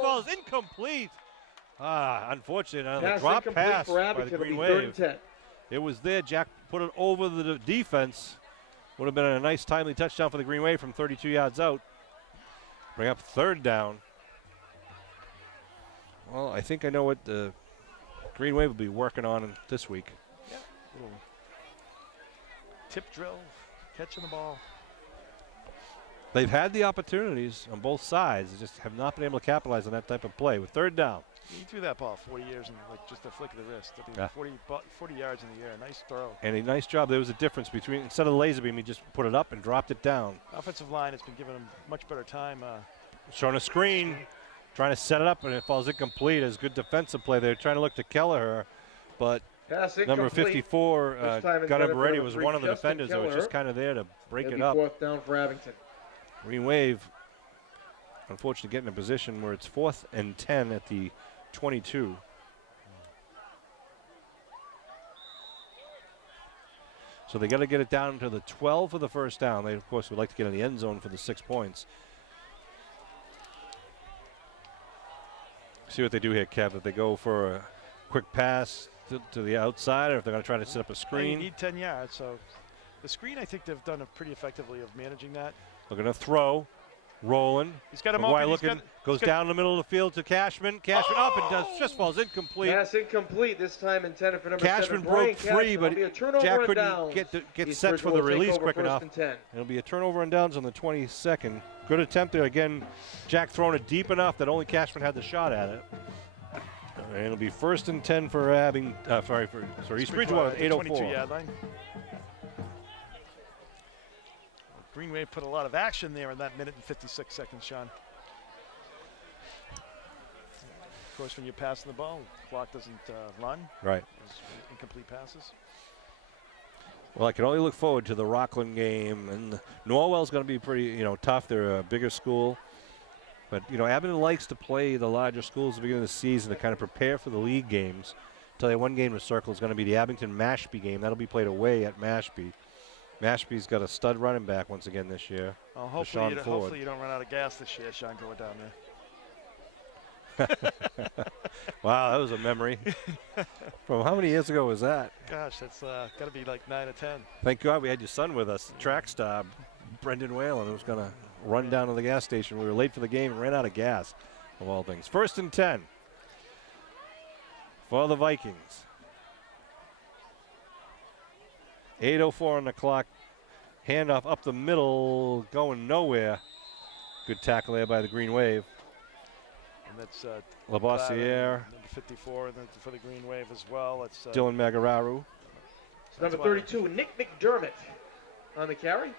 falls incomplete. Unfortunately, another drop pass by the Green Wave. It was there. Jack put it over the defense. Would have been a nice timely touchdown for the Green Wave from 32 yards out. Bring up 3rd down. Well, I think I know what the Green Wave will be working on this week. Yeah, little tip drill, catching the ball. They've had the opportunities on both sides. They just have not been able to capitalize on that type of play. With 3rd down. He threw that ball 40 years and like just a flick of the wrist. I mean, 40 yards in the air. Nice throw. And a nice job. There was a difference between, instead of the laser beam, he just put it up and dropped it down. Offensive line has been giving him much better time. Showing a screen, trying to set it up, and it falls incomplete. As good defensive play. They're trying to look to Kelleher, but number 54, Gunnar Beretti, was one of the defenders that was just kind of there to break it up. 4th down for Abington. Green Wave, unfortunately, getting in a position where it's 4th and 10 at the 22. So they got to get it down to the 12 for the first down. They, of course, would like to get in the end zone for the 6 points. See what they do here, Kev. If they go for a quick pass to the outside, or if they're going to try to set up a screen. You need 10 yards, so the screen, I think they've done pretty effectively of managing that. They're going to throw. Rolling. He's got him McGuire looking, goes down the middle of the field to Cashman. Cashman up and just falls incomplete. Pass incomplete. This time intended for number 7. Cashman broke free, but Jack couldn't get set for the release quick enough. It'll be a turnover and downs on the 22nd. Good attempt there again. Jack throwing it deep enough that only Cashman had the shot at it. And it'll be 1st and 10 for East Bridgewater, 8:04. Green Wave put a lot of action there in that minute and 56 seconds, Sean. Of course, when you're passing the ball, the clock doesn't run. Right. Incomplete passes. Well, I can only look forward to the Rockland game, and Norwell's going to be pretty, tough. They're a bigger school, but Abington likes to play the larger schools at the beginning of the season to kind of prepare for the league games. Tell you one game to circle is going to be the Abington Mashpee game. That'll be played away at Mashpee. Mashpee's got a stud running back once again this year. Well, hopefully you don't run out of gas this year, Sean, going down there. Wow, that was a memory. From how many years ago was that? Gosh, that's got to be like 9 or 10. Thank God we had your son with us, track star, Brendan Whalen, who was going to run down to the gas station. We were late for the game and ran out of gas, of all things. 1st and 10 for the Vikings. 8:04 on the clock. Handoff up the middle, going nowhere. Good tackle there by the Green Wave. And that's Labossiere. Number 54 and then for the Green Wave as well. It's Dylan Magararu. Number 32, Nick McDermott on the carry.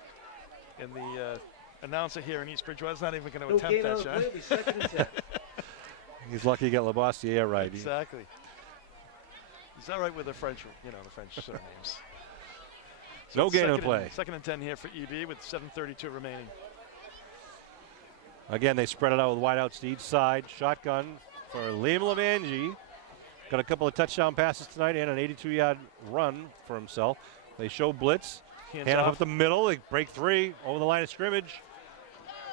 And the announcer here in East Bridgewater is not even going to No attempt gain that, on the Sean. play, it'll be 2nd and 10. He's lucky to get Labossiere right. Exactly. He's all right with the French, the French surnames. No gain on the play. 2nd and 10 here for EB with 7:32 remaining. Again, they spread it out with wideouts to each side. Shotgun for Liam Levangie. Got a couple of touchdown passes tonight and an 82-yard run for himself. They show blitz. Hands Hand off off. up the middle. They break 3 over the line of scrimmage.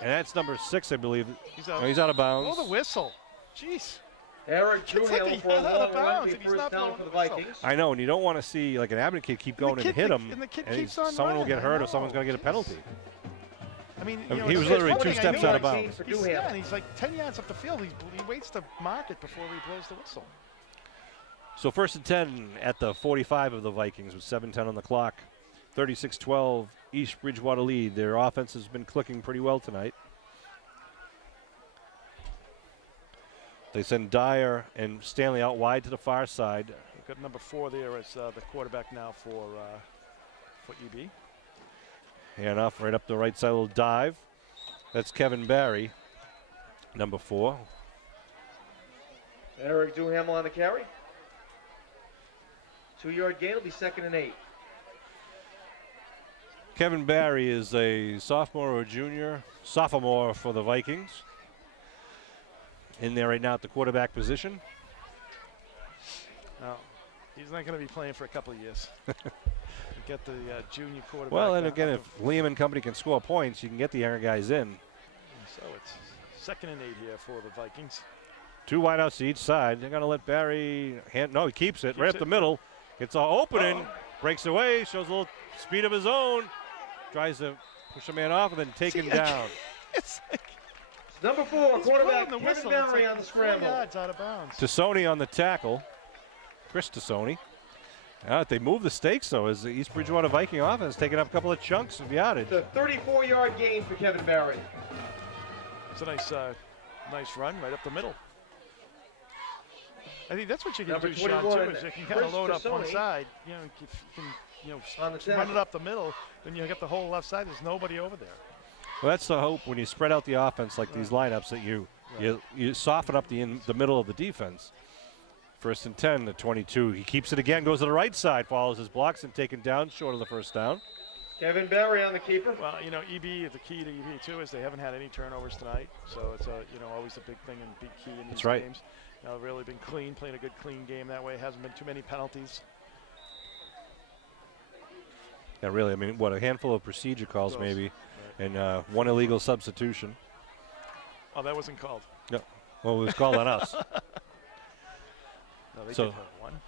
And that's number 6, I believe. He's out. No, he's out of bounds. Oh, the whistle. Jeez. Eric It's like Truhill he for a got out of long run, bounds be and he's first not down blowing for the the whistle. Vikings. I know, and you don't want to see like an Abington kid keep going and hit him. And the kid and keeps on someone will running. get hurt I or someone's going to get a know. penalty. I mean, He it's- was literally it's 2 funny, I steps knew out of it. bounds. For He's, Duham. yeah, and he's like 10 yards up the field. He waits to mark it before he blows the whistle. So 1st and 10 at the 45 of the Vikings with 7:10 on the clock. 36-12 East Bridgewater lead. Their offense has been clicking pretty well tonight. They send Dyer and Stanley out wide to the far side. We've got number 4 there as the quarterback now for EB. Hand off right up the right side, little dive. That's Kevin Barry, number 4. Eric Duhamel on the carry. 2-yard gain will be 2nd and 8. Kevin Barry is a sophomore or junior, sophomore for the Vikings. In there right now at the quarterback position. No, he's not going to be playing for a couple of years. Get the junior quarterback. Well, and out again, of- if Liam and company can score points, you can get the younger guys in. So it's 2nd and 8 here for the Vikings. 2 wideouts to each side. They're going to let Barry hand. No, he keeps it right up it. the middle. Gets all opening, breaks away, shows a little speed of his own, tries to push a man off and then take him down. It's like Number 4, he's quarterback blowing the Kevin whistle. It's Barry like on the 4 scramble. yards out of bounds. Tassoni on the tackle. Chris Tassoni. They move the stakes, though, as the East Bridgewater Viking offense taking up a couple of chunks of yardage. The 34-yard gain for Kevin Barry. It's a nice run right up the middle. I think that's what you can Number do, Sean, 21, too, is you can kind Chris of load up one Tassoni. side. You know, if you can, On the run tackle. it up the middle, then you get the whole left side. There's nobody over there. Well, that's the hope when you spread out the offense like these lineups that you soften up the middle of the defense. 1st and 10 to 22. He keeps it again, goes to the right side, follows his blocks and taken down short of the first down. Kevin Barry on the keeper. Well, EB, the key to EB, too, is they haven't had any turnovers tonight. So it's always a big thing and big key in these That's right. games. Really been clean, playing a good clean game that way. Hasn't been too many penalties. Yeah, really. I mean, what, a handful of procedure calls Those. maybe, Right. and 1 illegal substitution. Oh, that wasn't called. No, well, it was called on us. No, they So- did have one.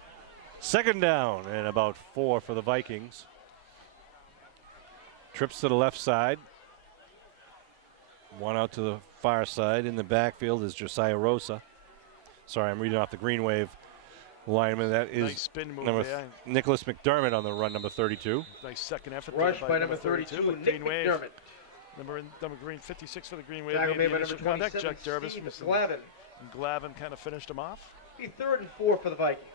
2nd down and about 4 for the Vikings. Trips to the left side. 1 out to the far side. In the backfield is Josiah Rosa. Sorry, I'm reading off the Green Wave lineman. That is Nice spin move number there. Nicholas McDermott on the run, number 32. Nice second effort. Rush there by number 32, with Nick Green Wave. McDermott. Number green 56 for the Green Wave. Tackle made made the by initial number contact. 27, Jack Dervis Steve missed Glavin. and Glavin kind of finished him off. Be 3rd and 4 for the Vikings.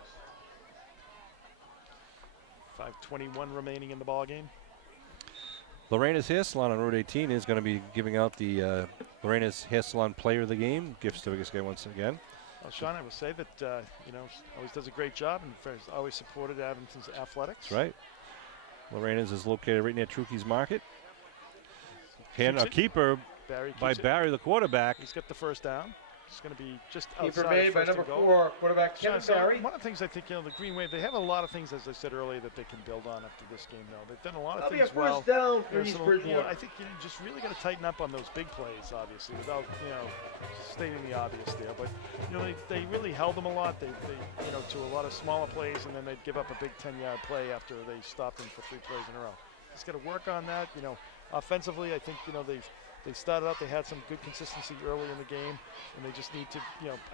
5:21 remaining in the ball game. Lorena's Hair Salon on Route 18 is going to be giving out the Lorena's Hair Salon Player of the Game gift certificate once again. Well, Sean, I will say that always does a great job and has always supported Abington's athletics. That's right. Lorena's is located right near Trukey's Market. And Keeps a it. keeper Barry by keeps it. Barry, the quarterback. He's got the first down. It's going to be just Keeper outside made of by first number and goal. 4, quarterback Sean, Kevin so Barry. one of the things I think, the Green Wave, they have a lot of things, as I said earlier, that they can build on after this game, though. They've done a lot of That'll be things a first well. down for East Well, Bridgewater. I think you just really got to tighten up on those big plays, obviously, without, stating the obvious there. But, they really held them a lot. They to a lot of smaller plays, and then they'd give up a big 10-yard play after they stopped them for 3 plays in a row. Just got to work on that. Offensively, I think, they started out, they had some good consistency early in the game, and they just need to,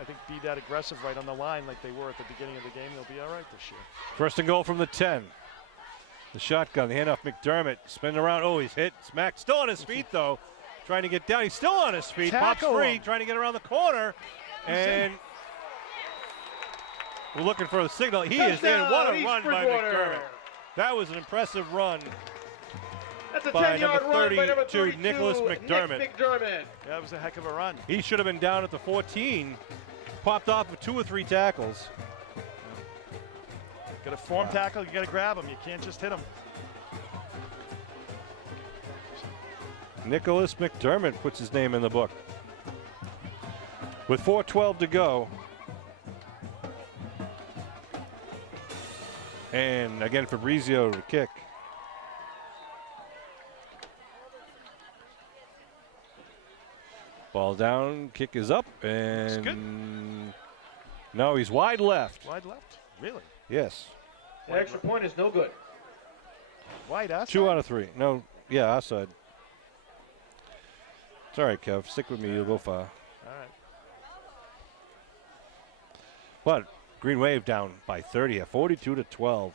I think, be that aggressive right on the line like they were at the beginning of the game. They'll be all right this year. First and goal from the 10. The shotgun, the handoff, McDermott spinning around. Oh, he's hit, smacked. Still on his feet, though. Trying to get down. He's still on his feet. Tackle Pops free, him. trying to get around the corner. And we're looking for the signal. He is in. What a East run by Bridgewater. McDermott. That was an impressive run That's a by 10-yard number run by number 32, 32, Nicholas McDermott. Nick McDermott. Yeah, that was a heck of a run. He should have been down at the 14. Popped off with 2 or 3 tackles. Got a form tackle, you got to grab him. You can't just hit him. Nicholas McDermott puts his name in the book. With 4:12 to go. And again, Fabrizio to kick. Ball down, kick is up, and no, he's wide left. Wide left? Really? Yes. The extra point is no good. Wide outside? 2 out of 3. No, yeah, outside. It's all right, Kev. Stick with me. You'll go far. All right. But Green Wave down by 30 at 42-12. Well,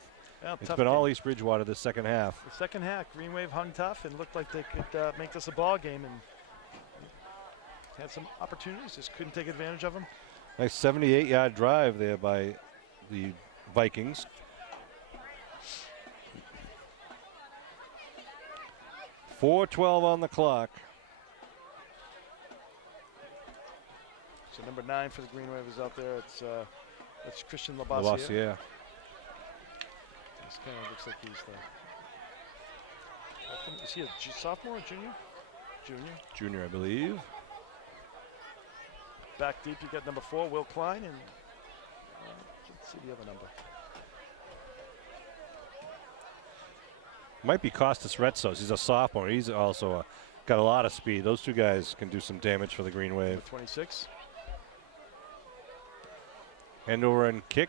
It's tough been all game. East Bridgewater this second half. The second half, Green Wave hung tough and looked like they could make this a ball game, and had some opportunities, just couldn't take advantage of them. Nice 78-yard drive there by the Vikings. .412 on the clock. So number 9 for the Green Wave is out there. It's Christian Labassiere. Labassiere. This kind of looks like he's the. Is he a sophomore or junior? Junior. Junior, I believe. Back deep, you got number 4, Will Klein, and let's see the other number. Might be Costas Retsos. He's a sophomore. He's also got a lot of speed. Those 2 guys can do some damage for the Green Wave. Number 26. End over and kick.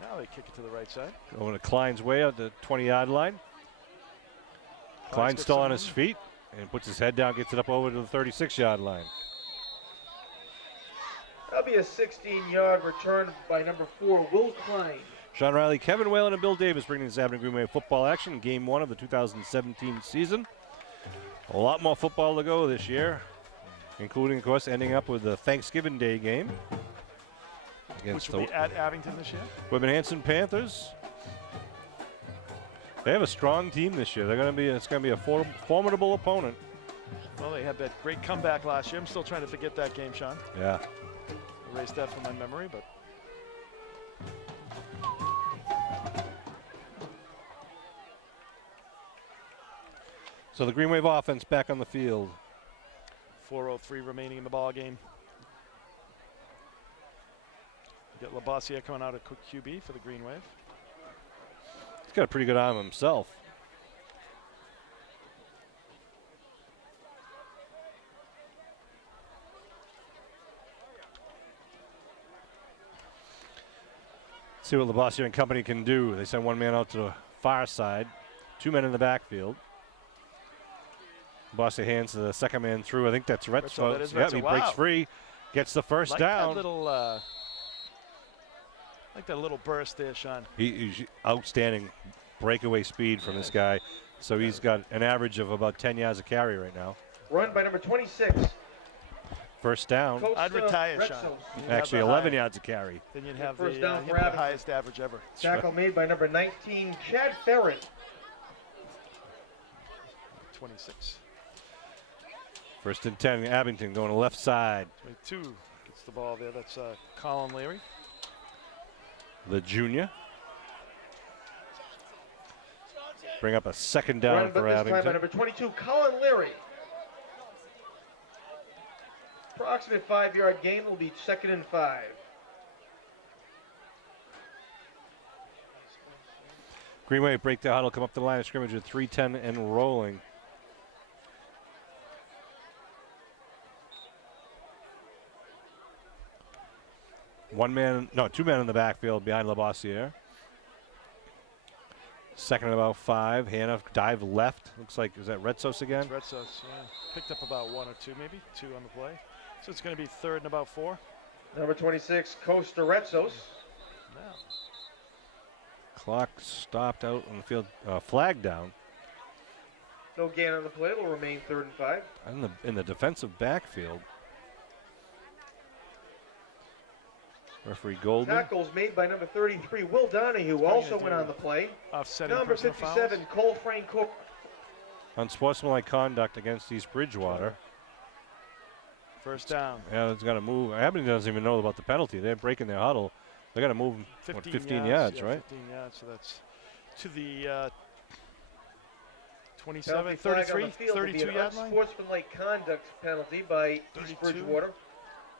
Now they kick it to the right side. Going to Klein's way at the 20-yard line. Klein's still on his feet and puts his head down, gets it up over to the 36-yard line. That'll be a 16-yard return by number 4, Will Klein. Sean Riley, Kevin Whalen, and Bill Davis bringing this Abington Green Wave football action. Game 1 of the 2017 season. A lot more football to go this year, including, of course, ending up with the Thanksgiving Day game against Which will be at Abington this year. Whitman Hanson Panthers. They have a strong team this year. It's going to be a formidable opponent. Well, they had that great comeback last year. I'm still trying to forget that game, Sean. Yeah. Erase that from my memory, but. So the Green Wave offense back on the field. 4:03 remaining in the ball game. You got Labassiere coming out at QB for the Green Wave. He's got a pretty good arm himself. See what Labassiere and company can do. They send 1 man out to the far side, 2 men in the backfield. Labassiere hands the second man through. I think that's Retso. That is Yeah, Retso. he Wow. breaks free, gets the first Like down. that little, like that little burst there, Sean. He's outstanding breakaway speed from this guy. So he's got an average of about 10 yards a carry right now. Run by number 26. First down. Coach, I'd retire, Retsos. Sean. You'd Actually, have the 11 high- yards a carry. Then you'd have First the, down you'd for have the Abington. highest average ever. Tackle made by number 19, Chad Ferret. 26. First and 10, Abington going to left side. 22 gets the ball there. That's Colin Leary. The junior. Bring up a second down Run, but for this time by Abington. number 22, Colin Leary. Approximate 5-yard gain will be 2nd and 5. Green Wave break the huddle, come up to the line of scrimmage with 3:10 and rolling. Two men in the backfield behind Labossiere. 2nd and about 5. Hannah dive left. Looks like, is that Retsos again? It's Retsos, yeah. Picked up about 1 or 2, maybe 2 on the play. So it's going to be 3rd and about 4. Number 26, Costa Retsos. Yeah. Clock stopped out on the field. Flag down. No gain on the play. Will remain 3rd and 5. In the defensive backfield. Referee Golden. Tackles made by number 33, Will Donahue, also went on the play. Offsetting number personal 57, fouls. Cole Frank Cook. Unsportsmanlike conduct against East Bridgewater. First down. Yeah, it's got to move. Abington doesn't even know about the penalty. They're breaking their huddle. They got to move 15 yards, yeah, right? 15 yards, so that's to the 27, 33, 32 yard line. Unsportsmanlike conduct penalty by 32. East Bridgewater.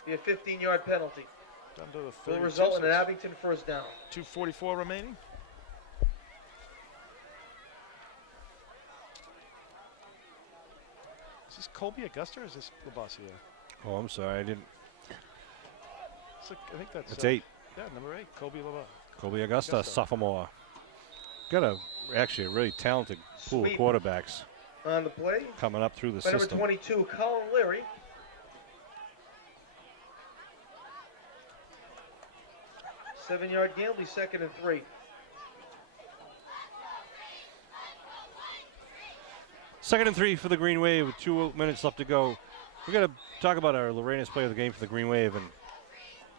Be a 15-yard penalty. Down to the 32, Will result in so an Abington first down. 2:44 remaining. Is this Colby Augusta or is this Labossiere? Oh, I'm sorry. I didn't. I think that's 8. Yeah, number 8, Colby Labossiere. Colby Augusta, sophomore. Got actually a really talented pool of quarterbacks on the play. Coming up through the by system. Number 22, Colin Leary. Seven-yard gain will be 2nd and 3. Second and 3 for the Green Wave with 2 minutes left to go. We're going to talk about our Lorena's player of the game for the Green Wave, and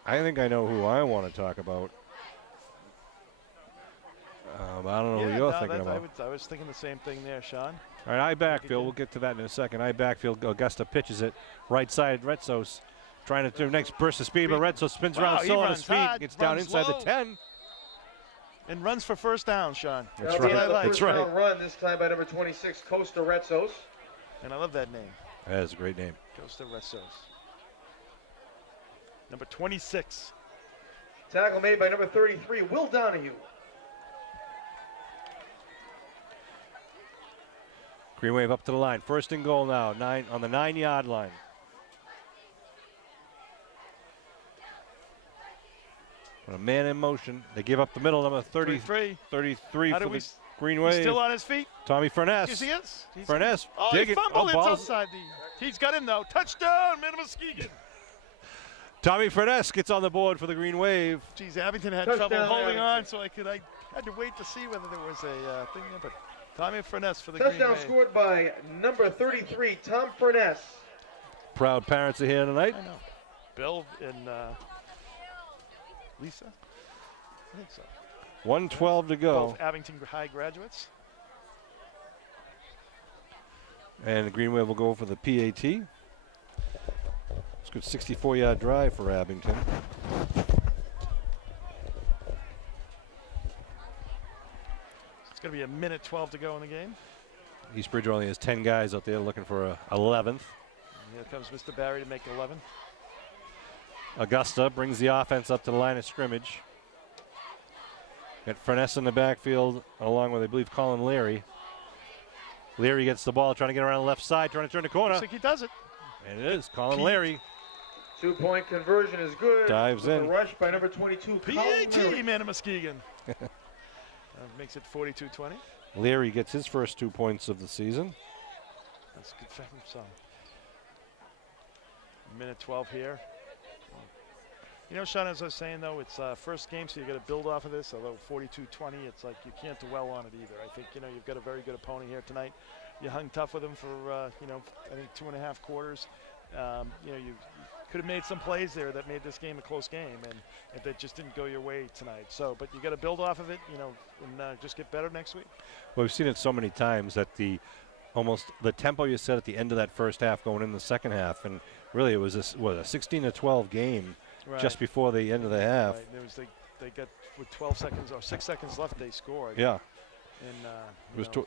I think I know who I want to talk about. I don't know who you're thinking about. I was thinking the same thing there, Sean. All right, I backfield. We'll get to that in a second. I backfield. Augusta pitches it. Right side, Retsos trying to do next burst of speed, but Retsos spins around, still on his feet. Gets down inside the 10. And runs for first down, Sean. That's right. That's right. First down run this time by number 26, Costa Retsos. And I love that name. That is a great name. Costa Retsos. Number 26. Tackle made by number 33, Will Donahue. Green Wave up to the line. First and goal now. 9 on the 9-yard line. A man in motion. They give up the middle, number 33 for the Green Wave. He's still on his feet. Tommy Furness. Yes, he is. Furness. He fumbled. It's outside the. He's got him though. Touchdown, Muskegon. Tommy Furness gets on the board for the Green Wave. Geez, Abington had trouble holding on, so I had to wait to see whether there was a thing there, but Tommy Furness for the Green Wave. Touchdown scored by number 33, Tom Furness. Proud parents are here tonight. I know. Bill and Lisa? I think so. 1:12 to go. Both Abington High graduates. And the Green Wave will go for the PAT. It's a good 64-yard drive for Abington. It's going to be 1:12 to go in the game. East Bridgewater only has 10 guys out there looking for a 11th. And here comes Mr. Barry to make 11. Augusta brings the offense up to the line of scrimmage. Got Furness in the backfield along with, I believe, Colin Leary. Leary gets the ball, trying to get around the left side, trying to turn the corner. Looks like he does it. And it is Colin Leary. 2-point conversion is good. Dives in. Rush by number 22, PAT, man of Muskegon. Makes it 42-20. Leary gets his first 2 points of the season. That's good for him, son. 1:12 here. You know, Sean, as I was saying, though, it's first game, so you got to build off of this. Although 42-20, it's like you can't dwell on it either. I think, you've got a very good opponent here tonight. You hung tough with them for, I think 2.5 quarters. You could have made some plays there that made this game a close game, and that just didn't go your way tonight. So, but you got to build off of it, and just get better next week. Well, we've seen it so many times that the tempo you set at the end of that first half going in the second half, and really it was a 16-12 game. Right. Just before the end of the half. Right. They got with 12 seconds or 6 seconds left, they scored. Yeah. And it was 12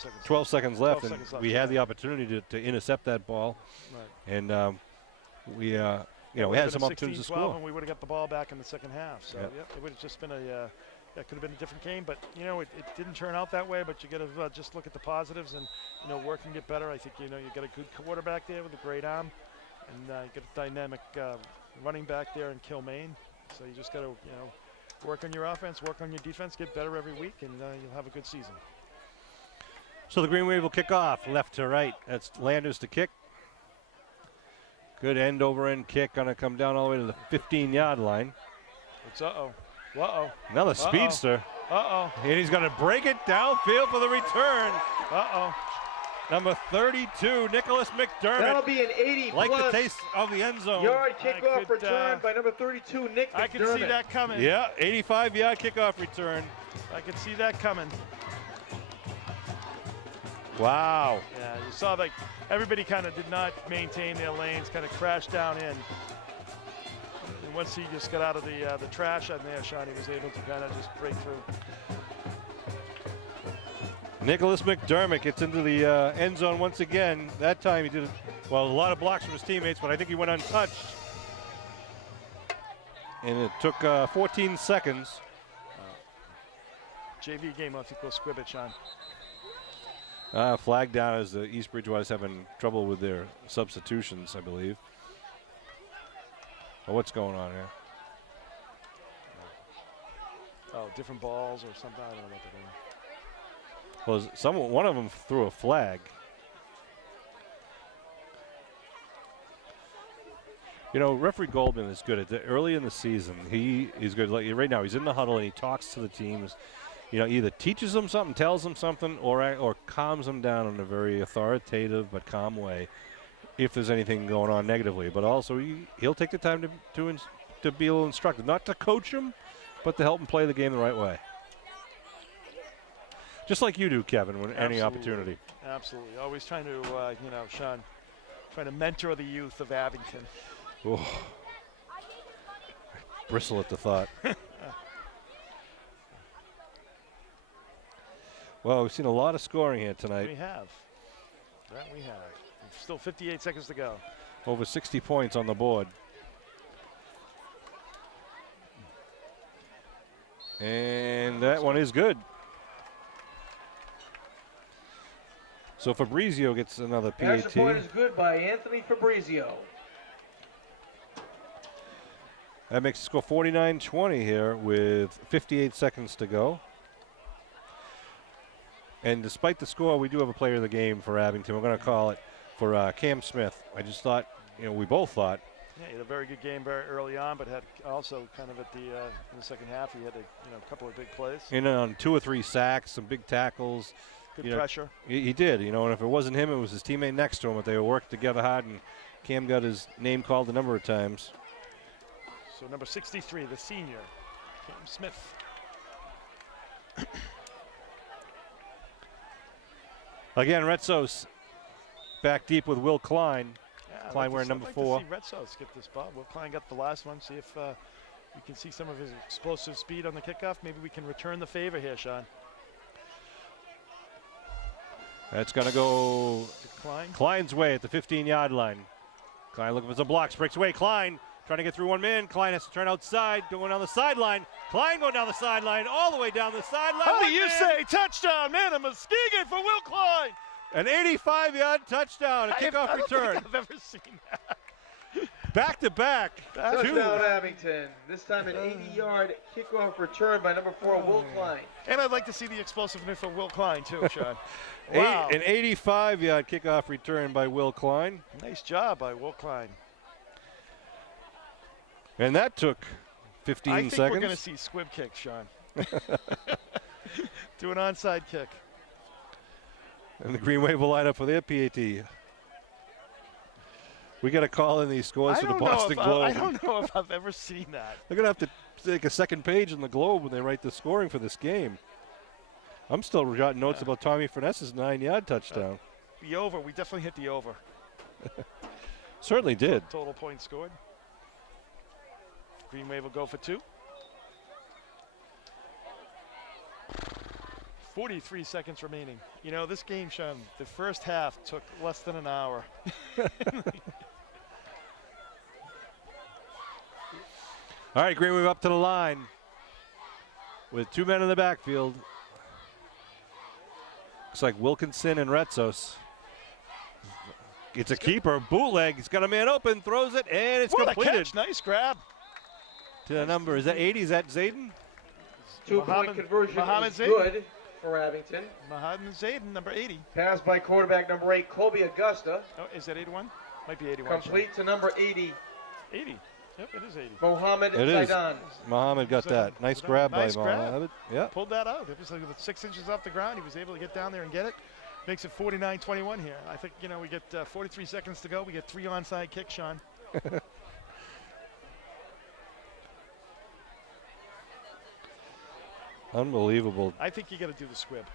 seconds. 12 seconds left, and we had the opportunity to intercept that ball. Right. And we we had some opportunities to 16-12 score. and we would have got the ball back in the second half. So Yep. it would have just been that could have been a different game. But it didn't turn out that way. But you got to just look at the positives and work and get better. I think you got a good quarterback there with a great arm, and you got a dynamic running back there in Kilmaine. So you just got to work on your offense, work on your defense, get better every week, and you'll have a good season. So the Green Wave will kick off left to right. That's Landers to kick. Good end over end kick, gonna come down all the way to the 15-yard line. It's uh-oh. Another speedster. And he's gonna break it downfield for the return. Number 32, Nicholas McDermott. That'll be an 80 Like plus the taste of the end zone. yard kickoff return by number 32, Nick McDermott. I can see that coming. Yeah, 85-yard kickoff return. I can see that coming. Wow. Yeah, you saw like everybody kind of did not maintain their lanes, kind of crashed down in. And once he just got out of the trash on there, Sean, he was able to kind of just break through. Nicholas McDermott gets into the end zone once again. That time he did, a lot of blocks from his teammates, but I think he went untouched. And it took 14 seconds. JV game, I think we'll squib it, Sean. Flag down as the East Bridgewater's having trouble with their substitutions, I believe. What's going on here? Oh, different balls or something. I don't know what they're doing. Well, one of them threw a flag. Referee Goldman is good early in the season. He is good. Like right now, he's in the huddle and he talks to the teams. Either teaches them something, tells them something, or calms them down in a very authoritative but calm way if there's anything going on negatively. But also, he'll take the time to be a little instructive, not to coach them, but to help them play the game the right way. Just like you do, Kevin, when any opportunity. Absolutely. Always trying to, Sean, trying to mentor the youth of Abington. Oh. Bristle at the thought. Well, we've seen a lot of scoring here tonight. We have. That we have. Still 58 seconds to go. Over 60 points on the board. And that one is good. So Fabrizio gets another PAT. Extra point is good by Anthony Fabrizio. That makes it score 49-20 here with 58 seconds to go. And despite the score, we do have a player of the game for Abington. We're going to call it for Cam Smith. I just thought, we both thought. Yeah, he had a very good game very early on, but had also kind of at in the second half, he had a couple of big plays. In on 2 or 3 sacks, some big tackles. Good pressure. He did, and if it wasn't him, it was his teammate next to him. But they worked together hard, and Cam got his name called a number of times. So number 63, the senior, Cam Smith. Again, Retsos back deep with Will Klein. Yeah, Klein wearing number 4. I'd like to see Red Sox get this ball. Will Klein got the last one. See if we can see some of his explosive speed on the kickoff. Maybe we can return the favor here, Sean. That's going to go Klein. Klein's way at the 15-yard line. Klein looking for some blocks, breaks away. Klein trying to get through one man. Klein has to turn outside, going down the sideline. Klein going down the sideline, all the way down the sideline. How do you say touchdown, man? A Muskegon for Will Klein. An 85-yard touchdown, a kickoff return. I don't think I've ever seen that. Back to back. Touchdown Abington. This time an 80-yard kickoff return by number 4, Will Klein. And I'd like to see the explosiveness for Will Klein, too, Sean. Wow. An 85-yard kickoff return by Will Klein. Nice job by Will Klein. And that took 15 seconds. I think we're going to see squib kicks, Sean. Do an onside kick. And the Green Wave will line up for their PAT. We got to call in these scores for the Boston Globe. I don't know if I've ever seen that. They're going to have to take a second page in the Globe when they write the scoring for this game. I'm still jotting notes about Tommy Furnesse's 9-yard touchdown. The over. We definitely hit the over. Certainly did. Total points scored. Green Wave will go for 2. 43 seconds remaining. This game, Sean, the first half took less than an hour. All right, Green Wave up to the line with 2 men in the backfield. Looks like Wilkinson and Retzos. It's a keeper, bootleg. He's got a man open, throws it, and it's what completed. A catch. Nice grab. To the number, is that 80? Is that Zayden? 2-point conversion Mohammed is Zayden. good for Abington. Mohammed Zayden, number 80. Pass by quarterback number 8, Colby Augusta. Oh, is that 81? Might be 81. Complete to number 80, 80. Yep, it is 80. Mohammed It is. Zaidan. Mohammed got that. Nice grab by Nice grab. Mohammed. Yeah. Pulled that out. It was like 6 inches off the ground. He was able to get down there and get it. Makes it 49-21 here. I think, you know, we get 43 seconds to go. We get 3 onside kicks, Sean. Unbelievable. I think you got to do the squib.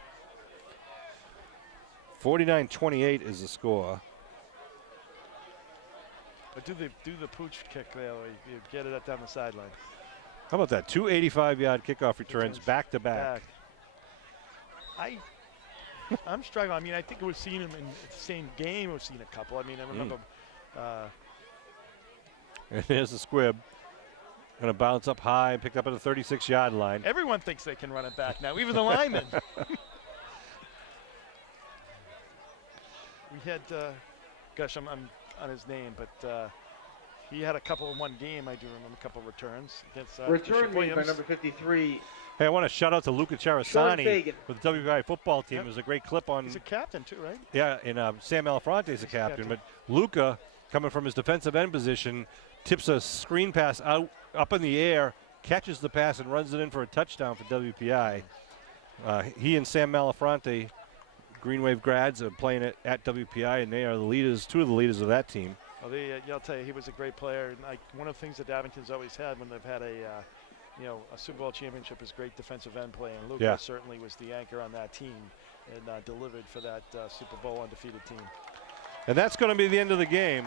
49-28 is the score. But do the pooch kick there. You get it up down the sideline. How about that? 2 85-yard kickoff returns back to back. I'm struggling. I mean, I think we've seen him in the same game. We've seen a couple. I mean, I remember. And there's the squib. Going to bounce up high, picked up at the 36-yard line. Everyone thinks they can run it back now, even the linemen. We had, gosh, I'm on his name, but he had a couple in one game. I do remember a couple of returns against Return made by number 53. Hey, I want to shout out to Luca Charasani with the WI football team. Yep. It was a great clip on. He's a captain too, right? Yeah, and Sam Malafronte is a captain, but Luca, coming from his defensive end position, tips a screen pass up in the air, catches the pass, and runs it in for a touchdown for WPI. He and Sam Malafronte, Green Wave grads, are playing it at WPI, and they are the leaders, 2 of the leaders of that team. Well, I'll tell you, he was a great player. And one of the things that Abington's always had when they've had a Super Bowl championship is great defensive end play, and Luca certainly was the anchor on that team and delivered for that Super Bowl undefeated team. And that's going to be the end of the game.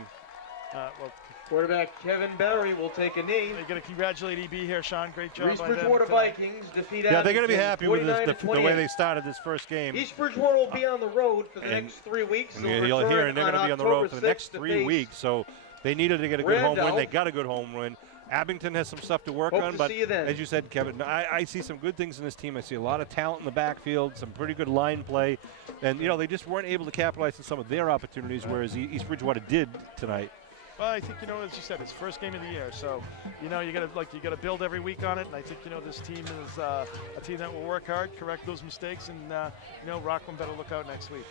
Quarterback Kevin Berry will take a knee. They're going to congratulate EB here, Sean. Great job East by Bridgewater them Vikings defeat Yeah, they're going to be happy with the way 49-28. they started this first game. East Bridgewater will be on the road for the next 3 weeks. And you'll hear, and they're going to be on the road for the next 3 weeks. So they needed to get a good home win. They got a good home win. Abington has some stuff to work on, but as you said, Kevin, I see some good things in this team. I see a lot of talent in the backfield, some pretty good line play, and they just weren't able to capitalize on some of their opportunities, whereas East Bridgewater did tonight. Well, I think, as you said, it's first game of the year, so you gotta build every week on it, and I think this team is a team that will work hard, correct those mistakes, and Rockland better look out next week.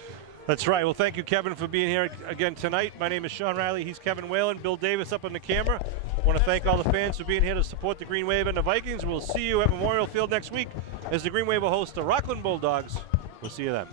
That's right. Well, thank you, Kevin, for being here again tonight. My name is Sean Riley. He's Kevin Whalen. Bill Davis up on the camera. I want to thank all the fans for being here to support the Green Wave and the Vikings. We'll see you at Memorial Field next week as the Green Wave will host the Rockland Bulldogs. We'll see you then.